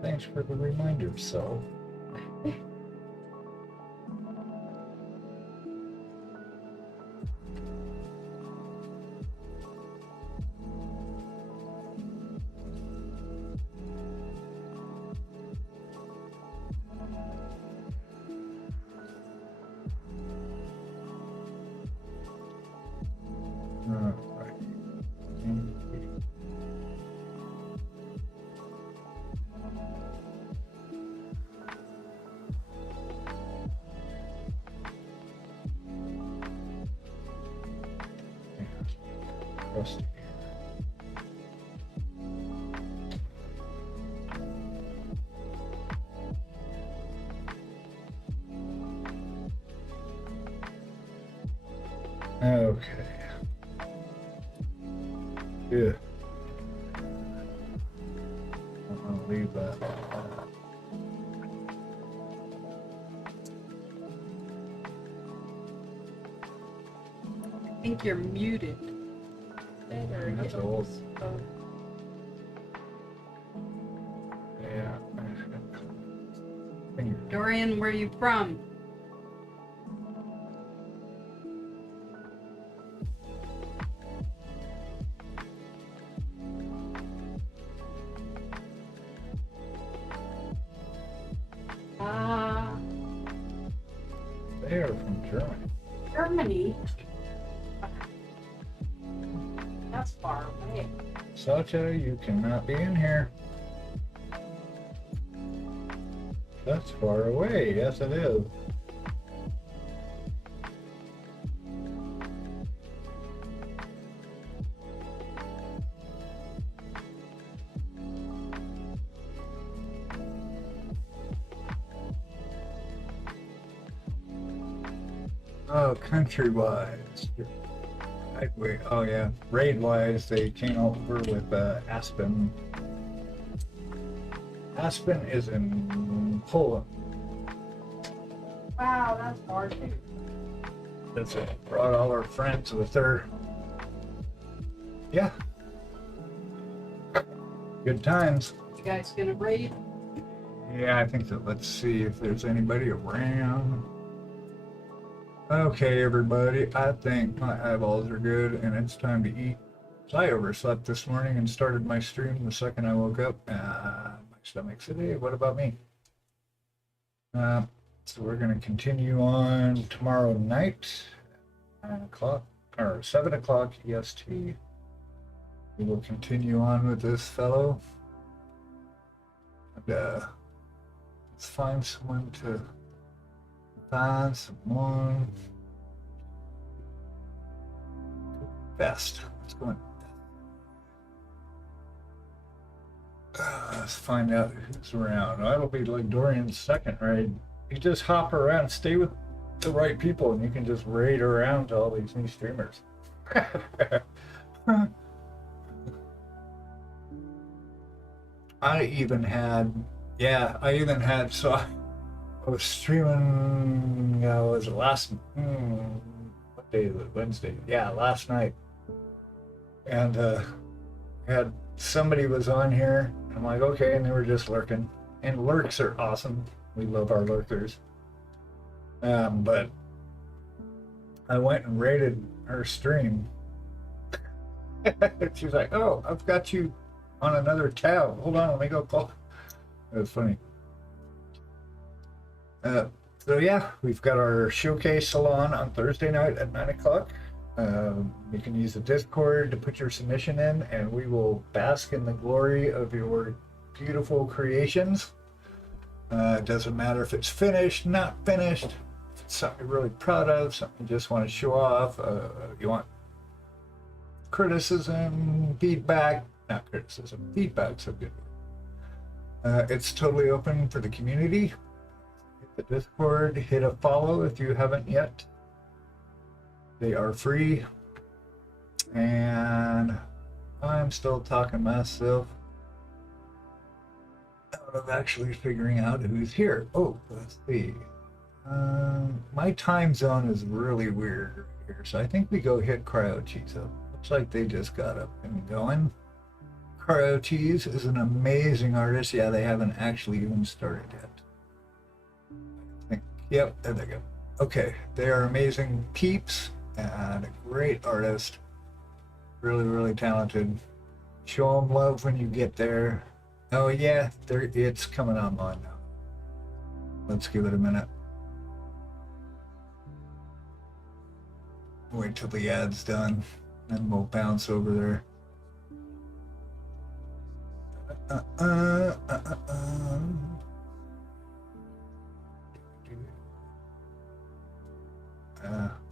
Thanks for the reminder, so. Alright. Rusty. Okay. Yeah. I'm gonna leave that. I think you're muted. There That's it old. is. Oh, Yeah. Finger. Dorian, where you from? They are from Germany. Germany. That's far away. Satya, you cannot be in here. That's far away. Yes, it is. Oh, country-wise. Wait, oh yeah. Raid-wise, they came over with Aspen. Aspen is in Poland. Wow, that's hard too. That's it. Brought all our friends with her. Yeah. Good times. You guys gonna raid? Yeah, I think so. Let's see if there's anybody around. Okay, everybody. I think my eyeballs are good and it's time to eat. So I overslept this morning and started my stream the second I woke up. My stomach said, hey, what about me? So we're going to continue on tomorrow night, 9 o'clock, or 7 o'clock EST. We will continue on with this fellow. And, let's find someone. Best. Let's go in. Let's find out who's around. That'll be like Dorian's second raid. You just hop around, stay with the right people, and you can just raid around to all these new streamers. I even had, so I was streaming, was it last, what day is it, Wednesday? Yeah, last night. And had somebody was on here, I'm like, okay, and they were just lurking. And lurks are awesome. We love our lurkers. But I went and raided her stream. She's like, oh, I've got you on another tab. Hold on, let me go call. It was funny. So yeah, we've got our showcase salon on Thursday night at 9 o'clock. You can use the Discord to put your submission in, and we will bask in the glory of your beautiful creations. It doesn't matter if it's finished, not finished, if it's something you're really proud of, something you just want to show off, you want criticism, feedback, not criticism, feedback's a good word. It's totally open for the community. Hit the Discord, hit a follow if you haven't yet. They are free. And I'm still talking myself out of actually figuring out who's here. Oh, let's see. My time zone is really weird here, so I think we go hit Cryo Cheese up. Looks like they just got up and going. Cryo Cheese is an amazing artist. Yeah, they haven't actually even started yet. I think, yep, there they go. Okay, they are amazing peeps and a great artist. Really, really talented. Show them love when you get there. Oh yeah, it's coming online now. Let's give it a minute. Wait till the ad's done, then we'll bounce over there.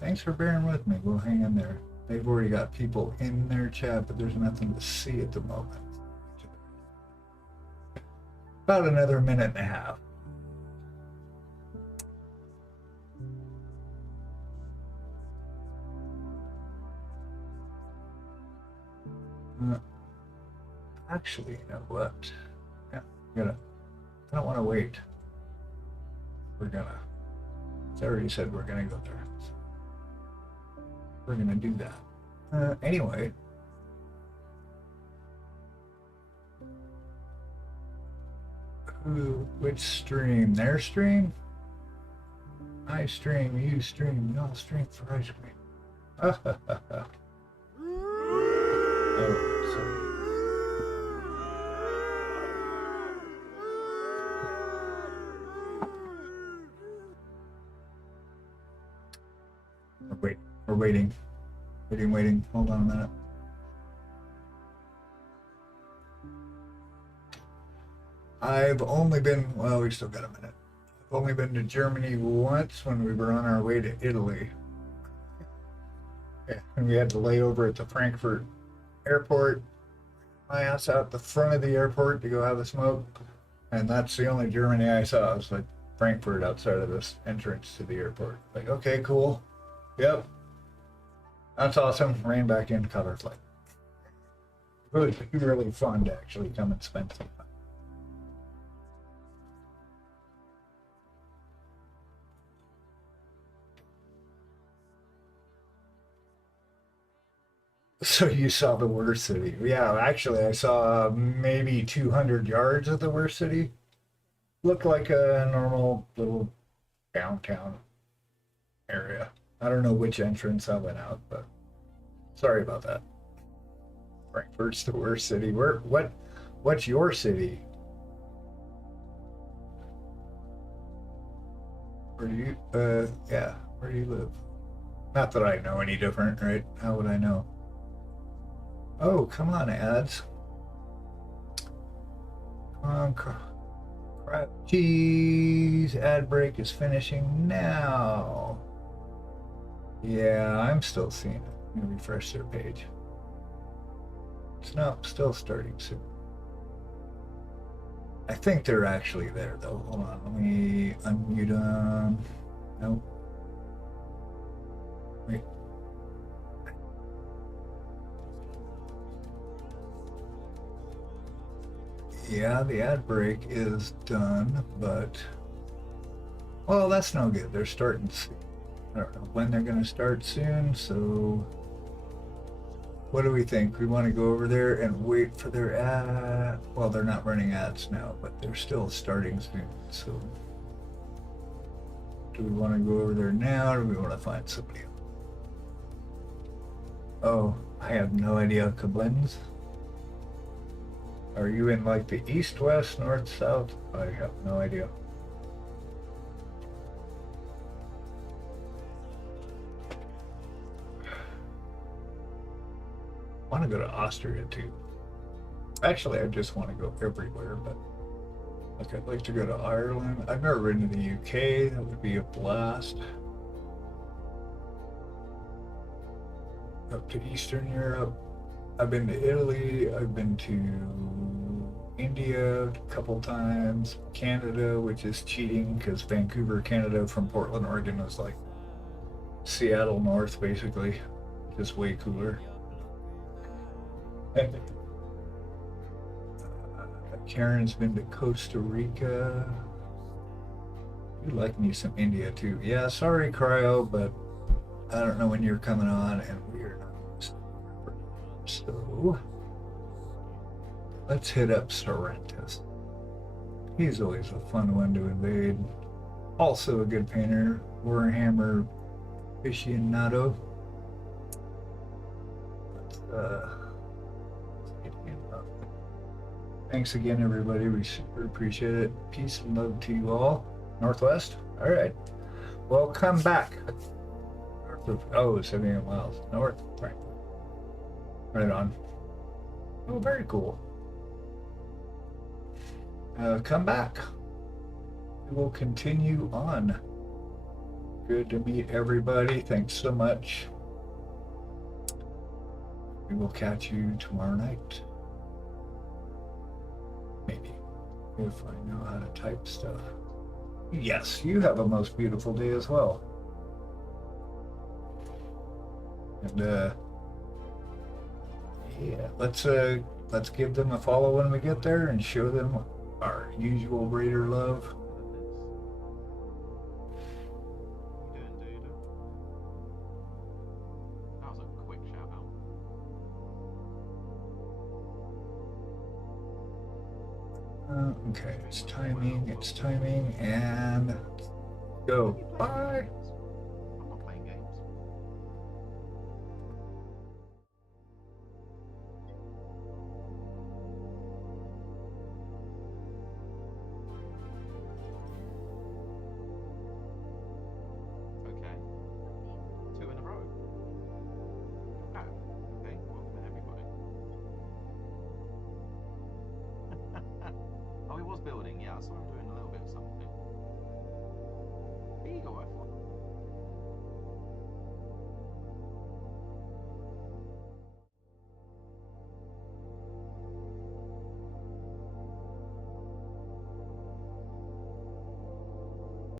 Thanks for bearing with me. We'll hang in there. They've already got people in their chat, but there's nothing to see at the moment. About another minute and a half. Actually, you know what? Yeah, I don't want to wait. It's already said we're gonna go there. So we're gonna do that. Anyway. Which stream? Their stream? I stream, you stream, we all stream for ice cream. Oh, sorry. We're waiting. Waiting. Hold on a minute. I've only been, well, we still got a minute. I've only been to Germany once when we were on our way to Italy. Yeah, and we had to lay over at the Frankfurt airport. My ass out the front of the airport to go have a smoke. And that's the only Germany I saw. It was like Frankfurt outside of this entrance to the airport. Like, okay, cool. Yep. That's awesome. Ran back into Color Flight. It was really fun to actually come and spend some time. So you saw the worst city. Yeah, actually, I saw maybe 200 yards of the worst city. Looked like a normal little downtown area. I don't know which entrance I went out, but sorry about that. Frankfurt's the worst city. What's your city? Where do you yeah, where do you live? Not that I know any different, right? How would I know? Oh, come on, ads. Come on, crap. Jeez, ad break is finishing now. Yeah, I'm still seeing it. I'm gonna refresh their page. It's not still starting soon. I think they're actually there though. Hold on, let me unmute them. Nope. Wait. Yeah, the ad break is done, but well, that's no good. They're starting soon. I don't know when they're going to start soon, so what do we think? We want to go over there and wait for their ad. Well, they're not running ads now, but they're still starting soon. So do we want to go over there now, or do we want to find somebody else? Oh, I have no idea. Koblenz? Are you in like the east, west, north, south? I have no idea. I want to go to Austria too. Actually, I just want to go everywhere, but like I'd like to go to Ireland. I've never been to the UK. That would be a blast. Up to Eastern Europe. I've been to Italy. I've been to India a couple times. Canada, which is cheating because Vancouver, Canada from Portland, Oregon is like Seattle North, basically. Just way cooler. And Karen's been to Costa Rica. You like me some India too. Yeah, sorry, Cryo, but I don't know when you're coming on, and we're not. So let's hit up Sorrentus. He's always a fun one to invade. Also a good painter. Warhammer aficionado. Let's get him up. Thanks again, everybody. We super appreciate it. Peace and love to you all. Northwest? All right. Well, come back. Oh, 78 miles north. Right. Right on. Oh, very cool. Come back. We will continue on. Good to meet everybody. Thanks so much. We will catch you tomorrow night. Maybe. If I know how to type stuff. Yes, you have a most beautiful day as well. And yeah, let's give them a follow when we get there and show them our usual raider love. That was a quick shout out. Okay, it's timing, and go. Bye.